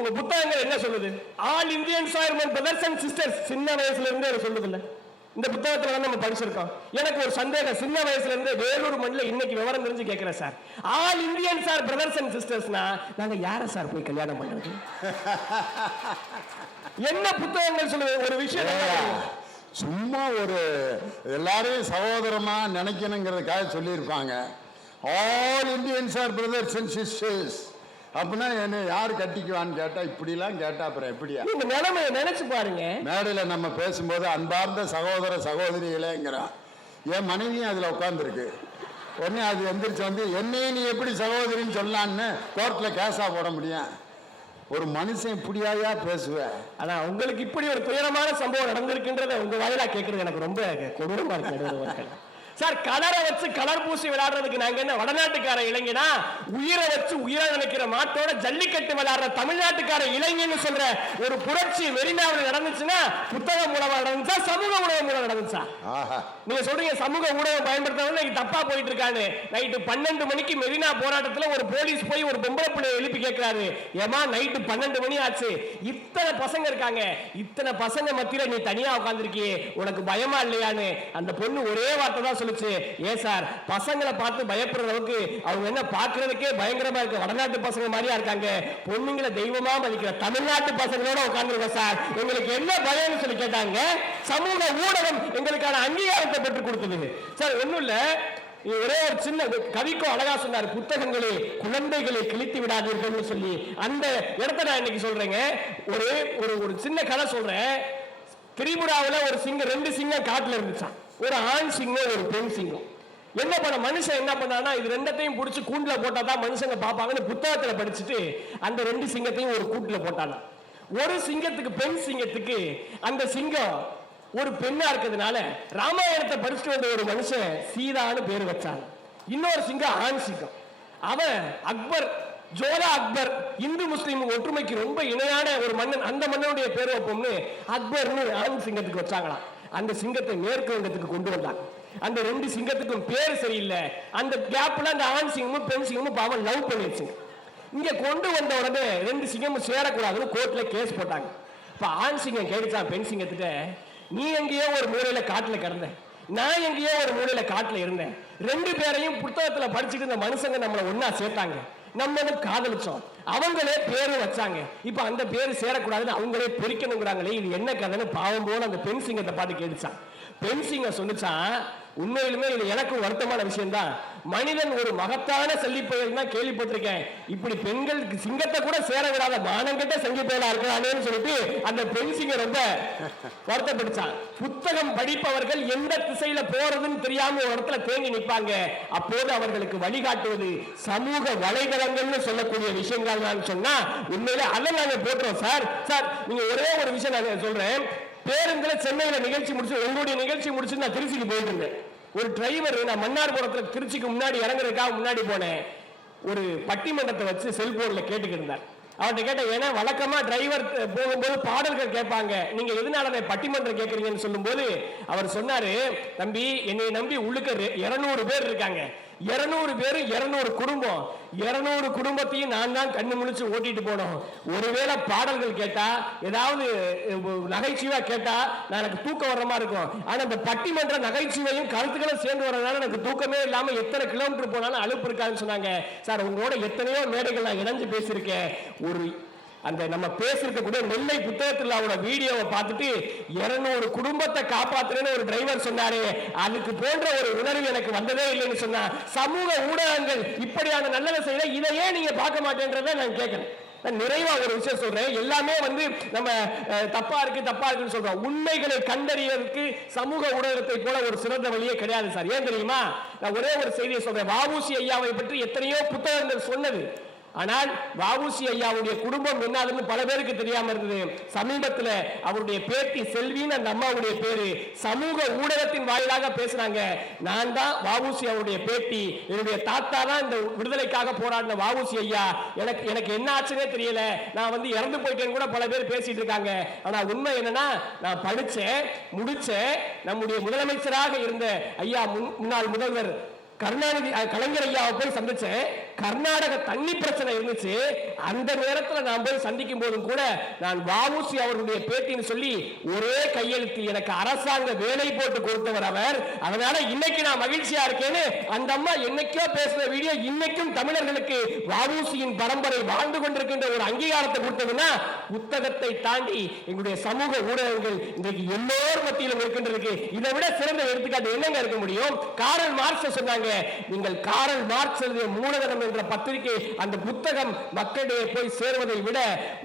உங்க புத்தகங்கள் என்ன சொல்லுது? All Indian chairman brothers and sisters. சின்ன வயசுல இருந்தே சொல்லுது இல்ல, இந்த புத்தகத்துல நம்ம படிச்சிருக்கோம். எனக்கு ஒரு சந்தேகம், சின்ன வயசுல இருந்து வேலூர் மண்ணில் இன்னைக்கு விவரம் தெரிஞ்சு கேட்கிறேன் sir. All Indian sir brothers and சிஸ்டர்ஸ்னா நாங்க யார சார் போய் கல்யாணம் பண்றது? என்ன புத்தகங்கள் சொல்லுது? ஒரு விஷயம் சும்மா ஒரு எல்லாரையும் சகோதரமா நினைக்கணுங்கிறதுக்காக சொல்லியிருப்பாங்க. All Indians are brothers and sisters அப்படின்னா என்ன யாரு கட்டிக்குவான்னு கேட்டா இப்படிலாம் கேட்டா அப்புறம் எப்படியா? இந்த நிலைமையை நினைச்சு பாருங்க. மேடையில் நம்ம பேசும்போது அன்பார்ந்த சகோதர சகோதரிகளேங்கிறான். என் மனைவியும் அதுல உட்காந்துருக்கு. உடனே அது எந்திரிச்சு வந்து என்னையும் நீ எப்படி சகோதரின்னு சொல்லலான்னு கோர்ட்ல கேஸா போட முடியும்? ஒரு மனுஷன் இப்படியாயா பேசுவேன்? ஆனா உங்களுக்கு இப்படி ஒரு துயரமான சம்பவம் நடந்திருக்குன்றத உங்க வாயிலா கேட்கறது எனக்கு ரொம்ப கொடூரமா இருக்கு சார். கலரை வச்சு கலர் பூசி விளையாடுறதுக்கு நாங்க என்ன வடநாட்டுக்கார இளைஞனா? உயிரை வச்சு உயிரை நினைக்கிற மாட்டோட ஜல்லிக்கட்டு விளையாடுற தமிழ்நாட்டுக்கார இளைஞன்னு சொல்ற ஒரு புரட்சி மெரினாவில் நடந்துச்சுன்னா புத்தக மூலமா நடந்துச்சா, சமூக ஊடகம் மூலம் நடந்துச்சா? நீங்க சொல்றீங்க சமூக ஊடகம் பயன்படுத்துறவங்க தப்பா போயிட்டு இருக்காங்க. நைட்டு 12 மணிக்கு மெரினா போராட்டத்துல ஒரு போலீஸ் போய் ஒரு பொம்பளை பிள்ளைய எழுப்பி கேட்கிறாரு, ஏமா நைட்டு 12 மணி ஆச்சு, இத்தனை பசங்க இருக்காங்க, இத்தனை பசங்க மத்தியில நீ தனியா உட்கார்ந்துருக்கியே, உனக்கு பயமா இல்லையான்னு அந்த பொண்ணு ஒரே வார்த்தை தான் சொல்லுச்சு, ஏன் சார் பசங்களை பார்த்து பயப்படுற அளவுக்கு அவங்க என்ன பார்க்கறதுக்கே பயங்கரமா இருக்கு, வடநாட்டு பசங்க மாதிரியா இருக்காங்க, பொண்ணுங்களை தெய்வமா மதிக்கிற தமிழ்நாட்டு பசங்களோட உட்கார்ந்துருக்கோம் சார், எங்களுக்கு என்ன பயம்னு சொல்லி கேட்டாங்க. சமூக ஊடகம் எங்களுக்கான அங்கீகாரத்தை பெற்றுக் கொடுத்தது சார். ஒண்ணும் இல்ல, ஒரே ஒரு சின்ன கவிக்கும் அழகா சொன்னார், புத்தகங்களே குழந்தைகளை கிழித்து விடாதீர்கள் சொல்லி. அந்த இடத்தை நான் இன்னைக்கு சொல்றேங்க. ஒரு ஒரு சின்ன கதை சொல்றேன். திரிபுராவில் ஒரு சிங்கம், 2 சிங்கம் காட்டுல இருந்துச்சான். ஒரு ஆண் சிங்கம், ஒரு பெண் சிங்கம். என்ன பண்ண மனுஷன் என்ன பண்ணானா, இது 2த்தையும் பிடிச்சி கூண்டுல போட்டா தான் மனுஷங்க பார்ப்பாங்கன்னு புத்தகத்துல படிச்சுட்டு அந்த 2 சிங்கத்தையும் ஒரு கூட்டுல போட்டானா. ஒரு சிங்கத்துக்கு, பெண் சிங்கத்துக்கு, அந்த சிங்கம் ஒரு பெண்ணா இருக்கிறதுனால ராமாயணத்தை படிச்சுட்டு வந்த ஒரு மனுஷன் சீதான்னு பேர் வச்சான். இன்னொரு சிங்கம் ஆண் சிங்கம். அவன் அக்பர், ஜோலா அக்பர், இந்து முஸ்லீம் ஒற்றுமைக்கு ரொம்ப இணையான ஒரு மன்னன், அந்த மன்னனுடைய பேர் வைப்போம்னு அக்பர்னு ஆண் சிங்கத்துக்கு வச்சாங்களாம். அந்த சிங்கத்தை மேற்கு வங்கத்துக்கு கொண்டு வந்தாங்க. அந்த 2 சிங்கத்துக்கும் பேர் சரியில்லை. அந்த கேப்ல அந்த ஆண் சிங்கமும் பெண் சிங்கமும் பாவம் லவ் பண்ணிடுச்சுங்க. இங்க கொண்டு வந்த உடனே 2 சிங்கமும் சேரக்கூடாதுன்னு கோர்ட்ல கேஸ் போட்டாங்க. இப்ப ஆண் சிங்கம் கேட்டுச்சான் பெண் சிங்கத்திட்ட, நீ எங்கேயோ ஒரு மூலையில காட்டுல கிடந்த, நான் எங்கேயோ ஒரு மூலையில காட்டுல இருந்தேன், 2 பேரையும் புத்தகத்துல படிச்சுட்டு இந்த மனுஷங்க நம்மளை ஒன்னா சேர்த்தாங்க, நம்மளும் காதலிச்சோம், அவங்களே பேரு வச்சாங்க, இப்ப அந்த பேரு சேரக்கூடாதுன்னு அவங்களே பிரிக்கணுங்கிறாங்களே, இது என்ன கதைன்னு பாவம் போல அந்த பெண் சிங்கத்தை பார்த்து கேட்டுச்சான். பெண் சிங்கம் சொன்னிச்சான், உண்மையிலுமே இது எனக்கு வருத்தமான விஷயம் தான், மனிதன் ஒரு மகத்தான செல்லிப்பயல் தான் கேள்விப்பட்டிருக்கேன், இப்படி பெண்கள் சிங்கத்தை கூட சேர விடாத மானங்கிட்ட செல்லிப்பயலா இருக்கிறானேன்னு சொல்லிட்டு அந்த பெண் சிங்கம் ரொம்ப வருத்தப்படுச்சான். புத்தகம் படிப்பவர்கள் எந்த திசையில போறதுன்னு தெரியாம ஒரு இடத்துல தேங்கி நிற்பாங்க. அப்போது அவர்களுக்கு வழிகாட்டுவது சமூக வலைதளங்கள்னு சொல்லக்கூடிய விஷயங்கள் நான் சொன்னா உண்மையில அதை நாங்க போட்டுறோம் சார். சார் நீங்க ஒரே ஒரு விஷயம் நான் சொல்றேன். பேருந்துல சென்னையில நிகழ்ச்சி முடிச்சு, உங்களுடைய நிகழ்ச்சி முடிச்சு நான் திருச்சிக்கு போயிட்டு இருந்தேன். ஒரு டிரைவர், நான் மன்னார்புரத்துல திருச்சிக்கு முன்னாடி இறங்குறதுக்காக முன்னாடி போனேன், ஒரு பட்டிமன்றத்தை வச்சு செல்போன்ல கேட்டுக்கிட்டு இருந்தார். அவர்கிட்ட கேட்டேன், ஏன்னா வழக்கமா டிரைவர் போகும்போது பாடல்கள் கேட்பாங்க, நீங்க எதனால பட்டிமன்றம் கேட்கறீங்கன்னு சொல்லும்போது அவர் சொன்னாரு, தம்பி என்னை நம்பி உள்ளுக்க 200 பேர் இருக்காங்க, 200 பேரு 200 குடும்பம், 200 குடும்பத்தையும் நான் தான் கண்ணு முழிச்சு ஓட்டிட்டு போனோம். ஒருவேளை பாடல்கள் கேட்டா, ஏதாவது நகைச்சுவா கேட்டா நான் எனக்கு தூக்கம் வர்ற மாதிரி இருக்கும். ஆனா இந்த பட்டிமன்ற நகைச்சுவையும் கருத்துக்களும் சேர்ந்து வரதுனால எனக்கு தூக்கமே இல்லாம எத்தனை கிலோமீட்டர் போனாலும் அலுப்பு இருக்காதுன்னு சொன்னாங்க. சார் உங்களோட எத்தனையோ மேடைகள் நான் இணைஞ்சு பேசியிருக்கேன். ஒரு அந்த நம்ம பேசிருக்கக்கூடிய நெல்லை புத்தகத்தில் அவரோட வீடியோவை பார்த்துட்டு 200 குடும்பத்தை காப்பாத்துறேன்னு ஒரு டிரைவர் சொன்னாரு. அதுக்கு போன்ற ஒரு உணர்வு எனக்கு வந்ததே இல்லைன்னு சொன்னா, சமூக ஊடகங்கள் இப்படியான நல்லதை செய்யற, இதையே நீங்க பார்க்க மாட்டேன்றதை நான் கேட்கிறேன். நிறைவா ஒரு விஷயம் சொல்றேன், எல்லாமே நம்ம தப்பா இருக்குன்னு சொல்றோம். உண்மைகளை கண்டறியறதுக்கு சமூக ஊடகத்தை போல ஒரு சிறந்த வழியே கிடையாது சார். ஏன் தெரியுமா? நான் ஒரே ஒரு செய்தியை சொல்றேன். வ.உ.சி. ஐயாவை பற்றி எத்தனையோ புத்தகங்கள் சொன்னது, ஆனால் வ.உ.சி. ஐயாவுடைய குடும்பம் என்னதுன்னு பல பேருக்கு தெரியாம இருந்தது. சமீபத்தில் அவருடைய பேட்டி செல்வின்னு அந்த அம்மாவுடைய பேரு சமூக ஊடகத்தின் வாயிலாக பேசுறாங்க. நான் தான் வ.உ.சி. அவருடைய பேட்டி, என்னுடைய தாத்தா தான் இந்த விடுதலைக்காக போராடின வ.உ.சி. ஐயா, எனக்கு என்ன ஆச்சுன்னே தெரியல, நான் இறந்து போயிட்டேன்னு கூட பல பேர் பேசிட்டு இருக்காங்க. ஆனா உண்மை என்னன்னா, நான் படிச்சேன் முடிச்சேன், நம்முடைய முதலமைச்சராக இருந்த ஐயா முன்னாள் முதல்வர் கலைஞர் ஐயாவை போய் சந்திச்சேன். கர்நாடக தண்ணி பிரச்சனை இருந்துச்சு, அந்த நேரத்தில் நான் போய் சந்திக்கும் போதும் கூட நான் வ.உ.சி. அவர்களுடைய பேட்டின்னு சொல்லி ஒரே கையெழுத்து, எனக்கு அரசாங்க வேலை போட்டு கொடுத்தவர் அவர். அதனால இன்னைக்கு நான் மகிழ்ச்சியா இருக்கேன்னு அந்த அம்மா என்னைக்கோ பேசுற வீடியோ இன்னைக்கும் தமிழர்களுக்கு வ.உ.சி.யின் பரம்பரை வாழ்ந்து கொண்டிருக்கின்ற ஒரு அங்கீகாரத்தை கொடுத்ததுன்னா, புத்தகத்தை தாண்டி எங்களுடைய சமூக ஊடகங்கள் இன்றைக்கு எல்லோர் மத்தியிலும் இருக்கின்றது. இதை விட சிறந்த எடுத்துக்காட்டு என்னங்க இருக்க முடியும்? காரல் மார்க்ஸ் சொன்னாங்க, நீங்கள் காரல் மார்க்ஸ் எழுதிய மூலதனம் என்ற பத்திரிகை, அந்த புத்தகம் மக்களிடையே போய் சேர்வதை விட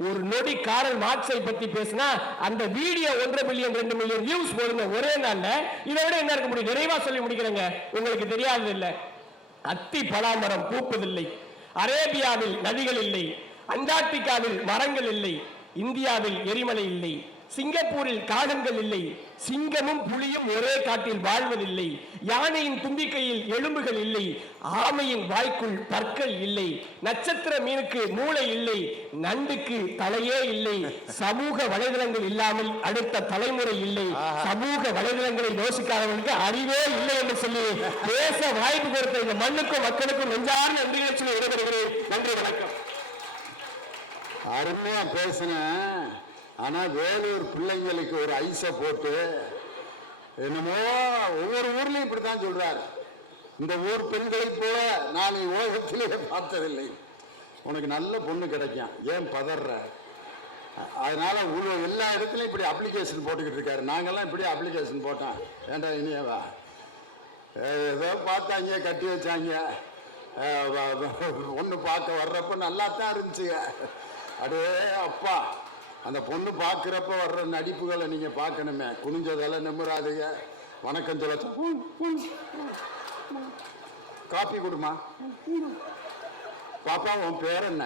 ஒரு நொடி காரல் மார்க்ஸை பற்றி பேசினா அந்த வீடியோ 1 மில்லியன் 2 மில்லியன் வியூஸ் போடுங்க ஒரே நாள்ல. இதை விட என்ன இருக்க முடியும்? நிறைவா சொல்லி முடிக்கிறேங்க, உங்களுக்கு தெரியாதது இல்லை. அத்தி பலாமரம் பூப்பதில்லை, அரேபியாவில் நதிகள் இல்லை, அண்டார்டிகாவில் மரங்கள் இல்லை, இந்தியாவில் எரிமலை இல்லை, சிங்கப்பூரில் காகங்கள் இல்லை, சிங்கமும் புலியும் ஒரே காட்டில் வாழ்வதில்லை, யானையின் தும்பிக்கையில் எலும்புகள் இல்லை, ஆமையின் வாய்க்குள் பற்கள் இல்லை, நட்சத்திர மீனுக்கு மூளை இல்லை, நண்டுக்கு தலையே இல்லை, சமூக வலைதளங்கள் இல்லாமல் அடுத்த தலைமுறை இல்லை, சமூக வலைதளங்களை யோசிக்காதவர்களுக்கு அறிவே இல்லை என்று சொல்லி பேச வாய்ப்பு கொடுத்த இந்த மண்ணுக்கும் மக்களுக்கும் நெஞ்சார்ந்த நன்றிகளை சொல்லி விடைபெறுகிறேன். நன்றி, வணக்கம். அருமையா பேசினேன். ஆனா வேலூர் பிள்ளைங்களுக்கு ஒரு ஐஸை போட்டு என்னமோ ஒவ்வொரு ஊர்லயும் இப்படித்தான் சொல்றாரு. இந்த ஊர் பெண்களை போல நான் உலகத்திலேயே பார்த்ததில்லை. உனக்கு நல்ல பொண்ணு கிடைக்கும், ஏன் பதற? அதனால எல்லா இடத்துலையும் இப்படி அப்ளிகேஷன் போட்டுக்கிட்டு இருக்காரு. நாங்கெல்லாம் இப்படி அப்ளிகேஷன் போட்டோம், ஏண்டா இனியவா ஏதோ பார்த்தாங்க, கட்டி வச்சாங்க, ஒன்று பார்க்க வர்றப்ப நல்லா தான் இருந்துச்சுங்க. அடே அப்பா, அந்த பொண்ணு பார்க்குறப்ப வர்ற நடிப்புகளை நீங்கள் பார்க்கணுமே. குனிஞ்சதெல்லாம் நிம்மராதுங்க, வணக்கம் சொல்ல, காப்பி கொடுமா, பாப்பா உன் பேர் என்ன?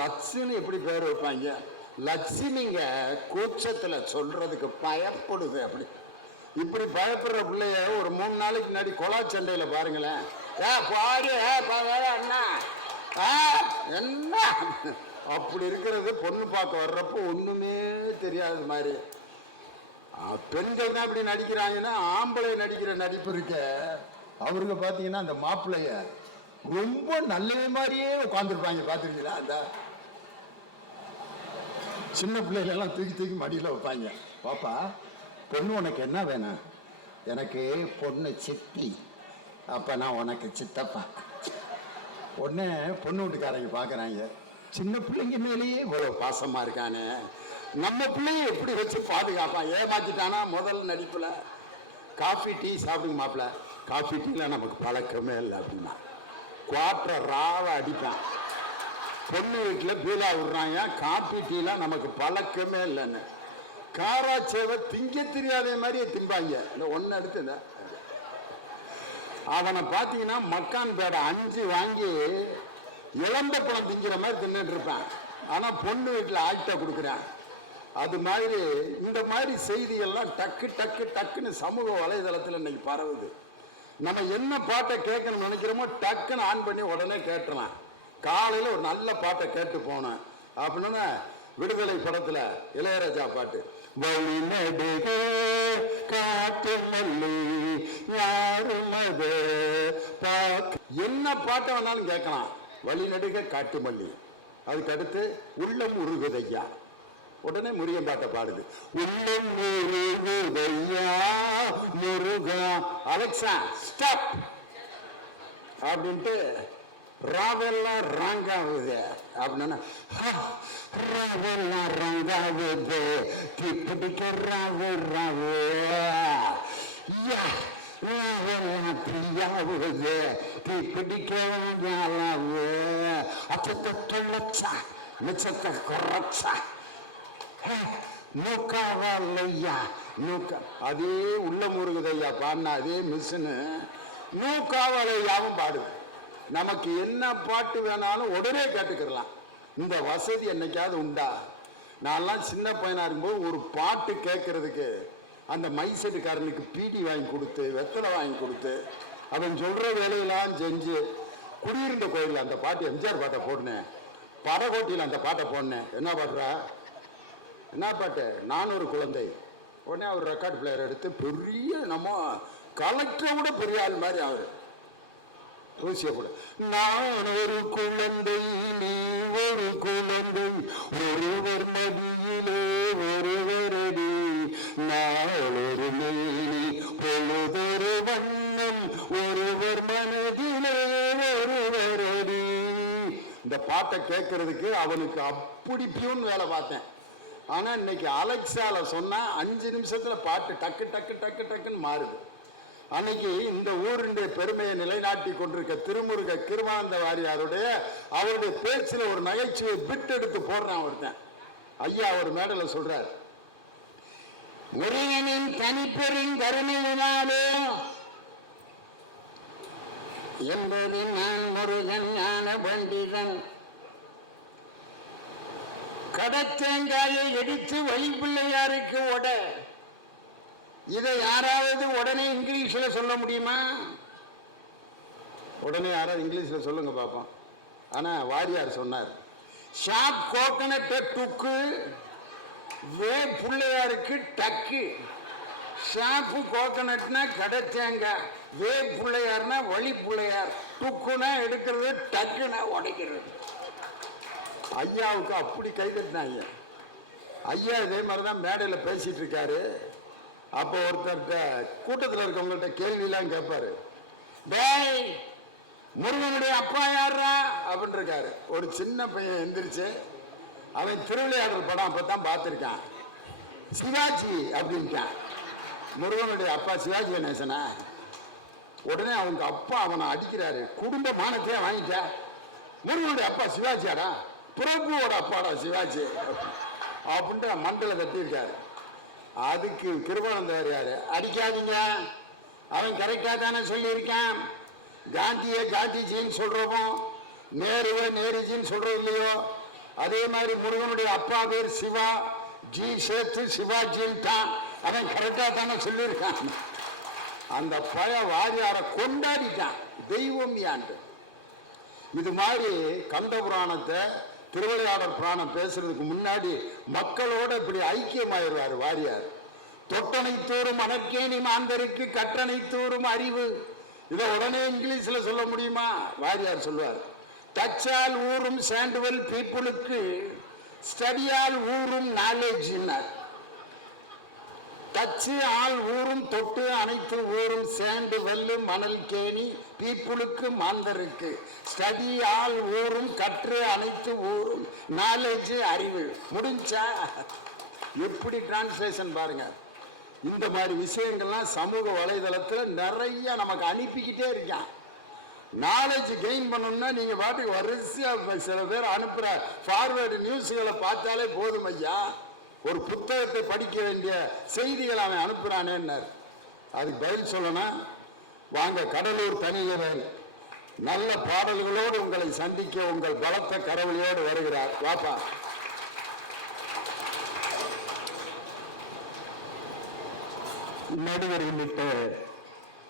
லட்சுன்னு எப்படி பேர் வைப்பாங்க? லட்சுமிங்க கூச்சத்தில் சொல்றதுக்கு பயப்படுது. அப்படி இப்படி பயப்படுற பிள்ளைய ஒரு 3 நாளைக்கு முன்னாடி கொலா சண்டையில் பாருங்களேன். அண்ணா என்ன அப்படி இருக்கிறது. பொண்ணு பார்க்க வர்றப்போ ஒண்ணுமே தெரியாத மாதிரி. பெண்கள் தான் இப்படி நடிக்கிறாங்கன்னா, ஆம்பளை நடிக்கிற நடிப்பு இருக்க அவருக்கு பார்த்தீங்கன்னா அந்த மாப்பிள்ளைய ரொம்ப நல்ல மாதிரியே உட்காந்துருப்பாங்க. பார்த்துருக்கீங்களா? அந்த சின்ன பிள்ளைகளெல்லாம் தூக்கி தூக்கி மடியில் வைப்பாங்க. பாப்பா, பொண்ணு உனக்கு என்ன வேணும்? எனக்கு பொண்ணு சித்தி. அப்போ நான் உனக்கு சித்தப்பா. உடனே பொண்ணு வீட்டுக்காரங்க பார்க்குறாங்க, சின்ன பிள்ளைங்க மேலேயே இவ்வளோ பாசமாக இருக்கானே, நம்ம பிள்ளைய எப்படி வச்சு பாதுகாப்பான்? ஏமாத்திட்டானா முதல் நடிப்பில். காஃபி டீ சாப்பிடுங்க மாப்பிள்ள, காஃபி டீலாம் நமக்கு பழக்கமே இல்லை அப்படின்னா குவார்டர் ராவை அடிப்பான். பொண்ணு வீட்டில் பீலா விடுறாங்க, காஃபி டீலாம் நமக்கு பழக்கமே இல்லைன்னு. காராச்சேவை திங்க தெரியாத மாதிரியே திம்பாங்க. இந்த ஒன்று எடுத்து அவனை பார்த்தீங்கன்னா மக்கான் பேடை 5 வாங்கி இளம்ப பழம் திங்கிற மாதிரி தின்னுட்டு இருப்பான். ஆனால் பொண்ணு வீட்டில் ஆழ்த்த கொடுக்குறான். அது மாதிரி இந்த மாதிரி செய்திகள்லாம் டக்கு டக்கு டக்குன்னு சமூக வலைதளத்தில் இன்னைக்கு பரவுது. நம்ம என்ன பாட்டை கேட்கணும்னு நினைக்கிறோமோ டக்குன்னு ஆன் பண்ணி உடனே கேட்டுறலாம். காலையில் ஒரு நல்ல பாட்டை கேட்டு போனேன் அப்படின்னா விடுதலை படத்துல இளையராஜா பாட்டு, வழி நடுக காட்டு மல்லி யாரும் அது என்ன பாட்டை வேணாலும் கேட்கலாம். வழி நடுக காட்டு மல்லி. அதுக்கு அடுத்து உள்ளம் உருகுதையா, உடனே முருகன் பாட்டை பாடுது. உள்ளம் உருகுதையா முருகா, அலெக்சா ஸ்டாப் அப்படின்ட்டு ராவெல்லாம் ராங்காகுது அப்படின்னா ராவெல்லாம் ராங்காகுது தீப்பிடிக்க ராவு ராவு ராவெல்லாம் பிரியாவுது தீப்பிடிக்க ராவு அச்சத்தை தொல்லச்சா மிச்சத்தை குறைச்சா நூக்காவல்லையா நூக்கா. அதே உள்ள முருகுதையா பாடினா அதே மிஷினு நூக்காவலையாவும் பாடுது. நமக்கு என்ன பாட்டு வேணாலும் உடனே கேட்டுக்கிடலாம். இந்த வசதி என்னைக்காவது உண்டா? நான்லாம் சின்ன பையனா இருக்கும்போது ஒரு பாட்டு கேட்கறதுக்கு அந்த மைசெட்டுக்காரனுக்கு பீடி வாங்கி கொடுத்து வெத்தலை வாங்கி கொடுத்து அவன் சொல்ற வேலையெல்லாம் செஞ்சு குடியிருந்த கோயிலில் அந்த பாட்டு எம்ஜிஆர் பாட்டை போடினேன், படகோட்டியில் அந்த பாட்டை போடினேன். என்ன பாடுறா, என்ன பாட்டு, நான் ஒரு குழந்தை. உடனே அவர் ரெக்கார்ட் பிளேயர் எடுத்து பெரிய நம்ம கலெக்டரை விட பெரிய ஆள் மாதிரி அவர் ரோசிய கூட, நான் ஒரு குழந்தை நீ ஒரு குழந்தை ஒருவர் மடியிலே ஒருவரடி நாளொரு மேனி பொழுதொரு வண்ணம் ஒருவர் மனதிலே ஒருவரடி. இந்த பாட்டை கேட்கறதுக்கு அவனுக்கு அப்படி பியூன் வேலை பார்த்தேன். ஆனா இன்னைக்கு அலெக்சால சொன்னா 5 நிமிஷத்துல பாட்டு டக்கு டக்கு டக்கு டக்குன்னு மாறுது. அன்னைக்கு இந்த ஊரினுடைய பெருமையை நிலைநாட்டி கொண்டிருக்க திருமுருக கிருபானந்த வாரியாருடைய அவருடைய பேச்சில் ஒரு நகைச்சுவை பிட் எடுத்து போடுறான் ஒருத்தன். ஐயா ஒரு மேடல சொல்றார், முருகனின் தனிப்பெரும் கருணையினாலே என்பது நான் முருகன் ஞான பண்டிதன் கடத்தேங்காயை எடுத்து வழிப்பிள்ளையாருக்கு உட. இதை யாராவது உடனே இங்கிலீஷ்ல சொல்ல முடியுமா? உடனே யாராவது இங்கிலீஷ்ல சொல்லுங்க பாப்போம். ஆனா வாரியார் சொன்னார், ஷாப் கோகனட்டை டுக்கு வே பிள்ளையாருக்கு டக்கு. ஷாப்பு கோகனட்னா கடத்தேங்காய், வே பிள்ளையார்னா வழி பிள்ளையார், டுக்குனா எடுக்கிறது, டக்குனா உடைக்கிறது. ஐயாவுக்கு அப்படி கைதட்டினாங்க. ஐயா இதே மாதிரிதான் மேடையில் பேசிட்டு இருக்காரு. அப்போ ஒருத்தர்கிட்ட கூட்டத்தில் இருக்கவங்கள்ட்ட கேள்வியெல்லாம் கேட்பாரு, டேய் முருகனுடைய அப்பா யாரா அப்படின்னு இருக்காரு. ஒரு சின்ன பையன் எந்திரிச்சு, அவன் திருவிளையாடல் படம் அப்பதான் பார்த்துருக்கான், சிவாஜி அப்படின்ட்டான். முருகனுடைய அப்பா சிவாஜி கணேசனா? உடனே அவங்க அப்பா அவனை அடிக்கிறாரு, குடும்ப மானத்தையே வாங்கிட்ட, முருகனுடைய அப்பா சிவாஜியாடா, பிரபுவோட அப்பாடா சிவாஜி அப்படின்ட்டு மண்டல தட்டியிருக்காரு. அதுக்கு கிருபானந்த வாரியார், அடிக்காதீங்க, அவன் கரெக்டா தானே சொல்லியிருக்கான். காந்தியை காந்திஜின்னு சொல்றோமோ நேருவை நேருஜின்னு சொல்றது இல்லையோ, அதே மாதிரி முருகனுடைய அப்பா பேர் சிவா, ஜி சேர்த்து சிவாஜின்ட்டான், அவன் கரெக்டா தானே சொல்லியிருக்கான். அந்த பழைய வாரியாரை கொண்டாடிட்டான் தெய்வம் யான்ட்டு. இது மாதிரி கந்த புராணத்தை திருவிளையாடல் புராணம் பேசுறதுக்கு முன்னாடி மக்களோட இப்படி ஐக்கியமாயிருவார் வாரியார். தொட்டனை தூரும் அனற்கேணி மாந்தருக்கு கற்றனை தூரும் அறிவு. இதை உடனே இங்கிலீஷ்ல சொல்ல முடியுமா? வாரியார் சொல்வார், டச்சால் ஊரும் சாண்டுவெல் பீப்புளுக்கு ஸ்டடியால் ஊரும் நாலேஜ். டச்சு ஆள் ஊரும் தொட்டு அனைத்து ஊரும் சேண்டு வெல்லு மணல் கேணி பீப்புளுக்கு மாந்தருக்கு ஸ்டடி ஆள் ஊரும் கற்று அனைத்து ஊரும் நாலேஜ் அறிவு. முடிஞ்சா? எப்படி டிரான்ஸ்லேஷன் பாருங்க. இந்த மாதிரி விஷயங்கள்லாம் சமூக வலைதளத்தில் நிறைய நமக்கு அனுப்பிக்கிட்டே இருக்கான். நாலேஜ் கெயின் பண்ணணும்னா நீங்க பாட்டுக்கு வரிசையா சில பேர் அனுப்புற ஃபார்வேர்டு நியூஸ்களை பார்த்தாலே போதும் ஐயா. ஒரு புத்தகத்தை படிக்க வேண்டிய செய்திகள் அவன் அனுப்புறானேன்னார். அதுக்கு பதில் சொல்லணும், வாங்க கடலூர் தனியவன் நல்ல பாடல்களோடு உங்களை சந்திக்க உங்கள் பலத்த கரவழியோடு வருகிறார். வாப்பா. நடுவர் உள்ளிட்ட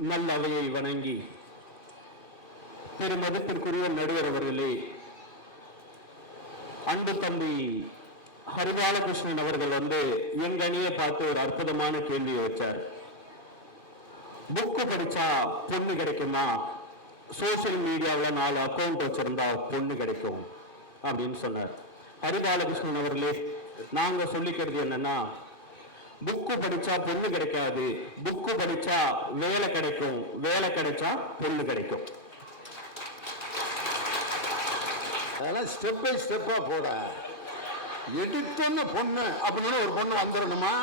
நல்ல அவையை வணங்கி பெருமதத்திற்குரிய நடுவர் அவர்களே, அன்பு தம்பி ஹரிபாலகிருஷ்ணன் அவர்கள் எங்க அணியை பார்த்து ஒரு அற்புதமான கேள்வியை வச்சார். புக்கு படிச்சா பொண்ணு கிடைக்குமா, சோசியல் மீடியாவில் 4 அக்கௌண்ட் வச்சிருந்தா பொண்ணு கிடைக்கும் அப்படின்னு சொன்னார். ஹரிபாலகிருஷ்ணன் அவர்களே, நாங்க சொல்லிக்கிறது என்னன்னா, புக்கு படிச்சா பொண்ணு கிடைக்காது, புக்கு படிச்சா வேலை கிடைக்கும், வேலை கிடைச்சா பொண்ணு கிடைக்கும். அதெல்லாம் ஸ்டெப் பை ஸ்டெப்பா போட. எடுத்தோன்னு பொண்ணு அப்படின்னு ஒரு பொண்ணு வந்துடணுமா,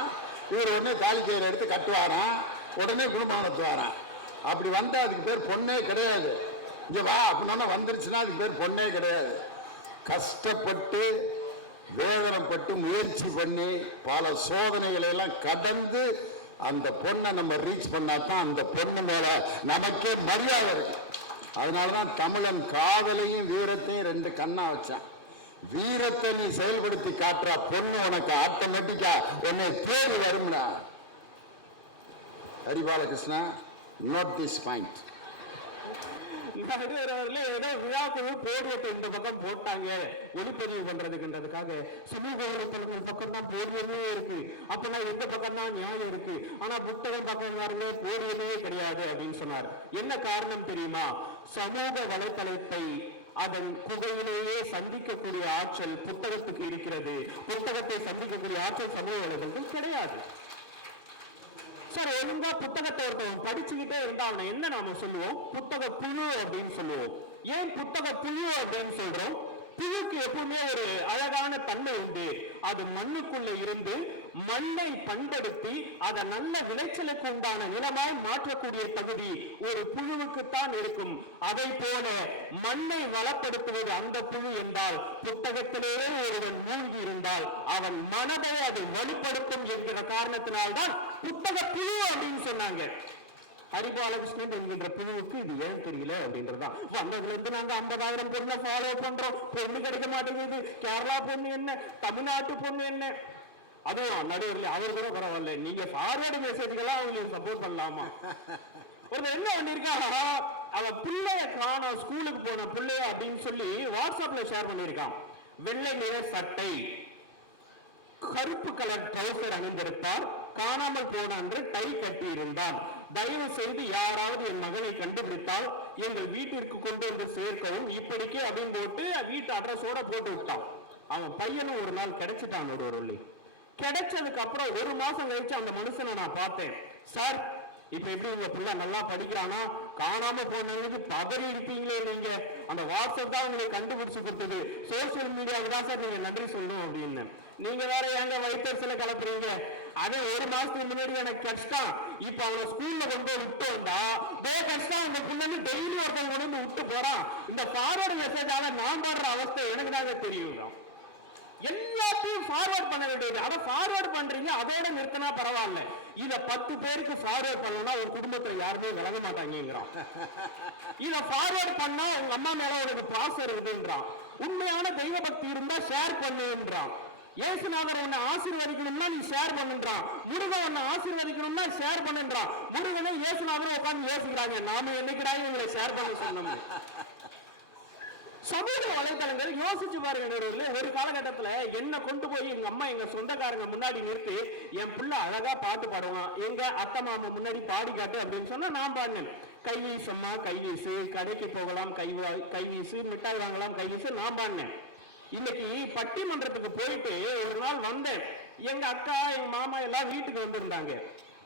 இவர் உடனே தாலி கயிறு எடுத்து கட்டுவாராம், உடனே குடும்பம் நடத்துவாராம். அப்படி வந்தா அதுக்கு பேர் பொண்ணே கிடையாது. இங்க வா அப்படின்னா வந்துருச்சுன்னா அதுக்கு பேர் பொண்ணே கிடையாது. கஷ்டப்பட்டு வேதனைப்பட்டு முயற்சி பண்ணி பல சோதனைகளை எல்லாம் கடந்து அந்த பொண்ணை நம்ம ரீச் பண்ணாதான் அந்த பொண்ணு மேல நமக்கே மரியாதை இருக்கு. அதனாலதான் தமிழன் காதலையும் வீரத்தையும் 2 கண்ணா வச்சான். வீரத்தை நீ செயல்படுத்தி காட்டுற பொண்ணு உனக்கு ஆட்டோமேட்டிக்கா உன்னை தேடி வரும்னா. ஹரிபாலகிருஷ்ணா, நோட் திஸ் பாயிண்ட். ஏதோ விழாக்கள் போடுவத்தை இந்த பக்கம் போட்டாங்க ஒளிப்பதிவு பண்றதுக்குன்றதுக்காக சமூக வலைத்தளங்கள் பக்கம் தான் போடுவதே இருக்கு. அப்பனா எந்த பக்கம் தான் நியாயம் இருக்கு, ஆனா புத்தகம் பக்கம் பாருங்க போடுவதே கிடையாது அப்படின்னு சொன்னார். என்ன காரணம் தெரியுமா? சமூக வலைத்தளத்தை அதன் குகையிலேயே சந்திக்கக்கூடிய ஆற்றல் புத்தகத்துக்கு இருக்கிறது. புத்தகத்தை சந்திக்கக்கூடிய ஆற்றல் சமூக வலைதளத்தில் கிடையாது. சார், ஒழுங்கா புத்தகத்தை ஒருத்தவன் படிச்சுக்கிட்டே இருந்தா அவனை என்ன நாம சொல்லுவோம்? புத்தக புழு அப்படின்னு சொல்லுவோம். ஏன் புத்தக புழு அப்படின்னு சொல்றோம்? புழுக்கு எப்பவுமே ஒரு அழகான தன்மை உண்டு. அது மண்ணுக்குள்ள இருந்து மண்ணை பண்படுத்தி அதை நல்ல விளைச்சலுக்கு உண்டான நிலமாய் மாற்றக்கூடிய தகுதி ஒரு புழுவுக்குத்தான் இருக்கும். அதை போல மண்ணை வளப்படுத்துவது அந்த புழு என்றால், புத்தகத்திலேயே ஒருவன் மூழ்கி இருந்தால் அவன் மனதை அது வலுப்படுத்தும் என்கிற காரணத்தினால்தான் புத்தக புழு அப்படின்னு சொன்னாங்க. ஹரிபாலகிருஷ்ணன் என்கின்ற புழுவுக்கு இது ஏன் தெரியல அப்படின்றதுதான். வந்ததுல இருந்து நாங்க 50,000 பொண்ணை ஃபாலோ பண்றோம், பொண்ணு கிடைக்க மாட்டேங்குது. கேரளா பொண்ணு என்ன, தமிழ்நாட்டு பொண்ணு என்ன. அதுவும் நடுவர்கள் அவர் கூட பரவாயில்ல, நீங்க ஃபார்வர்டு மெசேஜ்கெல்லாம் அவங்களுக்கு சப்போர்ட் பண்ணலாமா? ஒரு என்ன பண்ணிருக்காங்க, அவன் பிள்ளைய காணோம், ஸ்கூலுக்கு போன பிள்ளைய அப்படின்னு சொல்லி வாட்ஸ்அப்ல ஷேர் பண்ணிருக்கான். வெள்ளை நிற சட்டை, கருப்பு கலர் ட்ரௌசர் அணிந்திருப்பார், காணாமல் போன அன்று டை கட்டி இருந்தான். தயவு செய்து யாராவது என் மகனை கண்டுபிடித்தால் எங்கள் வீட்டிற்கு கொண்டு வந்து சேர்க்கவும் இப்படிக்கு அப்படின்னு போட்டு வீட்டு அட்ரஸோட போட்டு விட்டான். அவன் பையனும் ஒரு நாள் கிடைச்சிட்டான். ஒரு கிடைச்சதுக்கு அப்புறம் 1 மாசம் கழிச்சு அந்த மனுஷனை நான் பார்த்தேன். சார், இப்ப எப்படி உங்க பிள்ளை நல்லா படிக்கிறானா? காணாம போனது பதறி இருப்பீங்களே நீங்க, அந்த வாட்ஸ்அப் தான் உங்களுக்கு கண்டுபிடிச்சு கொடுத்தது, சோசியல் மீடியாவுக்கு தான் சார் நீங்க நன்றி சொல்லணும் அப்படின்னு. நீங்க வேற எங்க வைத்தறிச்சல கலப்புறீங்க? அதே 1 மாசத்துக்கு முன்னாடி எனக்கு கஷ்டம், இப்ப அவனை ஸ்கூல்ல கொண்டு விட்டு வந்தா கஷ்டம், உங்க பிள்ளைங்க டெய்லி ஒருத்தவங்க கொண்டு வந்து விட்டு போறான். இந்த ஃபார்வர்டு மெசேஜால நான் படுற அவஸ்தை எனக்கு தாங்க தெரியும். எல்லாத்தையும் ஃபார்வர்ட் பண்ண வேண்டியது. அதை ஃபார்வர்ட் பண்றீங்க, அதோட நிறுத்தினா பரவாயில்ல. இத 10 பேருக்கு ஃபார்வர்ட் பண்ணா ஒரு குடும்பத்துல யாருமே விலக மாட்டாங்கிறான். இத ஃபார்வர்ட் பண்ணா உங்க அம்மா மேல உனக்கு பாசம் இருக்குன்றான். உண்மையான தெய்வ பக்தி இருந்தா ஷேர் பண்ணுன்றான். இயேசுநாதர் உன்னை ஆசீர்வதிக்கணும்னா நீ ஷேர் பண்ணுன்றான். முருகன் உன்னை ஆசீர்வதிக்கணும்னா ஷேர் பண்ணுன்றான். முருகனை இயேசுநாதரும் உட்கார்ந்து யோசிக்கிறாங்க, நாம என்னைக்கிடாயும் உங்களை ஷேர் பண்ண சொன்னோம். சமூக வலைதளங்கள் யோசிச்சு பாருங்க. ஒரு காலகட்டத்துல என்ன கொண்டு போய் எங்க அம்மா எங்க சொந்தக்காரங்க முன்னாடி நிறுத்தி என் பிள்ளை அழகா பாட்டு பாடுவான், எங்க அத்தை மாமா முன்னாடி பாடி காட்டு அப்படின்னு சொன்னா நான் பாடினேன். கைவீசம்மா கைவீசு, கடைக்கு போகலாம் கைவீசு, மிட்டாய் வாங்கலாம் கைவீசு, நான் பாடினேன். இன்னைக்கு பட்டிமன்றத்துக்கு போயிட்டு ஒரு நாள் வந்தேன். எங்க அக்கா எங்க மாமா எல்லாம் வீட்டுக்கு வந்திருந்தாங்க.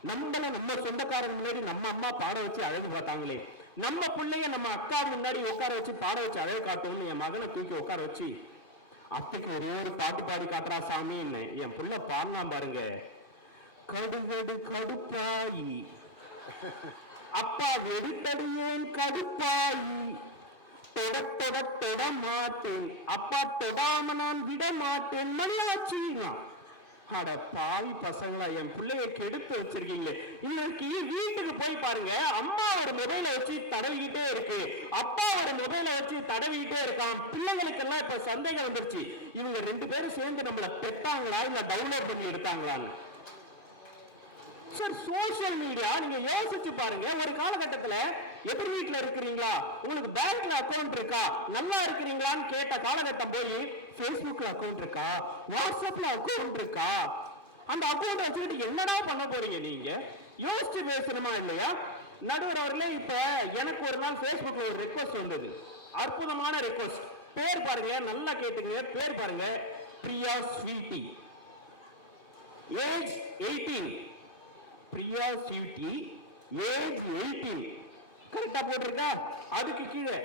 நம்ம சொந்தக்காரங்க முன்னாடி நம்ம அம்மா பாட வச்சு அழகு பார்த்தாங்களே, நம்ம பிள்ளைய நம்ம அக்கா முன்னாடி உட்கார வச்சு பாட வச்சு அழகு காட்டுவோம்னு என் மகனை தூக்கி உட்கார வச்சு அத்தைக்கு ஒரே ஒரு பாட்டு பாடி காட்டுறா சாமின்னு என் பிள்ளை பாடலாம் பாருங்க. கடுகடு கடுப்பாயி அப்பா வெடித்தடியேன் கடுப்பாயி தொட தொட தொட மாட்டேன் அப்பா தொடாம நான் விட மாட்டேன் மணியாச்சு. அட பாவி பசங்களா, என் பிள்ளைய கெடுத்து வச்சிருக்கீங்களே. இன்னைக்கு வீட்டுக்கு போய் பாருங்க, அம்மா ஒரு மொபைலை வச்சு தடவிக்கிட்டே இருக்கு, அப்பா ஒரு மொபைலை வச்சு தடவிக்கிட்டே இருக்கான். பிள்ளைங்களுக்கு எல்லாம் இப்ப சந்தேகம் வந்துருச்சு, இவங்க 2 பேரும் சேர்ந்து நம்மள பெட்டாங்களா இல்ல டவுன்லோட் பண்ணி எடுத்தாங்களான்னு. சார் சோசியல் மீடியா நீங்க யோசிச்சு பாருங்க. ஒரு காலகட்டத்துல எப்படி வீட்டுல இருக்கிறீங்களா, உங்களுக்கு பேங்க்ல அக்கவுண்ட் இருக்கா, நல்லா இருக்கிறீங்களான்னு கேட்ட காலகட்டம் போய் Facebookல அக்கவுண்ட் இருக்கா, வாட்ஸ்அப்ல அக்கவுண்ட் இருக்கா, அந்த அக்கவுண்ட் வச்சுக்கிட்டு என்னடா பண்ண போறீங்க நீங்க? யோசிச்சு பேசணுமா இல்லையா? நடுவர் அவர்களே, இப்ப எனக்கு ஒரு நாள் Facebookல ஒரு ரெக்வஸ்ட் வந்தது. அற்புதமான ரெக்வஸ்ட். பேர் பாருங்க, நல்லா கேட்டுங்க. பேர் பாருங்க, Priya Sweety, age 18. Priya Sweety, age 18. கரெக்டா போட்டிருக்கா? அதுக்கு கீழே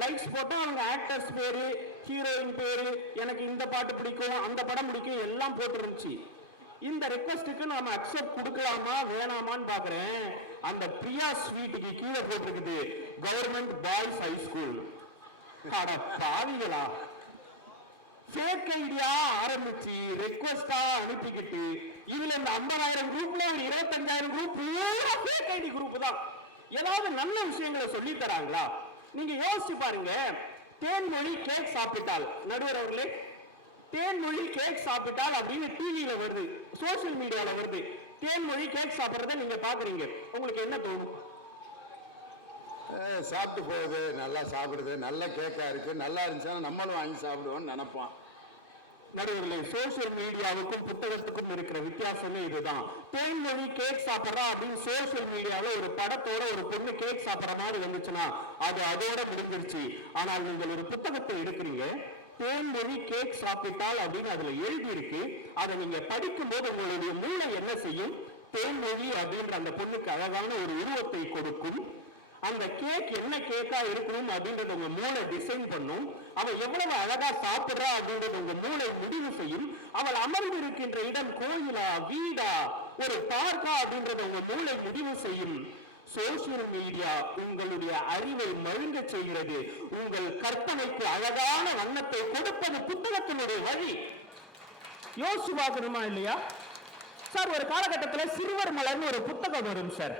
லைக்ஸ் போட்டா அவங்க ஆக்டர்ஸ் பேரு, ஹீரோயின் பேரு, எனக்கு இந்த பாட்டு பிடிக்கும், அந்த படம் பிடிக்கும் எல்லாம் போட்டு இருந்துச்சு. இந்த ரெக்வஸ்டுக்கு நாம அக்செப்ட் கொடுக்கலாமா வேணாமான்னு பாக்குறேன். அந்த பிரியா ஸ்வீட்டுக்கு கீழே போட்டிருக்குது கவர்மெண்ட் பாய்ஸ் ஹை ஸ்கூல். அட பாவிகளா, ஃபேக் ஐடியா ஆரம்பிச்சு ரெக்வஸ்டா அனுப்பிக்கிட்டு இதுல இந்த 50,000 குரூப்ல ஒரு 25,000 குரூப் ஃபேக் ஐடி குரூப் தான். ஏதாவது நல்ல விஷயங்களை சொல்லி தராங்களா? நீங்க யோசிச்சு பாருங்க. தேன்மொழி கேக் சாப்பிட்டால், நடுவர் அவர்களே, தேன்மொழி கேக் சாப்பிட்டால் அப்படின்னு டிவியில வருது, சோசியல் மீடியால வருது. தேன்மொழி கேக் சாப்பிடுறத நீங்க பாக்குறீங்க, உங்களுக்கு என்ன தோணும்? சாப்பிட்டு போகுது, நல்லா சாப்பிடுது, நல்ல கேக்கா இருக்கு, நல்லா இருந்துச்சுன்னா நம்மளும் வாங்கி சாப்பிடுவோம்னு நினைப்பான். நடுவர்களே, சோசியல் மீடியாவுக்கும் புத்தகத்துக்கும் இருக்கிற வித்தியாசமே இதுதான். தேன்மொழி கேக் சாப்பிட்றா அப்படின்னு சோசியல் மீடியாவில் ஒரு படத்தோட ஒரு பொண்ணு கேக் சாப்பிட்ற மாதிரி வந்துச்சுன்னா அது அதோட முடிஞ்சிருச்சு. ஆனால் நீங்கள் ஒரு புத்தகத்தை எடுக்கிறீங்க, தேன்மொழி கேக் சாப்பிட்டால் அப்படின்னு அதுல எழுதி இருக்கு. அதை நீங்க படிக்கும் போது உங்களுடைய மூளை என்ன செய்யும்? தேன்மொழி அப்படின்ற அந்த பொண்ணுக்கு அழகான ஒரு உருவத்தை கொடுக்கும். அந்த கேக் என்ன கேக்கா இருக்கணும் அப்படின்றத உங்க மூளை டிசைன் பண்ணும். அவள் எவ்வளவு அழகா சாப்பிடுறா அப்படின்றது உங்க மூளை முடிவு செய்யும். அவள் அமர்ந்து இருக்கின்ற இடம் கோயிலா, வீடா, ஒரு பார்க்கா அப்படின்றத உங்க மூளை முடிவு செய்யும். சோசியல் மீடியா உங்களுடைய அறிவை மழுங்க செய்கிறது. உங்கள் கற்பனைக்கு அழகான வண்ணத்தை கொடுப்பது புத்தகத்தினுடைய வழி. யோசிச்சு பார்க்கணுமா இல்லையா சார்? ஒரு காலகட்டத்தில் சிறுவர் மலர்னு ஒரு புத்தகம் வரும் சார்.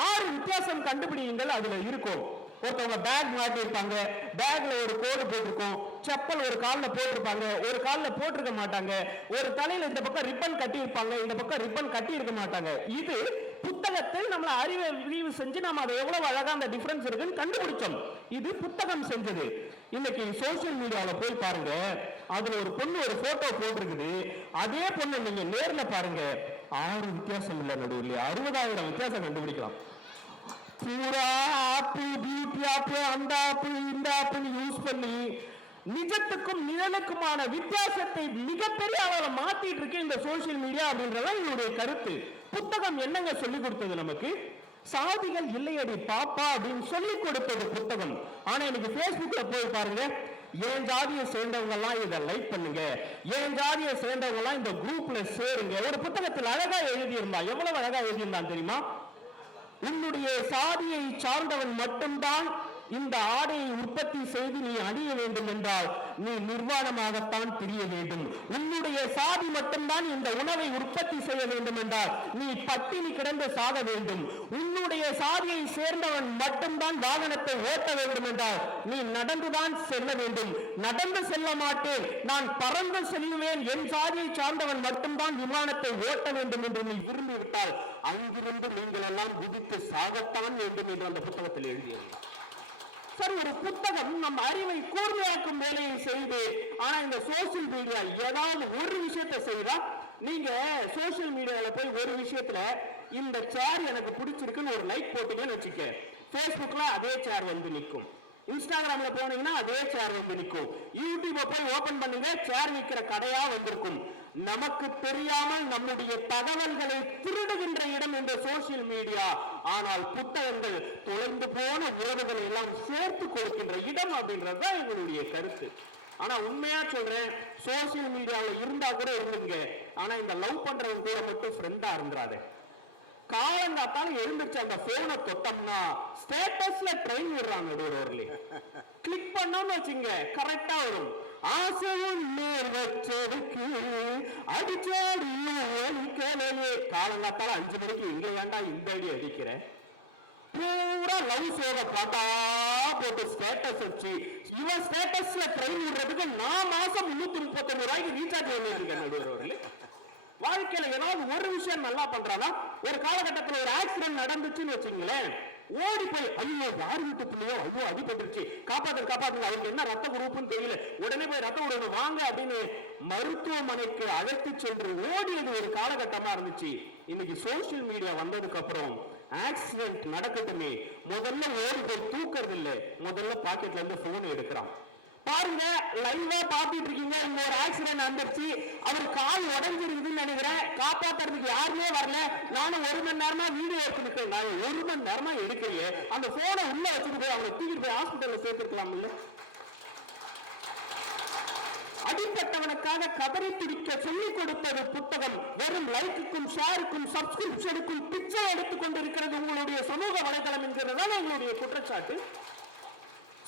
6 வித்தியாசம் கண்டுபிடிங்கள் அதுல இருக்கும். ஒருத்தவங்க பேக் மாட்டி இருப்பாங்க, பேக்ல ஒரு கோடு போட்டிருக்கும், செப்பல் ஒரு காலில் போட்டிருப்பாங்க, ஒரு காலில் போட்டிருக்க மாட்டாங்க, ஒரு தலையில இந்த பக்கம் ரிப்பன் கட்டி இருப்பாங்க, இந்த பக்கம் ரிப்பன் கட்டி இருக்க மாட்டாங்க. இது புத்தகத்தில் நம்மள அறிவை விரிவு செஞ்சு நம்ம அதை எவ்வளவு அழகா அந்த டிஃபரன்ஸ் இருக்குன்னு கண்டுபிடிச்சோம். இது புத்தகம் செஞ்சது. இன்னைக்கு சோசியல் மீடியால போய் பாருங்க, அதுல ஒரு பொண்ணு ஒரு போட்டோ போட்டிருக்குது. அதே பொண்ணு நீங்க நேர்ல பாருங்க, 6 வித்தியாசம் இல்ல, நடுவில் 60,000 வித்தியாசம் கண்டுபிடிக்கலாம். பூரா ஆப்பிள், பியூட்டி ஆப்பிள், அந்த ஆப்பிள், இந்த ஆப்பிள் யூஸ் பண்ணி நிஜத்துக்கும் நிழலுக்குமான வித்தியாசத்தை மிகப்பெரிய அளவில் மாத்திட்டு இருக்கு இந்த சோசியல் மீடியா அப்படின்றதான் என்னுடைய கருத்து. புத்தகம் என்னங்க சொல்லி கொடுத்தது நமக்கு? சாதிகள் இல்லையடி பாப்பா அப்படின்னு சொல்லி கொடுத்தது புத்தகம். ஆனா இன்னைக்கு Facebookல போய் பாருங்க, என் ஜாதியை சேர்ந்தவங்க எல்லாம் இதை லைக் பண்ணுங்க, என் ஜாதியை சேர்ந்தவங்க எல்லாம் இந்த குரூப்ல சேருங்க. ஒரு புத்தகத்தில் அழகா எழுதியிருந்தா, எவ்வளவு அழகா எழுதியிருந்தான் தெரியுமா? உன்னுடைய சாதியை சார்ந்தவன் மட்டும்தான் இந்த ஆடையை உற்பத்தி செய்து நீ அணிய வேண்டும் என்றால் நீ நிர்வாணமாகத்தான் தெரிய வேண்டும். உன்னுடைய சாதி மட்டும்தான் இந்த உணவை உற்பத்தி செய்ய வேண்டும் என்றால் நீ பட்டினி கிடந்து சாக வேண்டும். உன்னுடைய சாதியை சேர்ந்தவன் மட்டும்தான் வாகனத்தை ஓட்ட வேண்டும் என்றால் நீ நடந்துதான் செல்ல வேண்டும். நடந்து செல்ல மாட்டேன், நான் பறந்து செல்லுவேன், என் சாதியை சார்ந்தவன் மட்டும்தான் விமானத்தை ஓட்ட வேண்டும் என்று நீ விரும்பிவிட்டால் அங்கிருந்து நீங்கள் எல்லாம் குதித்து சாகத்தான் வேண்டும் என்று அந்த புத்தகத்தில் எழுதியது. சரி, ஒரு புத்தகம் நம்ம அறிவை கூர்மையாக்கும் வேலையை செய்து, ஆனா இந்த சோசியல் மீடியா ஏதாவது ஒரு விஷயத்தை செய்தா, நீங்க சோசியல் மீடியால போய் ஒரு விஷயத்துல இந்த சேர் எனக்கு பிடிச்சிருக்குன்னு ஒரு லைக் போட்டீங்கன்னு வச்சுக்க, Facebookல அதே சேர் வந்து நிற்கும், இன்ஸ்டாகிராம்ல போனீங்கன்னா அதே சேர் வந்து நிற்கும், யூடியூப போய் ஓபன் பண்ணுங்க சேர் விற்கிற கடையா வந்திருக்கும். நமக்கு தெரியாமல் நம்முடைய தகவல்களை திருடுகின்ற இடம் இந்த சோசியல் மீடியா. ஆனால் புத்தகங்கள் தொலைந்து போன உறவுகளை எல்லாம் சேர்த்து கொடுக்கின்ற இடம் அப்படின்றதுதான் எங்களுடைய கருத்து. ஆனா உண்மையா சொல்றேன், சோசியல் மீடியாவில் இருந்தா கூட இருந்துங்க, ஆனா இந்த லவ் பண்றவங்க கூட மட்டும் ஃப்ரெண்டா இருந்துறாரு. காலங்காத்தாலும் எழுந்திருச்சு அந்த போனை தொட்டோம்னா ஸ்டேட்டஸ்ல ட்ரெயின் விடுறாங்க நடுவர்களே. கிளிக் பண்ணோம்னு வச்சுங்க கரெக்டா வரும். ஆசையும் நேர் வச்சதுக்கு அடிச்சாடி அடிக்கலையே. காலங்காத்தால 5 மணிக்கு இங்க ஏண்டா இந்த அடி அடிக்கிற? பூரா லவ் சோக பாட்டா போட்டு ஸ்டேட்டஸ் வச்சு இவன் ஸ்டேட்டஸ்ல ட்ரெயின் விடுறதுக்கு நான் மாசம் 339 ரூபாய்க்கு ரீசார்ஜ் பண்ணிருக்கேன் நடுவர்களே. வாழ்க்கையில ஏதாவது ஒரு விஷயம் நல்லா பண்றானா, ஒரு காலகட்டத்தில் ஒரு ஆக்சிடென்ட் நடந்துச்சுன்னு வச்சுங்களேன், ஓடி போய் ஐயோ யார் வீட்டு பிள்ளையோ ஐயோ அடிபட்டுருச்சு காப்பாத்து காப்பாத்துங்க, அவருக்கு என்ன ரத்த குரூப்னு தெரியல, உடனே போய் ரத்த உடனே வாங்க அப்படின்னு மருத்துவமனைக்கு அழைத்து சென்று ஓடியது ஒரு காலகட்டமா இருந்துச்சு. இன்னைக்கு சோசியல் மீடியா வந்ததுக்கு அப்புறம் ஆக்சிடென்ட் நடக்கட்டுமே முதல்ல ஓடி போய் தூக்குறது இல்ல, முதல்ல பாக்கெட்ல இருந்து போன் எடுக்கிறான். பாருங்க, லைவா பாத்துட்டு இருக்கீங்க, இங்க ஒரு ஆக்சிடென்ட் வந்துருச்சு, அவர் கால் உடஞ்சிருக்குதுன்னு நினைக்கிறேன், காப்பாத்துறதுக்கு யாருமே வரல, நானும் 1 மணி நேரமா வீடியோ எடுத்துருக்கேன். நான் 1 மணி நேரமா எடுக்கிறேன், அந்த போனை உள்ள வச்சுட்டு போய் அவங்களை தூக்கிட்டு போய் ஹாஸ்பிட்டல்ல சேர்த்திருக்கலாம் இல்ல. அடிப்பட்டவனுக்காக கதறி துடிக்க சொல்லிக் கொடுத்தது புத்தகம் வெறும் லைக்குக்கும் ஷேருக்கும் சப்ஸ்கிரிப்ஷனுக்கும் பிச்சை எடுத்துக் கொண்டிருக்கிறது உங்களுடைய சமூக வலைதளம் என்கிறதால எங்களுடைய குற்றச்சாட்டு.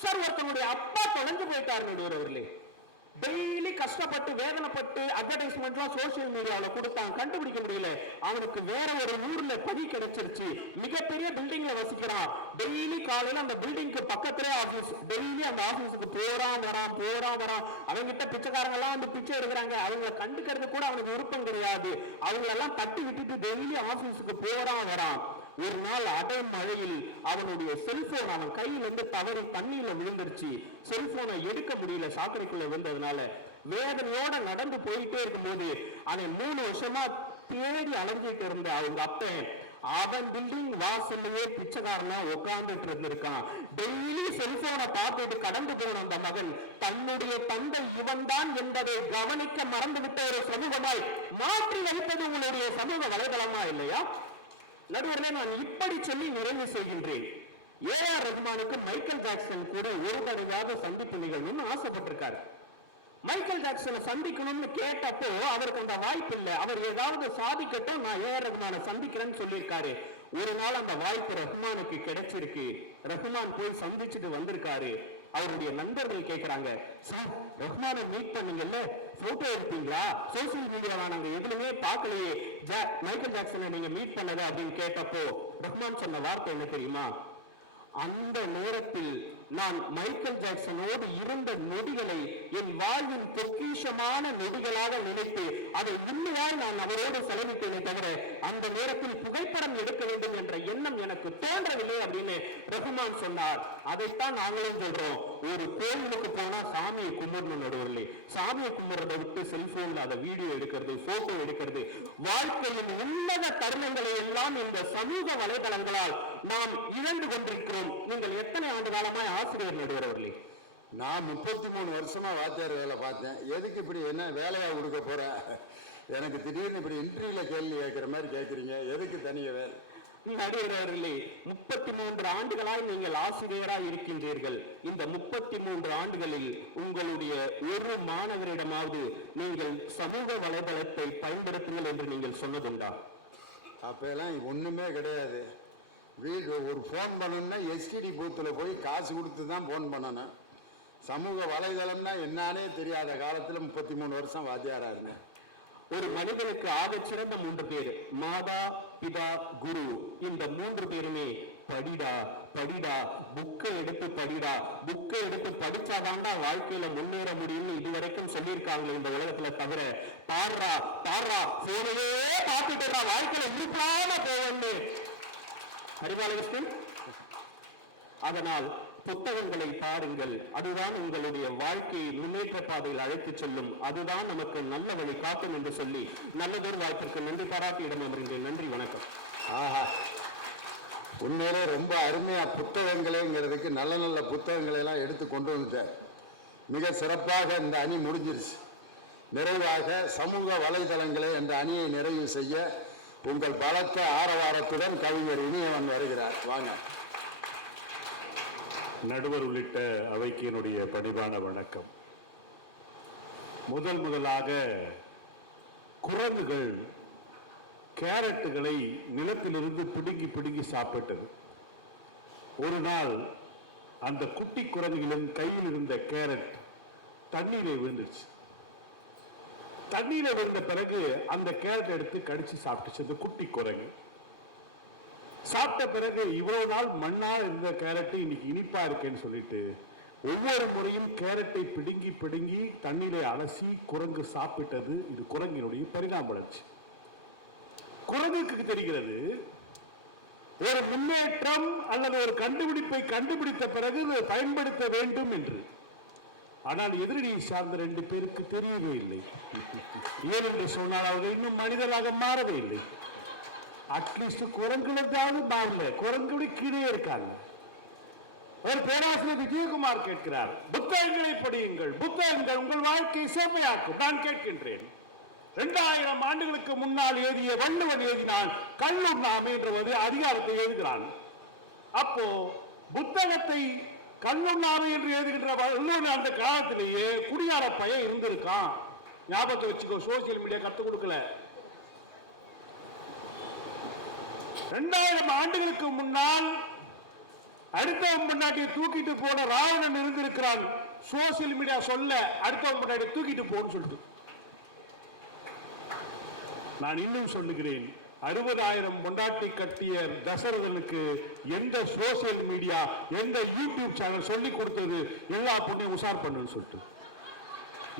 சார், ஒருத்தனுடைய அப்பா தொலைஞ்சு போயிட்டார் நடுவர் அவர்களே, டெய்லி கஷ்டப்பட்டு வேதனைப்பட்டு அட்வர்டைஸ்மெண்ட்லாம் சோசியல் மீடியாவில கொடுத்தாங்க, கண்டுபிடிக்க முடியல. அவனுக்கு வேற ஒரு ஊர்ல பதி கிடைச்சிருச்சு, மிகப்பெரிய பில்டிங்ல வசிக்கிறான். டெய்லி காலையில அந்த பில்டிங்க்கு பக்கத்திலே ஆபீஸ், டெய்லி அந்த ஆபீஸுக்கு போறான் வரான். அவங்கிட்ட பிச்சைக்காரங்க எல்லாம் வந்து பிச்சை எடுக்கிறாங்க, அவங்களை கண்டுக்கிறது கூட அவனுக்கு விருப்பம் கிடையாது. அவங்களெல்லாம் தட்டி விட்டுட்டு டெய்லி ஆபீஸுக்கு போறான் வரான். ஒரு நாள் அடை மழையில் அவனுடைய செல்போன் அவன் கையில இருந்து தவறி தண்ணியில விழுந்துருச்சு. செல்போனை எடுக்க முடியல, சாக்கடைக்குள்ள விழுந்ததுனால வேதனையோட நடந்து போயிட்டே இருக்கும்போது அவன் 3 வருஷமா தேடி அலைஞ்சிட்டு இருந்த அவங்க அப்பன் அவன் பில்டிங் வாசல்லையே பிச்சைக்காரனா உட்கார்ந்துட்டு இருந்திருக்கான். டெய்லி செல்போனை பார்த்துட்டு கடந்து போன அந்த மகன் தன்னுடைய தந்தை இவன் தான் என்பதை கவனிக்க மறந்துவிட்ட ஒரு சமூகமாய் மாற்றி வைப்பது உங்களுடைய சமூக வலைதளமா இல்லையா? நடுவர்களே, நான் இப்படி சொல்லி நிறைவு செய்கின்றேன். ஏஆர் ரஹ்மானுக்கு மைக்கேல் ஜாக்சன் கூட ஒரு தடவையாக சந்திப்பு நிகழ்வுன்னு ஆசைப்பட்டிருக்காரு. மைக்கேல் ஜாக்சனை சந்திக்கணும்னு கேட்டப்போ அவருக்கு அந்த வாய்ப்பு இல்லை. அவர் ஏதாவது சாதிக்கட்டும், நான் ஏஆர் ரஹ்மானை சந்திக்கிறேன்னு சொல்லியிருக்காரு. ஒரு நாள் அந்த வாய்ப்பு ரஹ்மானுக்கு கிடைச்சிருக்கு. ரஹ்மான் போய் சந்திச்சுட்டு வந்திருக்காரு. அவருடைய நண்பர்கள் கேட்கிறாங்க, சார் ரஹ்மானை மீட் பண்ணீங்கல்ல, போட்டோ எடுத்தீங்களா? சோசியல் மீடியாவா நாங்க எதுவுமே பார்க்கலையே, மைக்கேல் ஜாக்சனை நீங்க மீட் பண்ணல அப்படின்னு கேட்டப்போ ரஹ்மான் சொன்ன வார்த்தை என்ன தெரியுமா? அந்த நேரத்தில் நான் மைக்கேல் ஜாக்சனோடு இருந்த நொடிகளை என் வாழ்வின் பொக்கிஷமான நொடிகளாக நினைத்து அதை உண்மையாய் நான் அவரோடு செலவிட்டேனே தவிர அந்த நேரத்தில் புகைப்படம் எடுக்க வேண்டும் என்ற எண்ணம் எனக்கு தோன்றவில்லை அப்படின்னு ரஹ்மான் சொன்னார். அதைத்தான் நாங்களும் சொல்றோம். ஒரு கோயிலுக்கு போனா சாமியை கும்பிடணும் நடுவர்களே, சாமியை கும்பிடுறதை விட்டு செல்போன்ல அதை வீடியோ எடுக்கிறது, போட்டோ எடுக்கிறது, வாழ்க்கையின் உன்னத தருணங்களை எல்லாம் இந்த சமூக வலைதளங்களால் நாம் இழந்து கொண்டிருக்கிறோம். நீங்கள் எத்தனை ஆண்டு காலமாய் ஆசிரியர் நடுவர் அவர்களே? நான் 33 வருஷமா வாத்தியார் வேலை பார்த்தேன். எதுக்கு இப்படி என்ன வேலையா கொடுக்க போற? எனக்கு திடீர்னு இப்படி இன்டர்வியூல கேள்வி கேட்கிற மாதிரி கேட்குறீங்க, எதுக்கு தனிய வேலை? நடுவர் அவர்களே, 33 ஆண்டுகளாய் நீங்கள் ஆசிரியராய் இருக்கின்றீர்கள். இந்த 33 ஆண்டுகளில் உங்களுடைய ஒரு மாணவரிடமாவது நீங்கள் சமூக வலைதளத்தை பயன்படுத்துங்கள் என்று நீங்கள் சொன்னதுண்டா? அப்பெல்லாம் ஒண்ணுமே கிடையாது. வீடு ஒரு ஃபோன் பண்ணணும்னா எஸ்டிடி பூத்தில் போய் காசு கொடுத்து தான் ஃபோன் பண்ணணும். சமூக வலைதளம்னா என்னானே தெரியாத காலத்தில் 33 வருஷம் வாத்தியாராக இருந்தேன். ஒரு மனிதனுக்கு ஆகச் சிறந்த 3 பேர், மாதா பிதா குரு. இந்த 3 பேருமே படிடா படிடா, புக்கை எடுத்து படிடா, புக்கை எடுத்து படிச்சாதான்டா வாழ்க்கையில முன்னேற முடியும்னு இதுவரைக்கும் சொல்லியிருக்காங்க இந்த உலகத்துல. தவிர பாடுறா பாடுறா போனையே பார்த்துட்டு வாழ்க்கையில இருப்பாம போவன்னு அறிவாலயத்தில். அதனால் புத்தகங்களை பாருங்கள், அதுதான் உங்களுடைய வாழ்க்கையை முன்னேற்ற பாதையில் அழைத்து செல்லும், அதுதான் நமக்கு நல்ல வழி காட்டும் என்று சொல்லி நல்லதொரு வாய்ப்பிற்கு நன்றி பாராட்டி இடம் அமர்ந்தேன். நன்றி, வணக்கம். ஆஹா, உண்மையிலே ரொம்ப அருமையா புத்தகங்களேங்கிறதுக்கு நல்ல நல்ல புத்தகங்களை எல்லாம் எடுத்து கொண்டு வந்துட்டேன். மிக சிறப்பாக இந்த அணி முடிஞ்சிருச்சு. நிறைவாக சமூக வலைதளங்களே என்ற அணியை நிறைவு செய்ய உங்கள் பலத்த ஆரவாரத்துடன் கவிஞர் இனியவன் வருகிறார். வாங்க. நடுவர் உள்ளிட்ட அவைக்கு என்னுடைய பணிவான வணக்கம். முதலாக குரங்குகள் கேரட்டுகளை நிலத்திலிருந்து பிடுங்கி பிடுங்கி சாப்பிட்டது. ஒரு நாள் அந்த குட்டி குரங்குகளின் கையில் இருந்த கேரட் தண்ணீரை விழுந்துச்சு. தண்ணீரை விழுந்த பிறகு அந்த கேரட் எடுத்து கடிச்சு சாப்பிட்டுச்சு அந்த குட்டி குரங்கு. சாப்பிட்ட பிறகு இவ்வளவு நாள் மண்ணால் இருந்த கேரட் இன்னைக்கு இனிப்பா இருக்கேன்னு சொல்லிட்டு ஒவ்வொரு முறையும் கேரட்டை பிடுங்கி பிடுங்கி தண்ணீரை அலசி குரங்கு சாப்பிட்டது. இது குரங்கினுடைய பரிணாம வளர்ச்சி. குரங்குக்கு தெரிகிறது ஒரு முன்னேற்றம் அல்லது ஒரு கண்டுபிடிப்பை கண்டுபிடித்த பிறகு அதை பயன்படுத்த வேண்டும் என்று. ஆனால் எதிரணியை சார்ந்த 2 பேருக்கு தெரியவே இல்லை. ஏனென்று சொன்னால் அவர்கள் இன்னும் மனிதராக மாறவே இல்லை. அட்லீஸ்ட் குரங்குகளுக்காவது மாறல, குரங்குடி கீழே இருக்காங்க. ஒரு பேராசிரியர் விஜயகுமார் கேட்கிறார், புத்தகங்களை படியுங்கள், புத்தகங்கள் உங்கள் வாழ்க்கையை செம்மையாக்கும். நான் கேட்கின்றேன், 2000 ஆண்டுகளுக்கு முன்னால் எழுதிய வள்ளுவன் எழுதினான் கல்லுண்ண நாமை என்ற ஒரு அதிகாரத்தை எழுதுகிறான். அப்போ புத்தகத்தை கல்லுண்ணாமை என்று எழுதுகின்ற வள்ளுவன் அந்த காலத்திலேயே குடியார பையன் இருந்திருக்கான். ஞாபகத்தை வச்சுக்கோ, சோசியல் மீடியா கத்துக் கொடுக்கல. 2000 ஆண்டுகளுக்கு முன்னால் அடுத்தவன் முன்னாடி தூக்கிட்டு போன ராவணன் இருந்திருக்கிறான். சோசியல் மீடியா சொல்ல அடுத்தவன் முன்னாடி தூக்கிட்டு போன்னு சொல்லிட்டு. நான் இன்னும் சொல்லுகிறேன், 60,000 பொண்டாட்டி கட்டிய தசரதனுக்கு எந்த சோசியல் மீடியா எந்த யூடியூப் சேனல் சொல்லி கொடுத்தது எல்லா பொண்ணையும் உஷார் பண்ணுன்னு சொல்லிட்டு.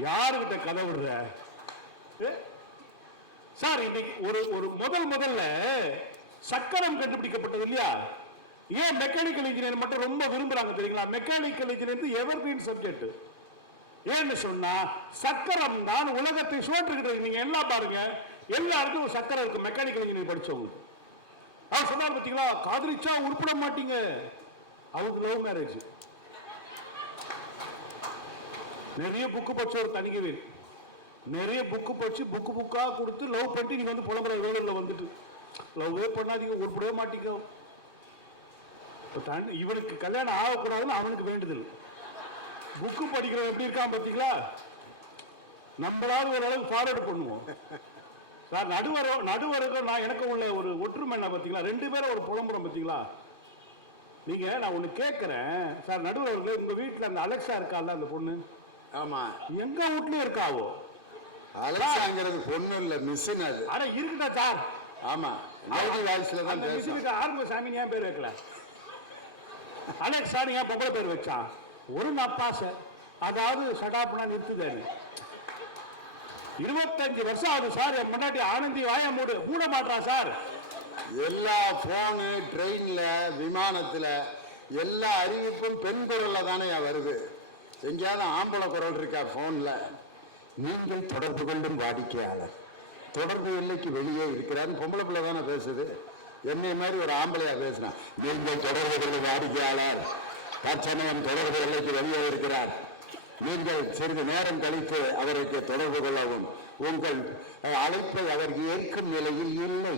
யாருகிட்ட கதை விடுற சார்? இன்னைக்கு ஒரு முதல்ல சக்கரம் கண்டுபிடிக்கப்பட்டது இல்லையா? ஏன் மெக்கானிக்கல் இன்ஜினியர் மட்டும் ரொம்ப விரும்புறாங்க தெரியுங்களா? Mechanical engineer evergreen subject. ஏன்னு சொன்னா சக்கரம் தான் உலகத்தை சுழற்றுகிறது. நீங்க எல்லாம் பாருங்க, எல்லா இடத்துக்கும் ஒரு சக்கரம் இருக்கு. மெக்கானிக்கல் இன்ஜினியர் படிச்சவங்க அவர் சொன்னார் பார்த்தீங்களா, காதலிச்சா உருப்பிட மாட்டீங்க. அவருக்கு லவ் மேரேஜ். நிறைய புக்கு படிச்ச ஒரு தனிகவே, நிறைய புக்கு படிச்சு புக்கா கொடுத்து லவ் பண்ணிட்டு நீங்க வந்து புலம்புற வேலையில் வந்துட்டு லவ்வே பண்ணாதீங்க, உருப்பிடவே மாட்டீங்க. இவனுக்கு கல்யாணம் ஆகக்கூடாதுன்னு அவனுக்கு வேண்டுதல். புக்கு படிக்கிறவன் எப்படி இருக்கான் பார்த்தீங்களா? நம்மளாவது ஓரளவுக்கு ஃபார்வர்டு பண்ணுவோம் சார். நடுவருக்கு நான் எனக்கு உள்ள ஒரு ஒற்றுமை என்ன பார்த்தீங்களா? 2 பேரும் ஒரு புலம்புறம் பார்த்தீங்களா? நீங்க நான் ஒன்று கேட்குறேன் சார், நடுவர்கள் உங்க வீட்டில் அந்த அலெக்சா இருக்கால அந்த பொண்ணு? ஆமா, எங்க வீட்லயும் இருக்காவோ. அலெக்சாங்கிறது பொண்ணு இல்ல, மிஷின் அது. ஆனா இருக்குதா சார்? ஆமா, வாய்ஸ்ல தான் மிஷினுக்கு ஆர்ம சாமி ஏன் பேர் வைக்கல? அலெக்சா ஏன் பொம்பளை பேர் வச்சான்? ஒரு நப்பாச, அதாவது சடாப்புனா நிறுத்துதானு. 25 வருஷம் ஆகுது சார். என் முன்னாடி ஆனந்தி வாய மூட மாட்டா சார். எல்லா போனு, ட்ரெயின்ல, விமானத்துல எல்லா அறிவிப்பும் பெண் குரல்ல தானே வருது. எங்கேயாவது ஆம்பளை குரல் இருக்கா போன்ல? நீங்கள் தொடர்பு கொள்ளும் வாடிக்கையாளர் தொடர்பு எல்லைக்கு வெளியே இருக்கிறார். பொம்பளை பிள்ளை தானே பேசுது. என்னை மாதிரி ஒரு ஆம்பளையா பேசுறான். நீங்கள் தொடர்பு கொள்ளும் வாடிக்கையாளர் தற்சமயம் தொடர்பு எல்லைக்கு வெளியே இருக்கிறார். நீங்கள் சிறிது நேரம் கழித்து அவருக்கு தொடர்பு கொள்ளவும், உங்கள் அழைப்பை அவர் ஏற்கும் நிலையில் இல்லை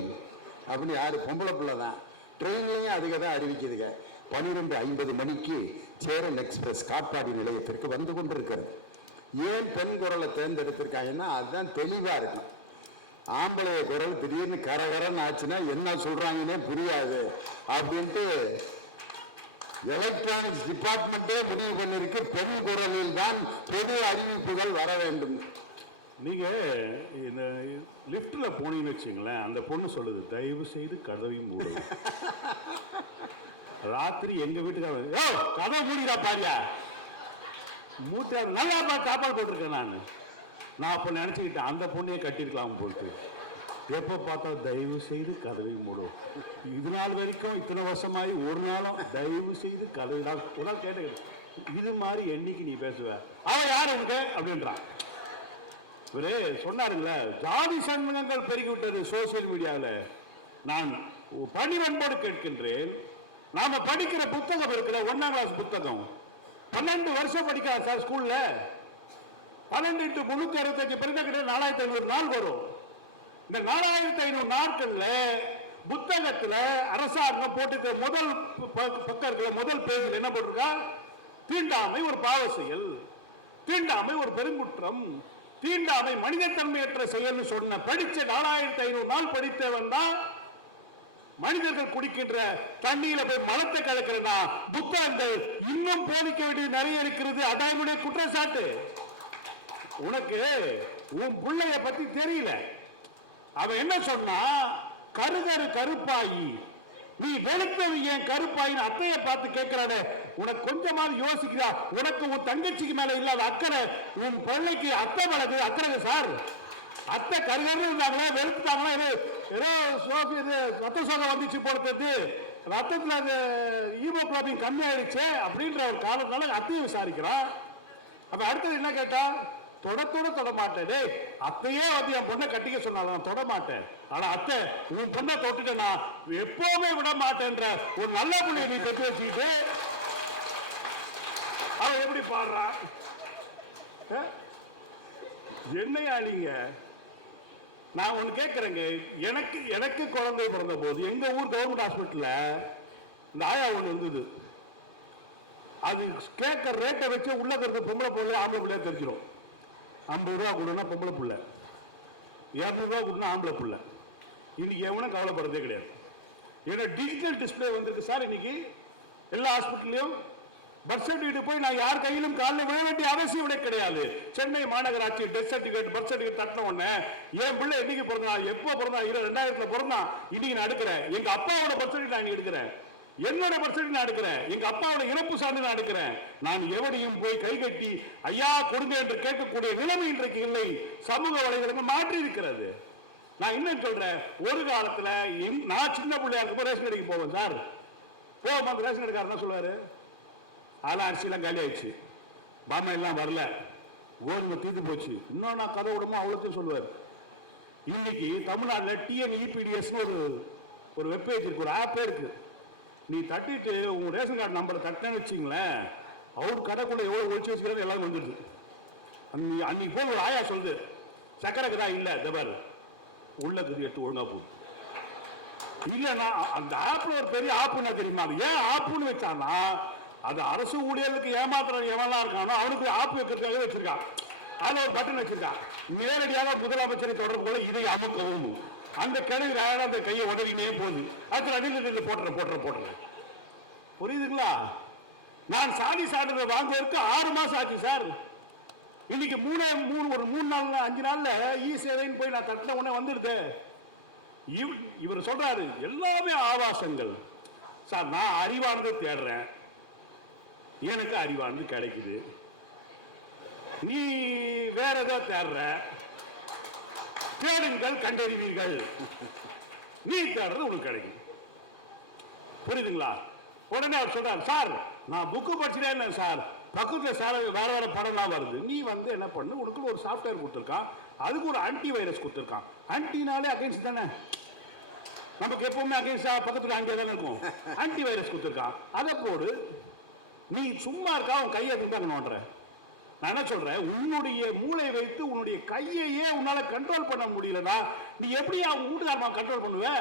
அப்படின்னு. யாரு? பொம்பளை பிள்ளை தான். ட்ரெயின்லையும் அதுக்கு தான் அறிவிக்குதுங்க. 12:50 மணிக்கு சேரன் எக்ஸ்பிரஸ் காட்பாடி நிலையத்திற்கு வந்து கொண்டிருக்கிறது. ஏன் பெண் குரலை தேர்ந்தெடுத்திருக்காங்கன்னா அதுதான் தெளிவா இருக்கும். ஆம்பளைய குரல் திடீர்னு கரகரன்னு ஆச்சுன்னா என்ன சொல்றாங்கன்னே புரியாது அப்படின்ட்டு எலக்ட்ரானிக்ஸ் டிபார்ட்மெண்டே முடிவு பண்ணிருக்கு, பெண் குரலில் தான் பொது அறிவிப்புகள் வர வேண்டும். நீங்க இந்த லிப்ட்ல போனீங்கன்னு வச்சுங்களேன், அந்த பொண்ணு சொல்லுது, தயவு செய்து கதவை மூடு. ராத்திரி எங்க வீட்டுக்கார கதை மூடிடா பாரியா மூட்டை நல்லா பார்த்து சாப்பாடு போட்டிருக்கேன். நான் அப்ப நினைச்சுக்கிட்டேன் அந்த பொண்ணையே கட்டிருக்கலாம் போட்டு. எப்போ பார்த்தா தயவு செய்து கதவை மூடும். இது நாள் வரைக்கும் இத்தனை வருஷமாயி ஒரு நாளும் தயவு செய்து கதவை ஒரு நாள் கேட்டுக்கிறேன், இது மாதிரி என்னைக்கு நீ பேசுவ? அவன் யார் உனக்கு அப்படின்றான். இவரு சொன்னாருங்களே, ஜாதி சண்முகங்கள் பெருகிவிட்டது சோசியல் மீடியாவில். நான் பணிவன்போடு கேட்கின்றேன், நாம படிக்கிற புத்தகம் இருக்கிற 1ஆம் கிளாஸ் புத்தகம் 12 வருஷம் படிக்கலாம் சார் ஸ்கூல்ல. 12 × 365 பிறகு 4500 நாள் வரும். இந்த 4500 நாட்கள்ல புத்தகத்துல அரசாங்கம் போட்டு முதல் பக்கம் முதல் பேஜில் என்ன போட்டிருக்கா? தீண்டாமை ஒரு பாவ செயல், தீண்டாமை ஒரு பெருங்குற்றம், தீண்டாமை மனிதத்தன்மையற்ற செயல்னு சொன்ன படிச்ச 4500 நாள் படித்தவன் தான் மனிதர்கள் குடிக்கின்ற தண்ணியில போய் மலத்தை கலக்கிறனா புத்தகங்கள் இன்னும் போதிக்க வேண்டியது நிறைய இருக்கிறது. அதானுடைய குற்றச்சாட்டு. உனக்கு உன் பிள்ளைய பத்தி தெரியல. அவன் என்ன சொன்னா, கருகரு கருப்பாயி, நீ வெளுத்தது ஏன் கருப்பாயின்னு அத்தையை பார்த்து கேட்கிறானே, உனக்கு கொஞ்சமாவது யோசிக்கிறா? உனக்கு உன் தங்கச்சிக்கு மேல இல்லாத அக்கறை உன் பிள்ளைக்கு அத்தை மேல அக்கறை சார். அத்தை கருகருன்னு இருந்தாங்களா, வெறுத்துட்டாங்களா, ஏதோ சோஃபி இது ரத்த சோகம் வந்துச்சு போடுறது, ரத்தத்தில் அது ஹீமோகுளோபின் கம்மி ஆயிடுச்சு அப்படின்ற ஒரு காரணத்தால அத்தையும் விசாரிக்கிறான். அப்ப அடுத்தது என்ன கேட்டா, தொட மாட்டேன். அத்தையே வந்து என் பொண்ணை கட்டிக்க சொன்னாலும் நான் தொட மாட்டேன். ஆனா அத்தை உன் பொண்ணை தொட்டுட்டு நான் எப்பவுமே விட மாட்டேன்ற ஒரு நல்ல புள்ளியை நீ பெற்று வச்சுக்கிட்டு அவன் எப்படி பாடுறான்? என்னையா நீங்க? நான் ஒண்ணு கேட்கிறேங்க, எனக்கு குழந்தை பிறந்த போது எங்க ஊர் கவர்மெண்ட் ஹாஸ்பிட்டல்ல இந்த ஆயா ஒண்ணு இருந்தது. அது கேட்க ரேட்டை வச்சு உள்ள இருக்கிற பொம்பளை பிள்ளை ஆம்பளை பிள்ளைய தெரிஞ்சிடும். 50 ரூபா கொடுனா பொம்பளை பிள்ளை, 200 ரூபா கொடுனா ஆம்பளை பிள்ளை. இன்னைக்கு எவனும் கவலைப்படுறதே கிடையாது. ஏன்னா டிஜிட்டல் டிஸ்பிளே வந்திருக்கு சார். இன்னைக்கு எல்லா ஹாஸ்பிட்டல்லையும் பர்த் சர்டிபிகேட் போய் நான் யார் கையிலும் காலில் விழ வேண்டிய அவசியம் கிடையாது. சென்னை மாநகராட்சி டெத் சர்டிபிகேட் பர்த் சர்டிபிகேட் தட்டின உடனே என் பிள்ளை என்னைக்கு பிறந்தான், எப்போ பிறந்தான், 2000 பிறந்தான், இன்னைக்கு நான் எடுக்கிறேன். எங்க அப்பாவோட பர்த் சர்டிபிகேட் நான் எடுக்கிறேன், என்னோட பர்த் சர்டிபிகேட் நான் எடுக்கிறேன், எங்க அப்பாவோட இறப்பு சான்று நான் எடுக்கிறேன். நான் எவனையும் போய் கை கட்டி ஐயா கொடுங்க என்று கேட்கக்கூடிய நிலைமை இன்றைக்கு இல்லை. சமூக வலைதளங்கள் மாற்றி இருக்கிறது. நான் இன்னும் சொல்றேன், ஒரு காலத்துல நான் சின்ன பிள்ளையா இருக்கப்போ ரேஷன் கடைக்கு போவேன் சார். போகும்போது ரேஷன் கடைக்காரர் என்ன சொல்லுவாரு, அதெல்லாம் அரிசியெல்லாம் காலி ஆயிடுச்சு, பாமா எல்லாம் வரல, கோதுமை தீர்த்து போச்சு, இன்னும் நான் கதை விடுமோ அவ்வளோத்தையும் சொல்லுவார். இன்னைக்கு தமிழ்நாட்டில் டிஎன்இபிடிஎஸ் ஒரு வெப்பேஜ் இருக்கு, ஒரு ஆப்பே இருக்கு. நீ தட்டிட்டு உங்க ரேஷன் கார்டு நம்பரை தட்டினு வச்சிங்களேன், அவர் கடைக்குள்ள எவ்வளோ ஒழிச்சு வச்சுக்கிறது எல்லாரும் வந்துடுது. அன்னைக்கு போய் ஒரு ஆயா சொல்லுது, சக்கரை கதா இல்லை தபார் உள்ள கதி எட்டு ஒழுங்கா போகுது. இல்லைன்னா அந்த ஆப்ல ஒரு பெரிய ஆப்புன்னா தெரியுமா, ஏன் ஆப்புன்னு வச்சானா அது அரசு ஊழியர்களுக்கு ஏமாத்திரம் எவனா இருக்கானோ அவனுக்கு ஆப்பு வைக்கிறதுக்காக வச்சிருக்கான். அதுல ஒரு பட்டன் வச்சிருக்கான், நேரடியாக முதலமைச்சரை தொடர்பு கொள்ள இதை அமுக்கவும். அந்த கிழவி அந்த கையை உடனே போகுது, அதுக்கு அடியில் போட்டுறேன். புரியுதுங்களா? நான் சாதி சான்றிதழ் வாங்குவதற்கு 6 மாசம் ஆச்சு சார். இன்னைக்கு ஒரு 3 நாள் 5 நாள்ல சேவைன்னு போய் நான் தட்டின உடனே வந்துடுது. இவர் சொல்றாரு எல்லாமே ஆபாசங்கள் சார். நான் அறிவானது தேடுறேன், எனக்கு அறிவானது கிடைக்குது, நீ வேற ஏதோ தேடுற, தேடுங்கள் கண்டறிவீர்கள், நீ தேடுறது உனக்கு கிடைக்கும். புரியுதுங்களா? உடனே அவர் சொல்றாரு, சார் நான் புக்கு படிச்சுட்டேன் சார், பக்கத்துல சார் வேற வேற படம்லாம் வருது, நீ வந்து என்ன பண்ணு, உனக்கு ஒரு சாஃப்ட்வேர் கொடுத்துருக்கான், அதுக்கு ஒரு ஆன்டி வைரஸ் கொடுத்துருக்கான். ஆன்டினாலே அகைன்ஸ்ட் தானே, நமக்கு எப்பவுமே அகைன்ஸ்டா பக்கத்துல ஆன்டி தானே இருக்கும். ஆன்டி வைரஸ் கொடுத்துருக்கான், அதை போடு. நீ சும்மா இருக்கா, உன் கையை நோண்டுற. நான் என்ன சொல்றேன், உன்னுடைய மூளை வைத்து உன்னுடைய கையையே உன்னால கண்ட்ரோல் பண்ண முடியலன்னா நீ எப்படி அவன் வீட்டுக்காரமா கண்ட்ரோல் பண்ணுவ?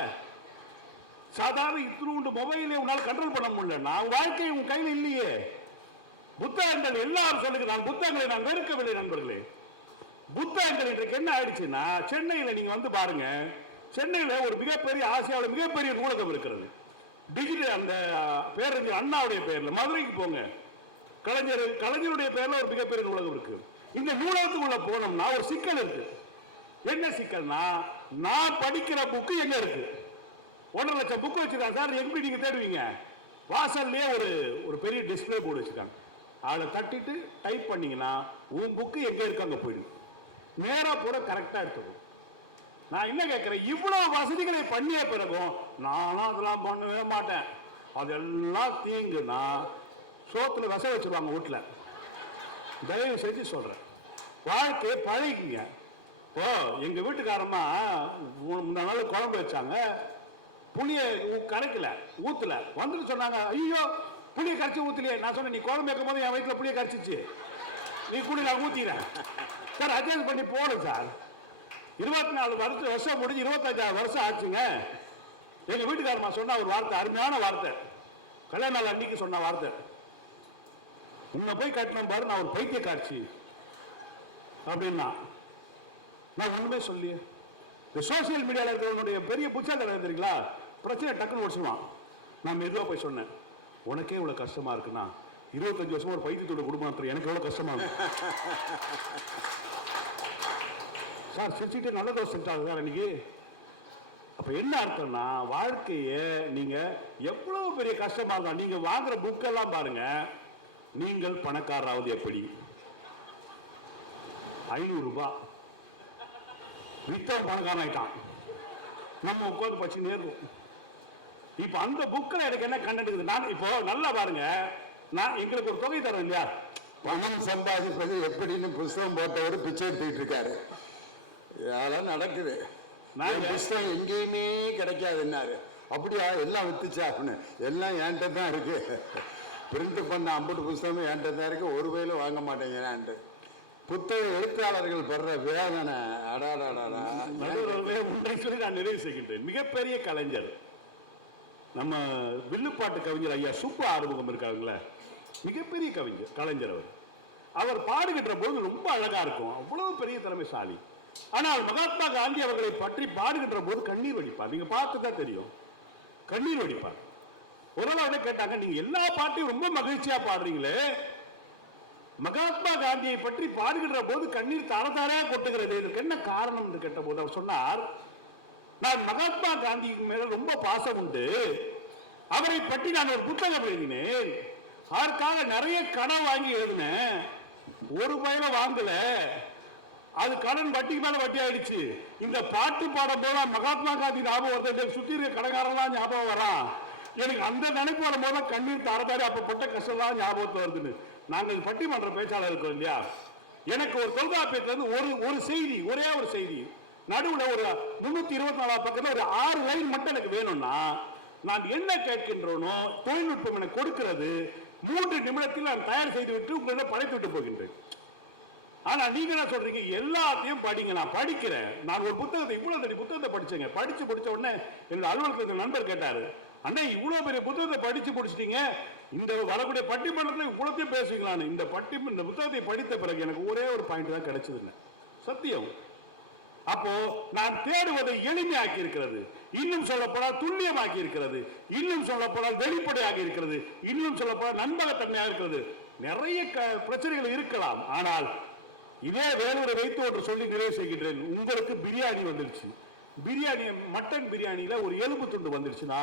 சாதாரண இத்தினூண்டு மொபைலே உன்னால கண்ட்ரோல் பண்ண முடியலன்னா வாழ்க்கை உன் கையில் இல்லையே. புத்தகங்கள் எல்லாரும் சொல்லுங்க, நான் புத்தகங்களை நான் வெறுக்கவில்லை நண்பர்களே. புத்தகங்கள் இன்றைக்கு என்ன ஆயிடுச்சுன்னா, சென்னையில் நீங்க வந்து பாருங்க, சென்னையில் ஒரு மிகப்பெரிய ஆசியாவில் மிகப்பெரிய நூலகம் இருக்கிறது. டிஜிட்டல் அந்த பேரறிஞர் அண்ணாவுடைய பேர்ல. மதுரைக்கு போங்க, கலைஞருடைய பேர்ல ஒரு மிகப்பெரிய நூலகம் இருக்கு. இந்த நூலகத்துக்குள்ள போனோம்னா ஒரு சிக்கல் இருக்கு. என்ன சிக்கல்னா, நான் படிக்கிற புக்கு எங்க இருக்கு? 1.5 லட்சம் புக்கு வச்சிருக்காங்க சார். எப்படி நீங்க தேடுவீங்க? வாசல்லே ஒரு பெரிய டிஸ்பிளே போர்டு வச்சிருக்காங்க. அதில் தட்டிட்டு டைப் பண்ணீங்கன்னா உன் புக்கு எங்க இருக்கு அங்க போயிடும். நேரா போட கரெக்டா எடுத்துக்கும். நான் என்ன கேட்கிறேன், இவ்வளவு வசதிகளை பண்ணிய பிறகும் நானும் அதெல்லாம் பண்ணவே மாட்டேன். அதெல்லாம் தீங்குனா சோத்துல விச வச்சிருவாங்க வீட்டுல. தயவு செஞ்சு சொல்றேன், வாழ்க்கையை பழகிங்க. ஓ எங்க வீட்டுக்காரமா முந்தா நாள் குழம்பு வச்சாங்க, புளிய கரைக்கல ஊத்துல வந்துட்டு சொன்னாங்க, ஐயோ புளிய கரைச்சி ஊத்தலையே. நான் சொன்னேன், நீ குழம்பு வைக்கும் போது என் வயிற்றுல புளிய கரைச்சிச்சு, நீ கூட நான் ஊத்திக்கிறேன் சார், அட்ஜஸ்ட் பண்ணி போடு சார். 24 வருஷம் முடிஞ்சு 25 வருஷம் ஆச்சுங்க. எங்க வீட்டுக்காரமா சொன்ன ஒரு வார்த்தை, அருமையான வார்த்தை, கல்யாண நாள் அன்னைக்கு சொன்ன வார்த்தை, உன்னை போய் கட்டணும் பாரு, நான் ஒரு பைத்திய காட்சி அப்படின்னா. நான் ஒண்ணுமே சொல்லி இந்த சோசியல் மீடியாவில் இருக்கிறவனுடைய பெரிய புச்சாந்தலை தெரியுங்களா, பிரச்சனை டக்குன்னு ஒடிச்சுவான். நான் மெதுவாக போய் சொன்னேன், உனக்கே இவ்வளோ கஷ்டமா இருக்குன்னா 25 வருஷமா ஒரு பைத்தியத்தோட குடும்பம் நடத்துற எனக்கு எவ்வளோ கஷ்டமா இருக்கு சார். சிரிச்சுட்டு நல்லதோ செஞ்சாங்க சார் அன்னைக்கு. அப்ப என்ன அர்த்தம்னா, வாழ்க்கைய நீங்க எவ்வளவு பெரிய கஷ்டமா இருந்தா நீங்க வாங்குற புக்கெல்லாம் பாருங்க, நீங்கள் பணக்காரராவது எப்படி? 500 ரூபாய் வித்தவன் பணக்காரன் ஆயிட்டான். நம்ம உட்காந்து படிச்சு நேர்வோம். இப்ப அந்த புக்கில் எனக்கு என்ன கண்டென்ட் இருக்குது? நான் இப்போ நல்லா பாருங்க, நான் எங்களுக்கு ஒரு தொகை தரேன் இல்லையா, பணம் சம்பாதிப்பது எப்படின்னு புஸ்தகம் போட்டவர் பிச்சை எடுத்துக்கிட்டு இருக்காரு. இதெல்லாம் நடக்குது. நான் புஸ்தகம் எங்கேயுமே கிடைக்காதுன்னாரு. அப்படியா? எல்லாம் வித்துச்சா அப்படின்னு. எல்லாம் என்கிட்ட தான் இருக்கு. பிரிண்ட் பண்ண 50 புஸ்தகமும் என்கிட்ட தான் இருக்கு. ஒரு வயலும் வாங்க மாட்டேங்கிறான்ட்டு. புத்தக எழுத்தாளர்கள் படுற வேதனை அடாடாடா. ஒன்றை சொல்லி நான் நிறைவு செய்கின்றேன். மிகப்பெரிய கலைஞர் நம்ம வில்லுப்பாட்டு கவிஞர் ஐயா சுப்பு ஆறுமுகம் இருக்காங்களே, மிகப்பெரிய கவிஞர் கலைஞர். அவர் பாடுகின்ற போது ரொம்ப அழகா இருக்கும், அவ்வளவு பெரிய திறமைசாலி. ஆனால் மகாத்மா காந்தி அவர்களை பற்றி பாடுகின்ற போது கண்ணீர் வடிப்பார். நீங்க பார்த்துதான் தெரியும், கண்ணீர் வடிப்பார். ஒரு நாள் கேட்டாங்க, நீங்க எல்லா பாட்டையும் ரொம்ப மகிழ்ச்சியா பாடுறீங்களே, மகாத்மா காந்தியை பற்றி பாடுகின்ற போது கண்ணீர் தாரதாரையா கொட்டுகிறது, இதுக்கு என்ன காரணம் என்று கேட்ட போது அவர் சொன்னார், நான் மகாத்மா காந்தி மேல ரொம்ப பாசம் உண்டு, அவரை பற்றி நான் ஒரு புத்தகம் எழுதினேன், அதற்காக நிறைய கடன் வாங்கி எழுதினேன், ஒரு பையனை வாங்கல, அது கடன் வட்டிக்கு மேல வட்டி ஆயிடுச்சு. இந்த பாட்டு பாடும் போது மகாத்மா காந்தி ஞாபகம் வருது, சுத்தி இருக்க கடைக்காரன் ஞாபகம் வரான், எனக்கு அந்த நினைப்பு வரும்போது கண்ணீர் தாரதாரி அப்பப்பட்ட கஷ்டம் தான் ஞாபகத்து வருதுன்னு. நாங்கள் பட்டிமன்ற பேச்சாளர் இருக்கோம் இல்லையா, எனக்கு ஒரு தொல்காப்பியத்திலிருந்து ஒரு செய்தி, ஒரே ஒரு செய்தி நடுவுல ஒரு 324 பக்கத்துல ஒரு 6 லைன் மட்டும் எனக்கு வேணும்னா, நான் என்ன கேட்கின்றோனோ தொழில்நுட்பம் எனக்கு கொடுக்கிறது 3 நிமிடத்தில் நான் தயார் செய்து விட்டு உங்களிடம் படைத்து விட்டு போகின்றேன். ஆனா நீங்க என்ன சொல்றீங்க, எல்லாத்தையும் படிங்க. நான் படிக்கிறேன். நான் ஒரு புத்தகத்தை இவ்வளவு தடி புத்தகத்தை படிச்சேங்க. படிச்சு முடிச்ச உடனே என்னோட அலுவலகத்தில் நண்பர் கேட்டாரு, அண்ணா இவ்வளவு பெரிய புத்தகத்தை படிச்சு முடிச்சிட்டீங்க, இந்த வரக்கூடிய பட்டிமன்றத்தில் இவ்வளோத்தையும் பேசுவீங்களான்னு. இந்த புத்தகத்தை படித்த பிறகு எனக்கு ஒரே ஒரு பாயிண்ட் தான் கிடைச்சதுங்க, சத்தியம். அப்போ நான் தேடுவதை எளிமையாக்கி இருக்கிறது, இன்னும் சொல்லப்போனால் துல்லியமாக்கி இருக்கிறது, இன்னும் சொல்லப்போனால் வெளிப்படையாக இருக்கிறது, இன்னும் சொல்லப்போனால் நண்பகத்தன்மையாக இருக்கிறது. நிறைய பிரச்சனைகள் இருக்கலாம், ஆனால் இதே வேலூரை வைத்து ஒன்று சொல்லி நிறைவு செய்கின்றேன். உங்களுக்கு பிரியாணி வந்துருச்சு, பிரியாணி மட்டன் பிரியாணியில ஒரு எலும்பு துண்டு வந்துருச்சுன்னா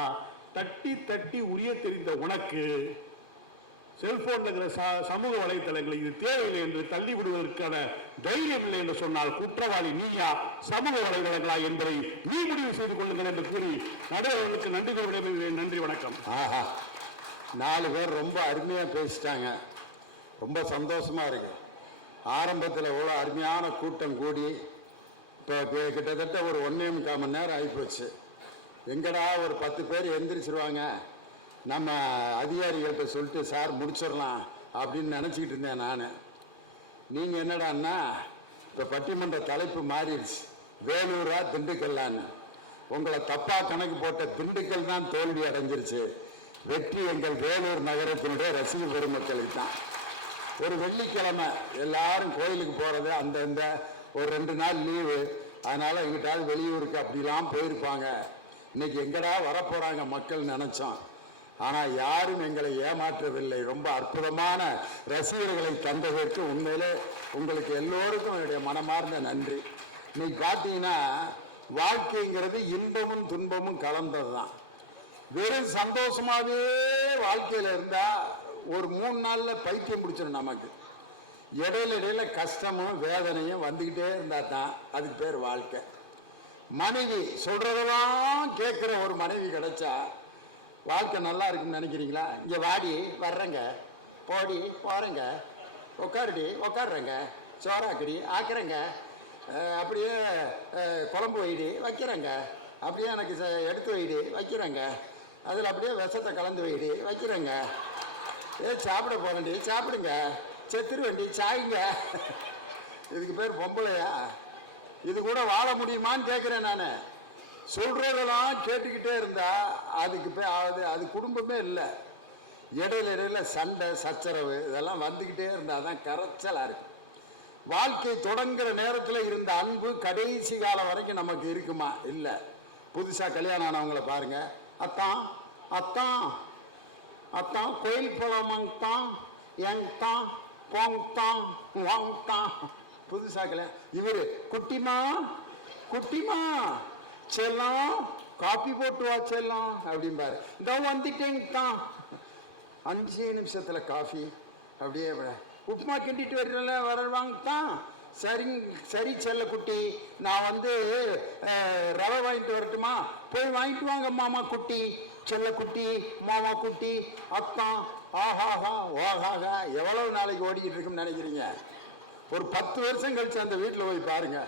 தட்டி தட்டி உரிய தெரிந்த உனக்கு செல்போன் சமூக வலைத்தளங்களை இது தேவையில்லை என்று தள்ளி விடுவதற்கான தைரியம் இல்லை என்று சொன்னால் குற்றவாளி நீயா சமூக வலைதளங்களா என்பதை நீ முடிவு செய்து கொள்ளுங்கள் என்று கூறி நடுவர்களுக்கு நன்றி கூறுகிறேன். நன்றி, வணக்கம். ஆஹா, 4 பேர் ரொம்ப அருமையா பேசிட்டாங்க, ரொம்ப சந்தோஷமா இருக்கு. ஆரம்பத்தில் இவ்வளோ அருமையான கூட்டம் கூடி இப்போ கிட்டத்தட்ட ஒரு 1.25 மணி நேரம் ஆகிப்போச்சு. எங்கடா ஒரு 10 பேர் எந்திரிச்சிருவாங்க, நம்ம அதிகாரிகள்கிட்ட சொல்லிட்டு சார் முடிச்சிடலாம் அப்படின்னு நினச்சிக்கிட்டு இருந்தேன் நான். நீங்கள் என்னடான்னா இப்போ பட்டிமன்ற தலைப்பு மாறிடுச்சு, வேலூரா திண்டுக்கல்லான்னு. உங்களை தப்பாக கணக்கு போட்ட திண்டுக்கல் தான் தோல்வி அடைஞ்சிருச்சு. வெற்றி எங்கள் வேலூர் நகரத்தினுடைய ரசிக பெருமக்களுக்கு தான். ஒரு வெள்ளிக்கிழமை எல்லாரும் கோயிலுக்கு போகிறது, அந்த ஒரு 2 நாள் லீவு, அதனால் எங்கிட்டாவது வெளியூருக்கு அப்படிலாம் போயிருப்பாங்க. இன்னைக்கு எங்கடா வரப்போகிறாங்க மக்கள் நினச்சோம். ஆனால் யாரும் எங்களை ஏமாற்றவில்லை. ரொம்ப அற்புதமான ரசிகர்களை தந்ததற்கு உண்மையிலே உங்களுக்கு எல்லோருக்கும் என்னுடைய மனமார்ந்த நன்றி. இன்னைக்கு பார்த்தீங்கன்னா வாழ்க்கைங்கிறது இன்பமும் துன்பமும் கலந்தது தான். வெறும் சந்தோஷமாகவே வாழ்க்கையில் இருந்தால் ஒரு 3 நாளில் பைத்தியம் பிடிச்சிடும் நமக்கு. இடையில கஷ்டமும் வேதனையும் வந்துக்கிட்டே இருந்தால் தான் அதுக்கு பேர் வாழ்க்கை. மனைவி சொல்கிறதெல்லாம் கேட்குற ஒரு மனைவி கிடைச்சா வாழ்க்கை நல்லா இருக்குன்னு நினைக்கிறீங்களா? இங்கே வாடி வர்றேங்க, போடி போகிறேங்க, உட்காருடி உட்காடுறேங்க, சோறாக்கடி ஆக்குறேங்க, அப்படியே குழம்பு வைடி வைக்கிறேங்க, அப்படியே எனக்கு எடுத்து வைடி வைக்கிறேங்க, அதில் அப்படியே விஷத்தை கலந்து வைடி வைக்கிறேங்க, சாப்பிட போகண்டி சாப்பிடுங்க, செத்துரு வண்டி சாய்ங்க. இதுக்கு பேர் பொம்பளையா? இது கூட வாழ முடியுமான்னு கேட்குறேன் நான். சொல்றதெல்லாம் கேட்டுக்கிட்டே இருந்தா அதுக்கு அது குடும்பமே இல்லை. இடையில சண்டை சச்சரவு இதெல்லாம் வந்துக்கிட்டே இருந்தால் தான் கரைச்சலாக இருக்கு. வாழ்க்கை தொடங்குற நேரத்தில் இருந்த அன்பு கடைசி காலம் வரைக்கும் நமக்கு இருக்குமா? இல்லை. புதுசாக கல்யாணம் ஆனவங்களை பாருங்க, அத்தான் அத்தான் அத்தான் கோயில் போலாமாங்கத்தான் எங்தான் போங்கத்தான் வாங்கத்தான். புதுசாக கல்யாணம் இவர் குட்டிமா குட்டிமா செல்லாம் காப்பி போட்டு வா செல்லாம் அப்படிம்பாரு. இந்த வந்துட்டேங்க தான் 5 நிமிஷத்தில் காஃபி. அப்படியே உப்புமா கிண்டிட்டு வரல வரவாங்க தான் சரி செல்லக்குட்டி, நான் வந்து ரவை வாங்கிட்டு வரட்டுமா? போய் வாங்கிட்டு வாங்க மாமா குட்டி. செல்லக்குட்டி, மாமா குட்டி, அத்தான், ஆஹாஹா ஓஹாஹா எவ்வளவு நாளைக்கு ஓடிக்கிட்டு இருக்குன்னு நினைக்கிறீங்க? ஒரு 10 வருஷம் கழிச்சு அந்த வீட்டில் போய் பாருங்க,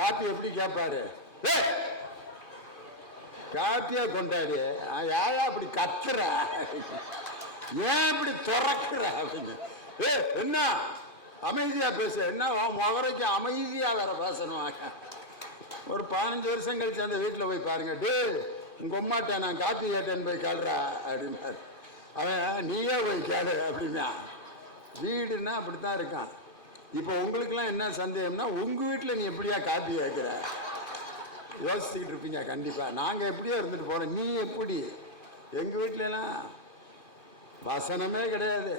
காப்பி எப்படி கேட்பாரு? காப்பியா கொண்டாடி, யாரா அப்படி கத்துற, ஏன் இப்படி துறக்குற அப்படின்னு. என்ன அமைதியா பேசு, என்ன முகரைக்கு அமைதியா வேற பேசணும். ஒரு 15 வருஷம் கழிச்சு அந்த வீட்டில் போய் பாருங்க, டே உங்க அம்மாட்ட நான் காப்பி கேட்டேன்னு போய் கேள்றா அப்படின்னாரு. அவன் நீயே போய் கேளு அப்படின்னா. வீடுன்னா அப்படித்தான் இருக்கான். இப்போ உங்களுக்குலாம் என்ன சந்தேகம்னா, உங்க வீட்டில் நீ எப்படியா காப்பி கேட்குற யோசிச்சுக்கிட்டு இருப்பீங்க கண்டிப்பா. நாங்க எப்படியோ இருந்துட்டு போறோம், நீ எப்படி? எங்க வீட்டுலாம் வசனமே கிடையாது.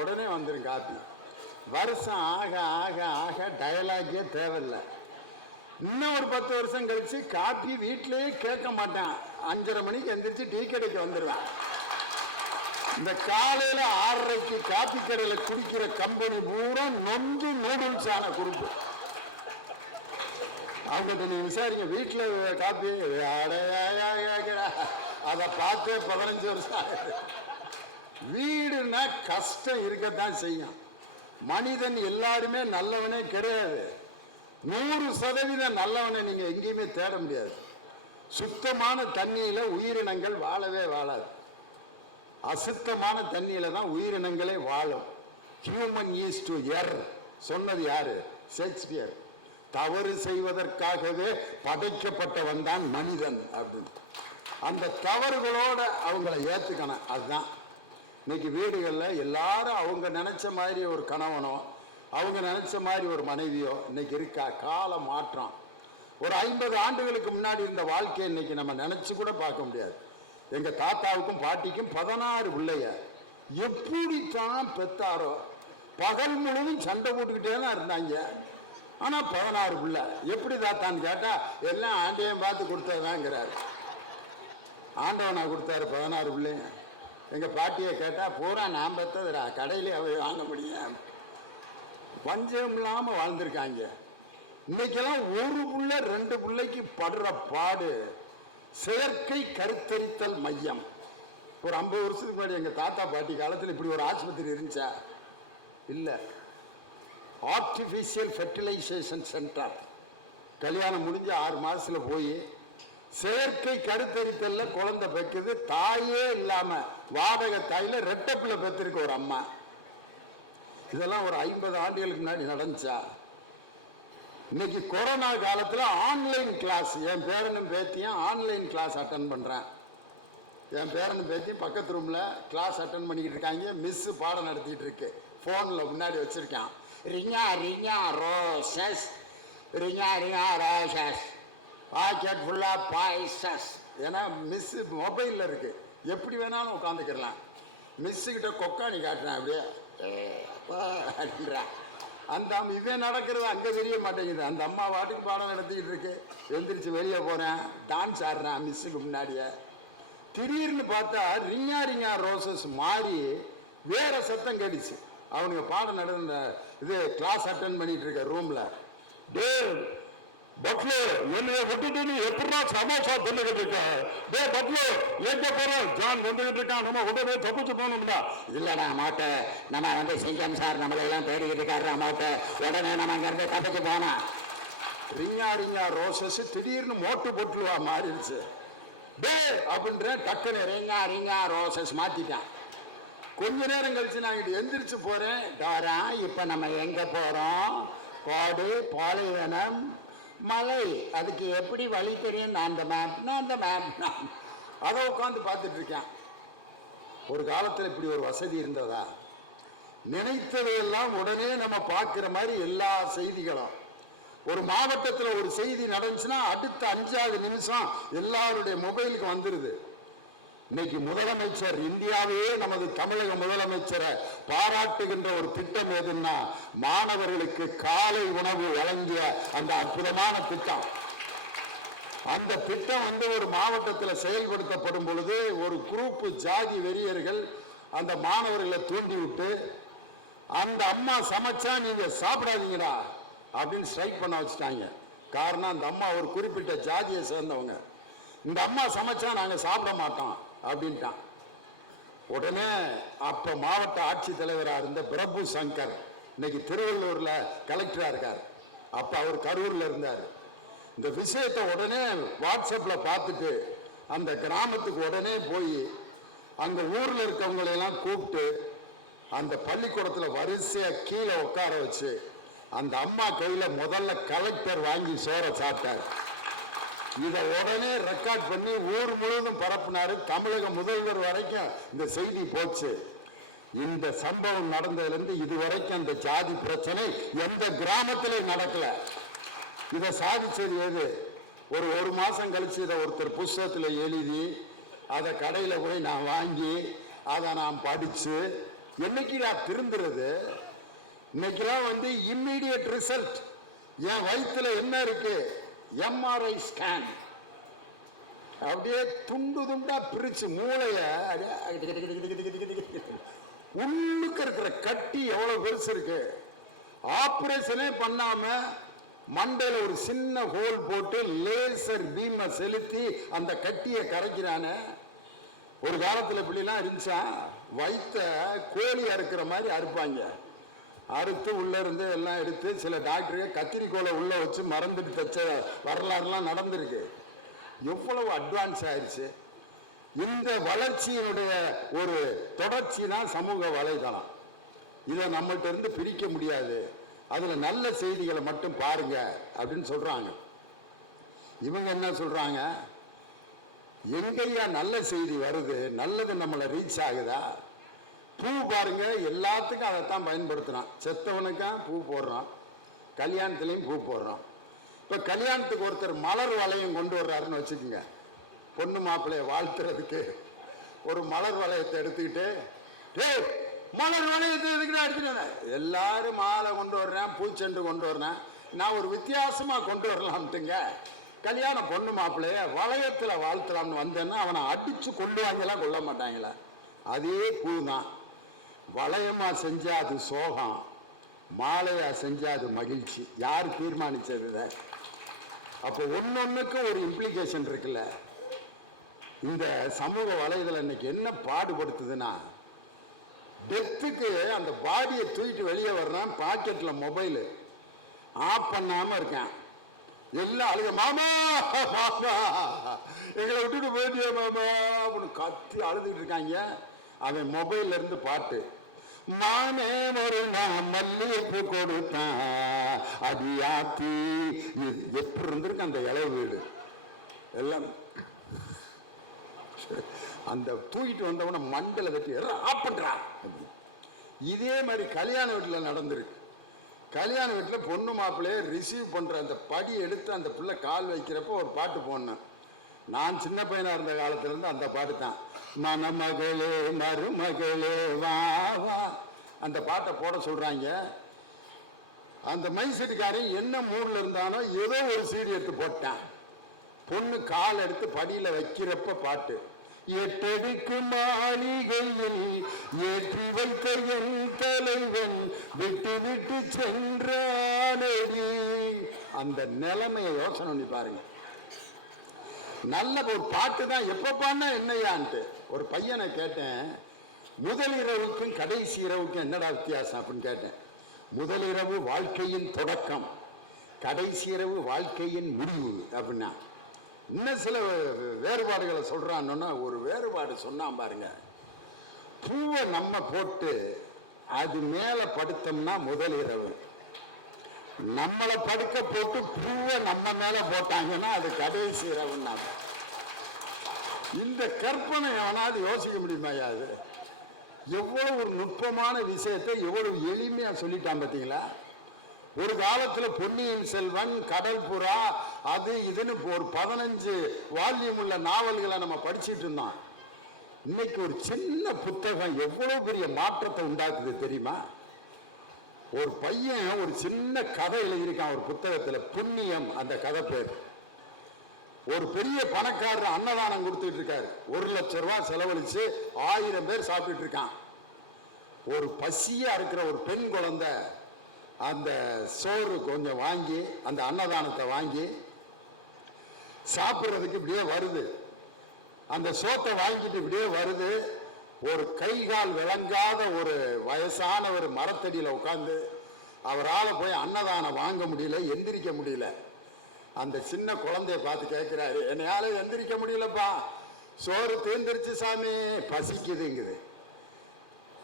உடனே வந்துடும் காப்பி. வருஷம் ஆக ஆக ஆக டயலாகே தேவையில்லை. இன்னும் ஒரு 10 வருஷம் கழிச்சு காப்பி வீட்டிலேயே கேட்க மாட்டான். 5:30 மணிக்கு எந்திரிச்சு டீ கடைக்கு வந்துடுவேன். இந்த காலையில 6:30க்கு காப்பி கடையில குடிக்கிற கம்பெனி பூரா நொந்து நூடுல்ஸ் ஆன குரூப். அவங்ககிட்ட நீ விசாரிங்க, வீட்டில் காப்பி அதை பார்த்து 15 வருஷம் ஆகுது. வீடுன்னா கஷ்டம் இருக்கத்தான் செய்யும். மனிதன் எல்லாருமே நல்லவனே கிடையாது. 100% நல்லவனை நீங்க எங்கேயுமே தேட முடியாது. சுத்தமான தண்ணியில உயிரினங்கள் வாழவே வாழாது. அசுத்தமான தண்ணியில தான் உயிரினங்களே வாழும். ஹியூமன் ஈஸ் டு எர் சொன்னது யாரு? ஷேக்ஸ்பியர். தவறு செய்வதற்காகவே படைக்கப்பட்டவன் தான் மனிதன் அப்படின்னு. அந்த தவறுகளோட அவங்கள ஏத்துக்கணும். அதுதான் இன்னைக்கு வீடுகளில் எல்லாரும் அவங்க நினைச்ச மாதிரி ஒரு கணவனோ அவங்க நினைச்ச மாதிரி ஒரு மனைவியோ இன்னைக்கு இருக்கா? கால மாற்றம். ஒரு 50 ஆண்டுகளுக்கு முன்னாடி இருந்த வாழ்க்கையை இன்னைக்கு நம்ம நினைச்சு கூட பார்க்க முடியாது. எங்க தாத்தாவுக்கும் பாட்டிக்கும் 16 பிள்ளைய. எப்படித்தான் பெத்தாரோ, பகல் முழுவதும் சண்டை போட்டுக்கிட்டே தான் இருந்தாங்க. ஆனா 16 பிள்ளை. எப்படி தாத்தான்னு கேட்டா எல்லாம் ஆண்டையும் பார்த்து கொடுத்ததுதாங்கிறாரு. ஆண்டவனா கொடுத்தாரு 16 பிள்ளைங்க. எங்க பாட்டியை கேட்டா பூரா நான் பெத்ததுடா, கடையிலே அவை வாங்க முடியும். பஞ்சம் இல்லாம வாழ்ந்திருக்காங்க. இன்னைக்கெல்லாம் ஒரு புள்ள 2 பிள்ளைக்கு படுற பாடு. செயற்கை கருத்தரித்தல் மையம். ஒரு 50 வருஷத்துக்கு முன்னாடி எங்க தாத்தா பாட்டி காலத்தில் இப்படி ஒரு ஆஸ்பத்திரி இருந்துச்சா? இல்ல. Artificial fertilization centre. கல்யாணம் முடிஞ்சு 6 மாசத்துல போய் செயற்கை கருத்தரித்தல்ல குழந்தை பெக்குது. தாயே இல்லாம வாடகை தாயில ரெட்டை பிள்ளை பெற்றிருக்கு ஒரு அம்மா. இதெல்லாம் ஒரு 50 ஆண்டுகளுக்கு முன்னாடி நடந்துச்சா? இன்னைக்கு கொரோனா காலத்துல ஆன்லைன் கிளாஸ். என் பேரனும் பேத்தியும் ஆன்லைன் கிளாஸ் அட்டன் பண்றேன். என் பேரனும் பேத்தியும் பக்கத்து ரூம்ல கிளாஸ் அட்டன் பண்ணிக்கிட்டு இருக்காங்க. மிஸ் பாடம் நடத்திட்டு இருக்கு. போன்ல முன்னாடி வச்சிருக்கான், ring a ring a roses, ring a ring a roses, pocket ஃபுல்லா பாய்சஸ். ஏன்னா மிஸ் மொபைல்ல இருக்கு, எப்படி வேணாலும் உட்காந்துக்கிடலாம். மிஸ் கிட்ட கொக்காணி காட்டுறேன் அப்படியே அப்படின்றான். அந்த இவன் நடக்கிறது அங்கே தெரிய மாட்டேங்குது. அந்த அம்மா வாட்டுக்கு பாடம் நடத்திக்கிட்டு இருக்கு. எந்திரிச்சு வெளியே போறேன், டான்ஸ் ஆடுறேன் மிஸ்ஸுக்கு முன்னாடியே. திடீர்னு பார்த்தா ரிங்கா ரிங்கா ரோசஸ் மாறி வேற சத்தம் கேட்டுச்சு. அவனுக்கு பாடம் நடந்த இது கிளாஸ் அட்டன் பண்ணிட்டு இருக்க ரூம்ல. டே பட்லு, என்னைய விட்டுட்டு நீ எப்படா சமோசா தின்னுகிட்டு இருக்க? டே பட்லு, எங்க போறோம்? ஜான் வந்துகிட்டு இருக்கான், நம்ம உடனே தப்பிச்சு போகணும்டா. இல்லடா மாட்ட, நம்ம வந்து சிங்கம் சார் நம்மளை எல்லாம் தேடிக்கிட்டு இருக்காரு மாட்ட, உடனே நம்ம அங்க இருந்து தப்பிச்சு போனா. ரிங்கா ரிங்கா ரோசஸ் திடீர்னு மோட்டு பொட்டுவா மாறிடுச்சு. டே அப்படின்ற டக்குன்னு ரிங்கா ரிங்கா ரோசஸ் மாத்திட்டான். கொஞ்ச நேரம் கழிச்சு நான் இங்க எந்திரிச்சு போறேன். டாரா, இப்ப நம்ம எங்க போறோம்? காடு, பாலைவனம், மலை. அதுக்கு எப்படி வழி தெரியும்? நான் அந்த மேப் அதை உட்காந்து பார்த்துட்டு இருக்கேன். ஒரு காலத்தில் இப்படி ஒரு வசதி இருந்ததா? நினைத்ததையெல்லாம் உடனே நம்ம பார்க்கிற மாதிரி எல்லா செய்திகளும். ஒரு மாவட்டத்தில் ஒரு செய்தி நடந்துச்சுன்னா அடுத்த 5வது நிமிஷம் எல்லாருடைய மொபைலுக்கு வந்துருது. இன்னைக்கு முதலமைச்சர், இந்தியாவையே நமது தமிழக முதலமைச்சரை பாராட்டுகின்ற ஒரு திட்டம் எதுன்னா மாணவர்களுக்கு காலை உணவு வழங்கிய அந்த அற்புதமான திட்டம். அந்த திட்டம் ஒரு மாவட்டத்தில் செயல்படுத்தப்படும் பொழுது ஒரு குரூப் ஜாதி வெறியர்கள் அந்த மாணவர்களை தூண்டி விட்டு அந்த அம்மா சமைச்சா நீங்க சாப்பிடாதீங்கடா அப்படின்னு ஸ்ட்ரைக் பண்ண வச்சுட்டாங்க. காரணம் அந்த அம்மா ஒரு குறிப்பிட்ட ஜாதியை சேர்ந்தவங்க. இந்த அம்மா சமைச்சா நாங்க சாப்பிட மாட்டோம் அப்படின்ட்டான். உடனே அப்ப மாவட்ட ஆட்சித்தலைவராக இருந்த பிரபு சங்கர் இன்னைக்கு திருவள்ளூர்ல கலெக்டரா இருக்கார். அப்ப அவர் கரூர்ல இருந்தார். இந்த விஷயத்தை உடனே வாட்ஸ்அப்ல பார்த்துட்டு அந்த கிராமத்துக்கு உடனே போய் அங்க ஊர்ல இருக்கவங்களை எல்லாம் கூப்பிட்டு அந்த பள்ளிக்கூடத்துல வரிசையா கீழே உட்கார வச்சு அந்த அம்மா கையில முதல்ல கலெக்டர் வாங்கி சோற சாப்பிட்டார். இதை உடனே ரெக்கார்ட் பண்ணி ஊர் முழுவதும் பரப்புனாரு. தமிழக முதல்வர் வரைக்கும் இந்த செய்தி போச்சு. இந்த சம்பவம் நடந்ததிலிருந்து இதுவரைக்கும் அந்த ஜாதி பிரச்சனை எந்த கிராமத்திலும் நடக்கல. இதை சாதிச்சது எது? ஒரு மாசம் கழிச்சு இதை ஒருத்தர் புஸ்தகத்தில் எழுதி அதை கடையில் போய் நான் வாங்கி அதை நான் படிச்சு என்னைக்கு நான் திருந்துறது? இன்னைக்கெல்லாம் வந்து இம்மீடியட் ரிசல்ட். என் வயிற்றுல என்ன இருக்கு? MRI scan. அப்படியே துண்டு துண்டா பிரிச்சு மூளைய உள்ளுக்கு இருக்கிற கட்டி எவ்வளவு பெருசு இருக்கு. ஆபரேஷனே பண்ணாம மண்டையில ஒரு சின்ன ஹோல் போட்டு லேசர் பீமை செலுத்தி அந்த கட்டியை கரைக்கிறானே. ஒரு காலத்துல இப்படிலாம் இருந்துச்சா? வயிற்ற கோழி அறுக்கிற மாதிரி அறுப்பாங்க. அறுத்து உள்ள இருந்து எல்லாம் எடுத்து சில டாக்டர்கள் கத்திரிக்கோலை உள்ள வச்சு மறந்துட்டு தச்ச வரலாறுலாம் நடந்திருக்கு. எவ்வளவு அட்வான்ஸ் ஆயிடுச்சு. இந்த வளர்ச்சியினுடைய ஒரு தொடர்ச்சி தான் சமூக வலைதளம். இதை நம்மள்ட்ட இருந்து பிரிக்க முடியாது. அதுல நல்ல செய்திகளை மட்டும் பாருங்க அப்படின்னு சொல்றாங்க. இவங்க என்ன சொல்றாங்க? எங்கய்யா நல்ல செய்தி வருது? நல்லது நம்மளை ரீச் ஆகுதா? பூ பாருங்க, எல்லாத்துக்கும் அதைத்தான் பயன்படுத்துறான். செத்தவனுக்கா பூ போடுறான், கல்யாணத்துலையும் பூ போடுறான். இப்ப கல்யாணத்துக்கு ஒருத்தர் மலர் வளையம் கொண்டு வர்றாருன்னு வச்சுக்கோங்க. பொண்ணு மாப்பிள்ளைய வாழ்த்துறதுக்கு ஒரு மலர் வளையத்தை எடுத்துக்கிட்டு, மலர் வளையத்தை எதுக்குதான் எடுத்துட்டேன்? எல்லாரும் மாலை கொண்டு வர்றேன், பூச்செண்டு கொண்டு வர்றேன், நான் ஒரு வித்தியாசமா கொண்டு வரலாம்ட்டுங்க. கல்யாண பொண்ணு மாப்பிள்ளைய வளையத்துல வாழ்த்துறான்னு வந்தேன்னா அவனை அடிச்சு கொள்ளுவாங்கலாம், கொள்ள மாட்டாங்களா? அதே பூ தான். வளையமா செஞ்சா அது சோகம், மாலையா செஞ்சா அது மகிழ்ச்சி. யார் தீர்மானிச்சது? அப்போ ஒன்னொன்னுக்கும் ஒரு இம்ப்ளிகேஷன் இருக்குல்ல. இந்த சமூக வலைதளம் இன்னைக்கு என்ன பாடுபடுத்துதுன்னா, டெத்துக்கு அந்த பாடியை தூக்கிட்டு வெளியே வர்றான், பாக்கெட்ல மொபைல் ஆஃப் பண்ணாம இருக்கான். எல்லாம் அழுக, மாமா மாமா எங்களை விட்டுட்டு போயிட்டியா மாமா அப்படின்னு கத்தி அழுதுகிட்டு இருக்காங்க. அவன் மொபைல்ல இருந்து பாட்டு, மானே ஒரு நான் மல்லிகைப்பூ கொடுத்தான் அடியாத்தி. எப்படி இருந்திருக்கு அந்த இளவு வீடு எல்லாம். அந்த தூக்கிட்டு வந்தவன மண்டல தட்டி ஆஃப் பண்றா. இதே மாதிரி கல்யாண வீட்டில் நடந்திருக்கு. கல்யாண வீட்டில் பொண்ணு மாப்பிள்ளைய ரிசீவ் பண்ற அந்த படி எடுத்து அந்த பிள்ளை கால் வைக்கிறப்ப ஒரு பாட்டு போடணும். நான் சின்ன பையனா இருந்த காலத்துல இருந்து அந்த பாட்டு தான். மணமகளே மருமகளே வா வா, அந்த பாட்டை போட சொல்றாங்க. அந்த மைசெட்டுக்காரன் என்ன மூட்ல இருந்தானோ ஏதோ ஒரு சீடி எடுத்து போட்டான். பொண்ணு கால் எடுத்து படியில வைக்கிறப்ப பாட்டு, எட்டடிக்கு மாளிகையில் ஏற்றி வைத்த என் தலைவன் விட்டு விட்டு சென்றானடி. அந்த நிலைமையை யோசனை பண்ணி பாருங்க. நல்ல ஒரு பாட்டு தான். எப்ப பாடினா என்னையான்ட்டு ஒரு பையனை கேட்டேன், முதல் இரவுக்கும் கடைசி இரவுக்கும் என்னடா வித்தியாசம் அப்படின்னு கேட்டேன். முதல் இரவு வாழ்க்கையின் தொடக்கம், கடைசி இரவு வாழ்க்கையின் முடிவு அப்படின்னா. இன்னும் சில வேறுபாடுகளை சொல்றான்னா, ஒரு வேறுபாடு சொன்னான் பாருங்க. பூவை நம்ம போட்டு அது மேல படுத்தோம்னா முதல் இரவு, நம்மளை படுக்க போட்டு பூவை நம்ம மேல போட்டாங்கன்னா அது கடைசி இரவுன்னாங்க. இந்த கற்பனை எவனாவது யோசிக்க முடியுமா? அது எவ்வளவு ஒரு நுட்பமான விஷயத்தை எவ்வளவு எளிமையா சொல்லிட்டான் பார்த்தீங்களா? ஒரு காலத்துல பொன்னியின் செல்வன், கடல் புறா, அது இதுன்னு ஒரு 15 வால்யூம் உள்ள நாவல்களை நம்ம படிச்சுட்டு இருந்தோம். இன்னைக்கு ஒரு சின்ன புத்தகம் எவ்வளவு பெரிய மாற்றத்தை உண்டாக்குது தெரியுமா? ஒரு பையன் ஒரு சின்ன கதை எழுதியிருக்கான் ஒரு புத்தகத்துல, புண்ணியம் அந்த கதை பேர். ஒரு பெரிய பணக்காரர் அன்னதானம் கொடுத்துட்டு இருக்காரு. 1 லட்சம் ரூபாய் செலவழிச்சு 1000 பேர் சாப்பிட்டு இருக்கான். ஒரு பசியா இருக்கிற ஒரு பெண் குழந்தை அந்த சோறு கொஞ்சம் வாங்கி அந்த அன்னதானத்தை வாங்கி சாப்பிட்றதுக்கு இப்படியே வருது. அந்த சோத்தை வாங்கிட்டு இப்படியே வருது. ஒரு கை கால் விளங்காத ஒரு வயசான ஒரு மரத்தடியில் உட்காந்து அவரால் போய் அன்னதானம் வாங்க முடியல, எந்திரிக்க முடியல. அந்த சின்ன குழந்தைய பார்த்து கேட்கிறாரு, என்னையால எந்திரிக்க முடியலப்பா, சோறு தீர்ந்துருச்சு சாமி, பசிக்குதுங்குது.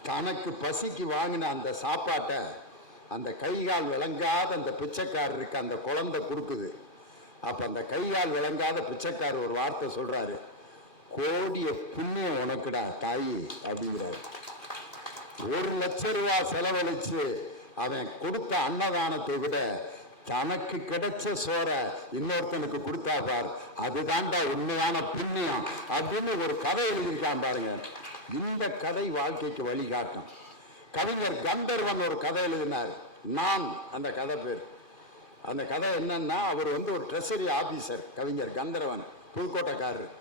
தனக்கு பசிக்கு வாங்கின அந்த சாப்பாட்டை அந்த கைகால் விளங்காத அந்த பிச்சைக்காரருக்கு அந்த குழந்தை கொடுக்குது. அப்ப அந்த கைகால் விளங்காத பிச்சைக்காரர் ஒரு வார்த்தை சொல்றாரு, கோடிய புண்ணியம் உனக்குடா தாயி அப்படிங்கிறாரு. 1 லட்சம் ரூபாய் செலவழிச்சு அவன் கொடுத்த அன்னதானத்தை விட தனக்கு கிடைச்ச சோறை இன்னொருத்தனுக்கு கொடுத்தா பார், அதுதான்டா உண்மையான புண்ணியம் அப்படின்னு ஒரு கதை எழுதியிருக்கான் பாருங்க. இந்த கதை வாழ்க்கைக்கு வழிகாட்டும். கவிஞர் கந்தர்வன் ஒரு கதை எழுதினார், நான் அந்த கதை பேர். அந்த கதை என்னன்னா, அவர் ஒரு ட்ரெஷரி ஆபீசர். கவிஞர் கந்தர்வன் புதுக்கோட்டைக்காரர்.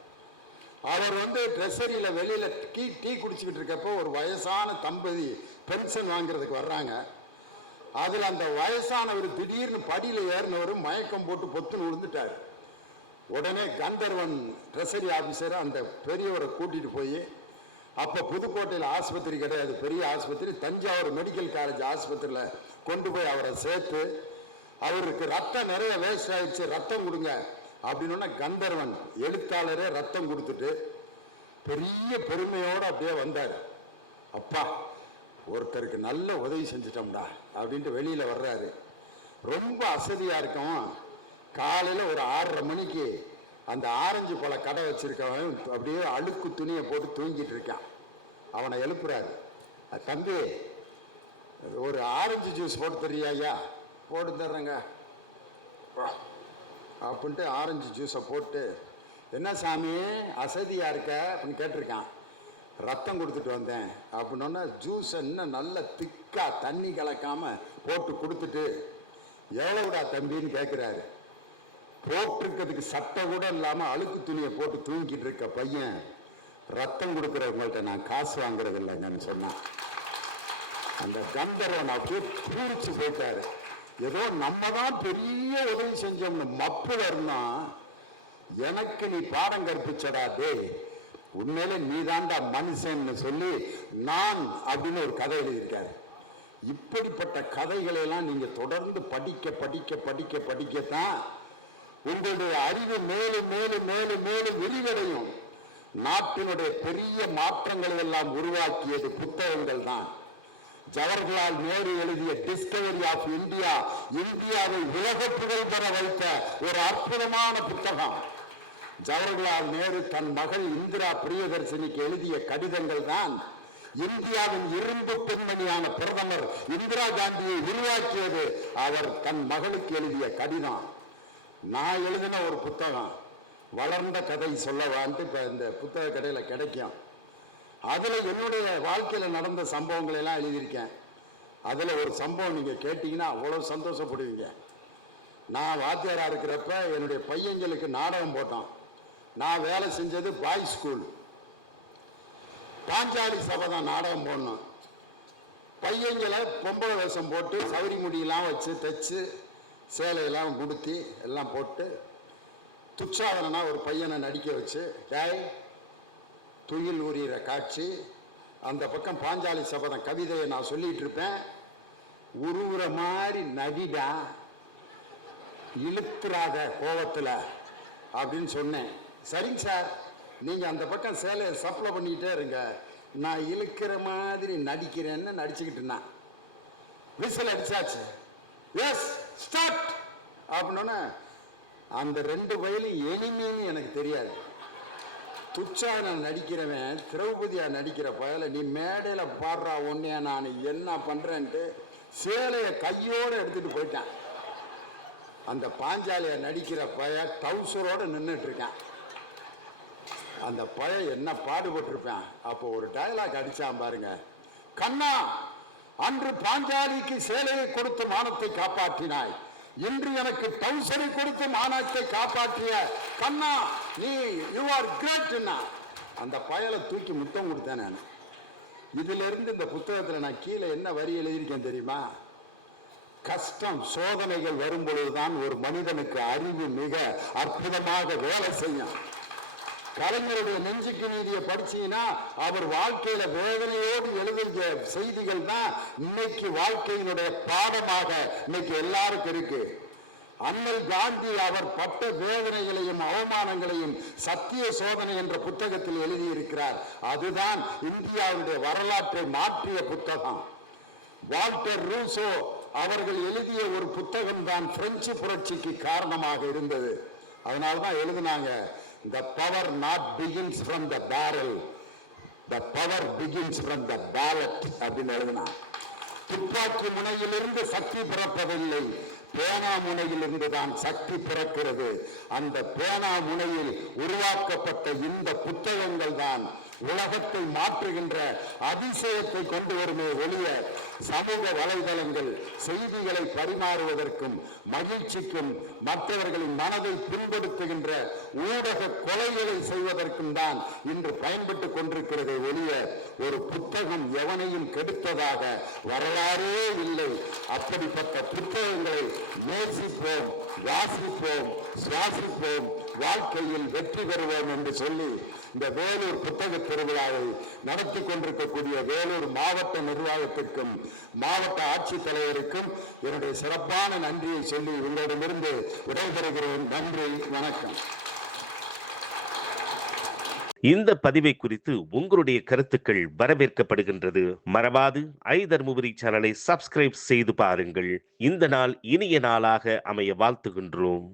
அவர் ட்ரெஷரியில வெளியில டீ குடிச்சுக்கிட்டு இருக்கப்போ ஒரு வயசான தம்பதி பென்ஷன் வாங்குறதுக்கு வர்றாங்க. அதுல அந்த வயசானவர் திடீர்னு படியில ஏறினவர் மயக்கம் போட்டு பொத்துன்னு விழுந்துட்டார். உடனே கந்தர்வன் ட்ரெஷரி ஆபீசர் அந்த பெரியவரை கூட்டிட்டு போய், அப்ப புதுக்கோட்டையில் ஆஸ்பத்திரி கிடையாது, பெரிய ஆஸ்பத்திரி, தஞ்சாவூர் மெடிக்கல் காலேஜ் ஆஸ்பத்திரியில் கொண்டு போய் அவரை சேர்த்து, அவருக்கு ரத்தம் நிறைய வேஸ்ட் ஆயிடுச்சு, ரத்தம் கொடுங்க அப்படின்னு கந்தர்வன் எழுத்தாளரே ரத்தம் கொடுத்துட்டு பெரிய பெருமையோடு அப்படியே வந்தார். அப்பா, ஒருத்தருக்கு நல்ல உதவி செஞ்சிட்டோம்டா அப்படின்ட்டு வெளியில வர்றாரு. ரொம்ப அசதியா இருக்கும். காலையில ஒரு 6:30 மணிக்கு அந்த ஆரஞ்சு பழ கடை வச்சிருக்கவன் அப்படியே அழுக்கு துணியை போட்டு தூங்கிட்டு இருக்கான். அவனை எழுப்புறாரு, தம்பி ஒரு ஆரஞ்சு ஜூஸ் போட்டு தர்றியா? ஐயா போட்டு தர்றேங்க அப்படின்ட்டு ஆரஞ்சு ஜூஸை போட்டு, என்ன சாமி அசதியா இருக்க அப்படின்னு கேட்டிருக்கான். ரத்தம் கொடுத்துட்டு வந்தேன் அப்படின்னா ஜூஸ் இன்னும் நல்ல திக்கா தண்ணி கலக்காம போட்டு கொடுத்துட்டு, எவ்வளவுடா தம்பின்னு கேட்கிறாரு. போட்டிருக்கிறதுக்கு சட்டை கூட இல்லாம அழுக்கு துணியை போட்டு தூங்கிட்டு இருக்க பையன், ரத்தம் கொடுக்குறவங்கள்ட்ட நான் காசு வாங்குறது இல்லைங்கன்னு சொன்னான். அந்த கந்தர்வன் அப்படியே பூரிச்சு போயிட்டாரு. ஏதோ நம்ம தான் பெரிய உதவி செஞ்சோம்னு மப்புல இருந்தா, எனக்கு நீ பாடம் கற்பிச்சடா டே, உண்மையிலே நீ தாண்டா மனுஷன்னு சொல்லி நான் அப்படின்னு ஒரு கதை எழுதியிருக்காரு. இப்படிப்பட்ட கதைகளை எல்லாம் நீங்க தொடர்ந்து படிக்க படிக்க படிக்க படிக்கத்தான் உங்களுடைய அறிவு மேலும் மேலும் மேலும் மேலும் விரிவடையும். நாட்டினுடைய பெரிய மாற்றங்களை எல்லாம் உருவாக்கியது புத்தகங்கள் தான். ஜவஹர்லால் நேரு எழுதிய டிஸ்கவரி ஆஃப் இந்தியா, இந்தியாவை உலக புகழ் பெற வைத்த ஒரு அற்புதமான புத்தகம். ஜவஹர்லால் நேரு தன் மகள் இந்திரா பிரியதர்சினிக்கு எழுதிய கடிதங்கள் தான் இந்தியாவின் இரும்பு பெண்மணியான பிரதமர் இந்திரா காந்தியை உருவாக்கியது. அவர் தன் மகளுக்கு எழுதிய கடிதம். நான் எழுதின ஒரு புத்தகம் வளர்ந்த கதை சொல்லவான்ட்டு இப்ப இந்த புத்தக கடையில கிடைக்கும். அதுல என்னுடைய வாழ்க்கையில நடந்த சம்பவங்களை எல்லாம் எழுதியிருக்கேன். அதுல ஒரு சம்பவம் நீங்க கேட்டீங்கன்னா அவ்வளவு சந்தோஷப்படுவீங்க. நான் வாத்தியாரா இருக்கிறப்ப என்னுடைய பையங்களுக்கு நாடகம் போட்டோம். நான் வேலை செஞ்சது பாய் ஸ்கூல். பாஞ்சாலி சபை தான் நாடகம் போடணும். பையங்களை பொம்பளை வேஷம் போட்டு சவரி முடியெல்லாம் வச்சு தைச்சு சேலையெல்லாம் கொடுத்தி எல்லாம் போட்டு துச்சாதனா ஒரு பையனை நடிக்க வச்சு, டேய் துயில் ஊறிற காட்சி. அந்த பக்கம் பாஞ்சாலி சபதம் கவிதையை நான் சொல்லிட்டு இருப்பேன். உருவுற மாதிரி நடிடா, இழுத்துறாத கோவத்துல அப்படின்னு சொன்னேன். சரிங்க சார், நீங்க அந்த பக்கம் சேலையை சப்ளை பண்ணிக்கிட்டே இருங்க, நான் இழுக்கிற மாதிரி நடிக்கிறேன்னு நடிச்சுக்கிட்டு விசில் அடிச்சாச்சு. எஸ் ஸ்டார்ட் அப்படின்னா அந்த 2 வயலும் எளிமைன்னு எனக்கு தெரியாது. துச்சான நடிக்கிறவன் திரௌபதியா நடிக்கிற பயல, நீ மேடையில பாடுறா ஒன்னையா நான் என்ன பண்றேன்ட்டு சேலையை கையோட எடுத்துட்டு போயிட்டான். அந்த பாஞ்சாலியா நடிக்கிற பய டவுசரோட நின்றுட்டு இருக்கான். அந்த பய என்ன பாடுபட்டிருப்பான். அப்போ ஒரு டயலாக் அடிச்சான் பாருங்க, கண்ணா அன்று பாஞ்சாலிக்கு சேலையை கொடுத்து மானத்தை காப்பாற்றினாய், இன்று எனக்கு டவுசரை கொடுத்து மாநாட்டை காப்பாற்றிய கண்ணா, நீ யூ ஆர் கிரேட்னா அந்த பயலை தூக்கி முத்தம் கொடுத்தேன் நான். இதுல இருந்து இந்த புத்தகத்துல நான் கீழே என்ன வரி எழுதியிருக்கேன் தெரியுமா? கஷ்டம் சோதனைகள் வரும் பொழுதுதான் ஒரு மனிதனுக்கு அறிவு மிக அற்புதமாக வேலை செய்யும். கலைஞருடைய நெஞ்சுக்கு நீதியை படிச்சீங்கன்னா அவர் வாழ்க்கையில வேதனையோடு எழுதிய செய்திகள் தான் இன்னைக்கு வாழ்க்கையினுடைய பாடமாக இன்னைக்கு எல்லாருக்கும் இருக்கு. அண்ணல் காந்தி அவர் பட்ட வேதனைகளையும் அவமானங்களையும் சத்திய சோதனை என்ற புத்தகத்தில் எழுதியிருக்கிறார். அதுதான் இந்தியாவுடைய வரலாற்றை மாற்றிய புத்தகம். வால்டர் ரூசோ அவர்கள் எழுதிய ஒரு புத்தகம் தான் பிரெஞ்சு புரட்சிக்கு காரணமாக இருந்தது. அதனால்தான் எழுதினாங்க, the power not begins from the barrel, the power begins from the ballot அப்படின்னு எழுதினா. துப்பாக்கி முனையிலிருந்து சக்தி பிறப்பதில்லை, பேனா முனையிலிருந்து தான் சக்தி பிறக்கிறது. அந்த பேனா முனையில் உருவாக்கப்பட்ட இந்த புத்தகங்கள் தான் உலகத்தை மாற்றுகின்ற அதிசயத்தை கொண்டு வருமே ஒழிய சமூக வலைதளங்கள் செய்திகளை பரிமாறுவதற்கும் மகிழ்ச்சிக்கும் மற்றவர்களின் மனதை புண்படுத்துகின்ற ஊடக கொலைகளை செய்வதற்கும் தான் இன்று பயன்பட்டு கொண்டிருக்கிறதே ஒழிய ஒரு புத்தகம் எவனையும் கெடுத்ததாக வரலாறே இல்லை. அப்படிப்பட்ட புத்தகங்களை நேசிப்போம், வாசிப்போம், சுவாசிப்போம், வாழ்க்கையில் வெற்றி பெறுவோம் என்று சொல்லி இந்த வேலூர் புத்தக திருவிழாவை நடத்தி கொண்டிருக்கக்கூடிய வேலூர் மாவட்ட நிர்வாகத்திற்கும் மாவட்ட ஆட்சித்தலைவருக்கும் என்னுடைய சிறப்பான நன்றியை சொல்லி உங்களிடமிருந்து விடைபெறுகிறேன். நன்றி, வணக்கம். இந்த பதிவை குறித்து உங்களுடைய கருத்துக்கள் வரவேற்கப்படுகின்றது. மறவாது தர்மபுரி சேனலை சப்ஸ்கிரைப் செய்து பாருங்கள். இந்த நாள் இனிய நாளாக அமைய வாழ்த்துகின்றோம்.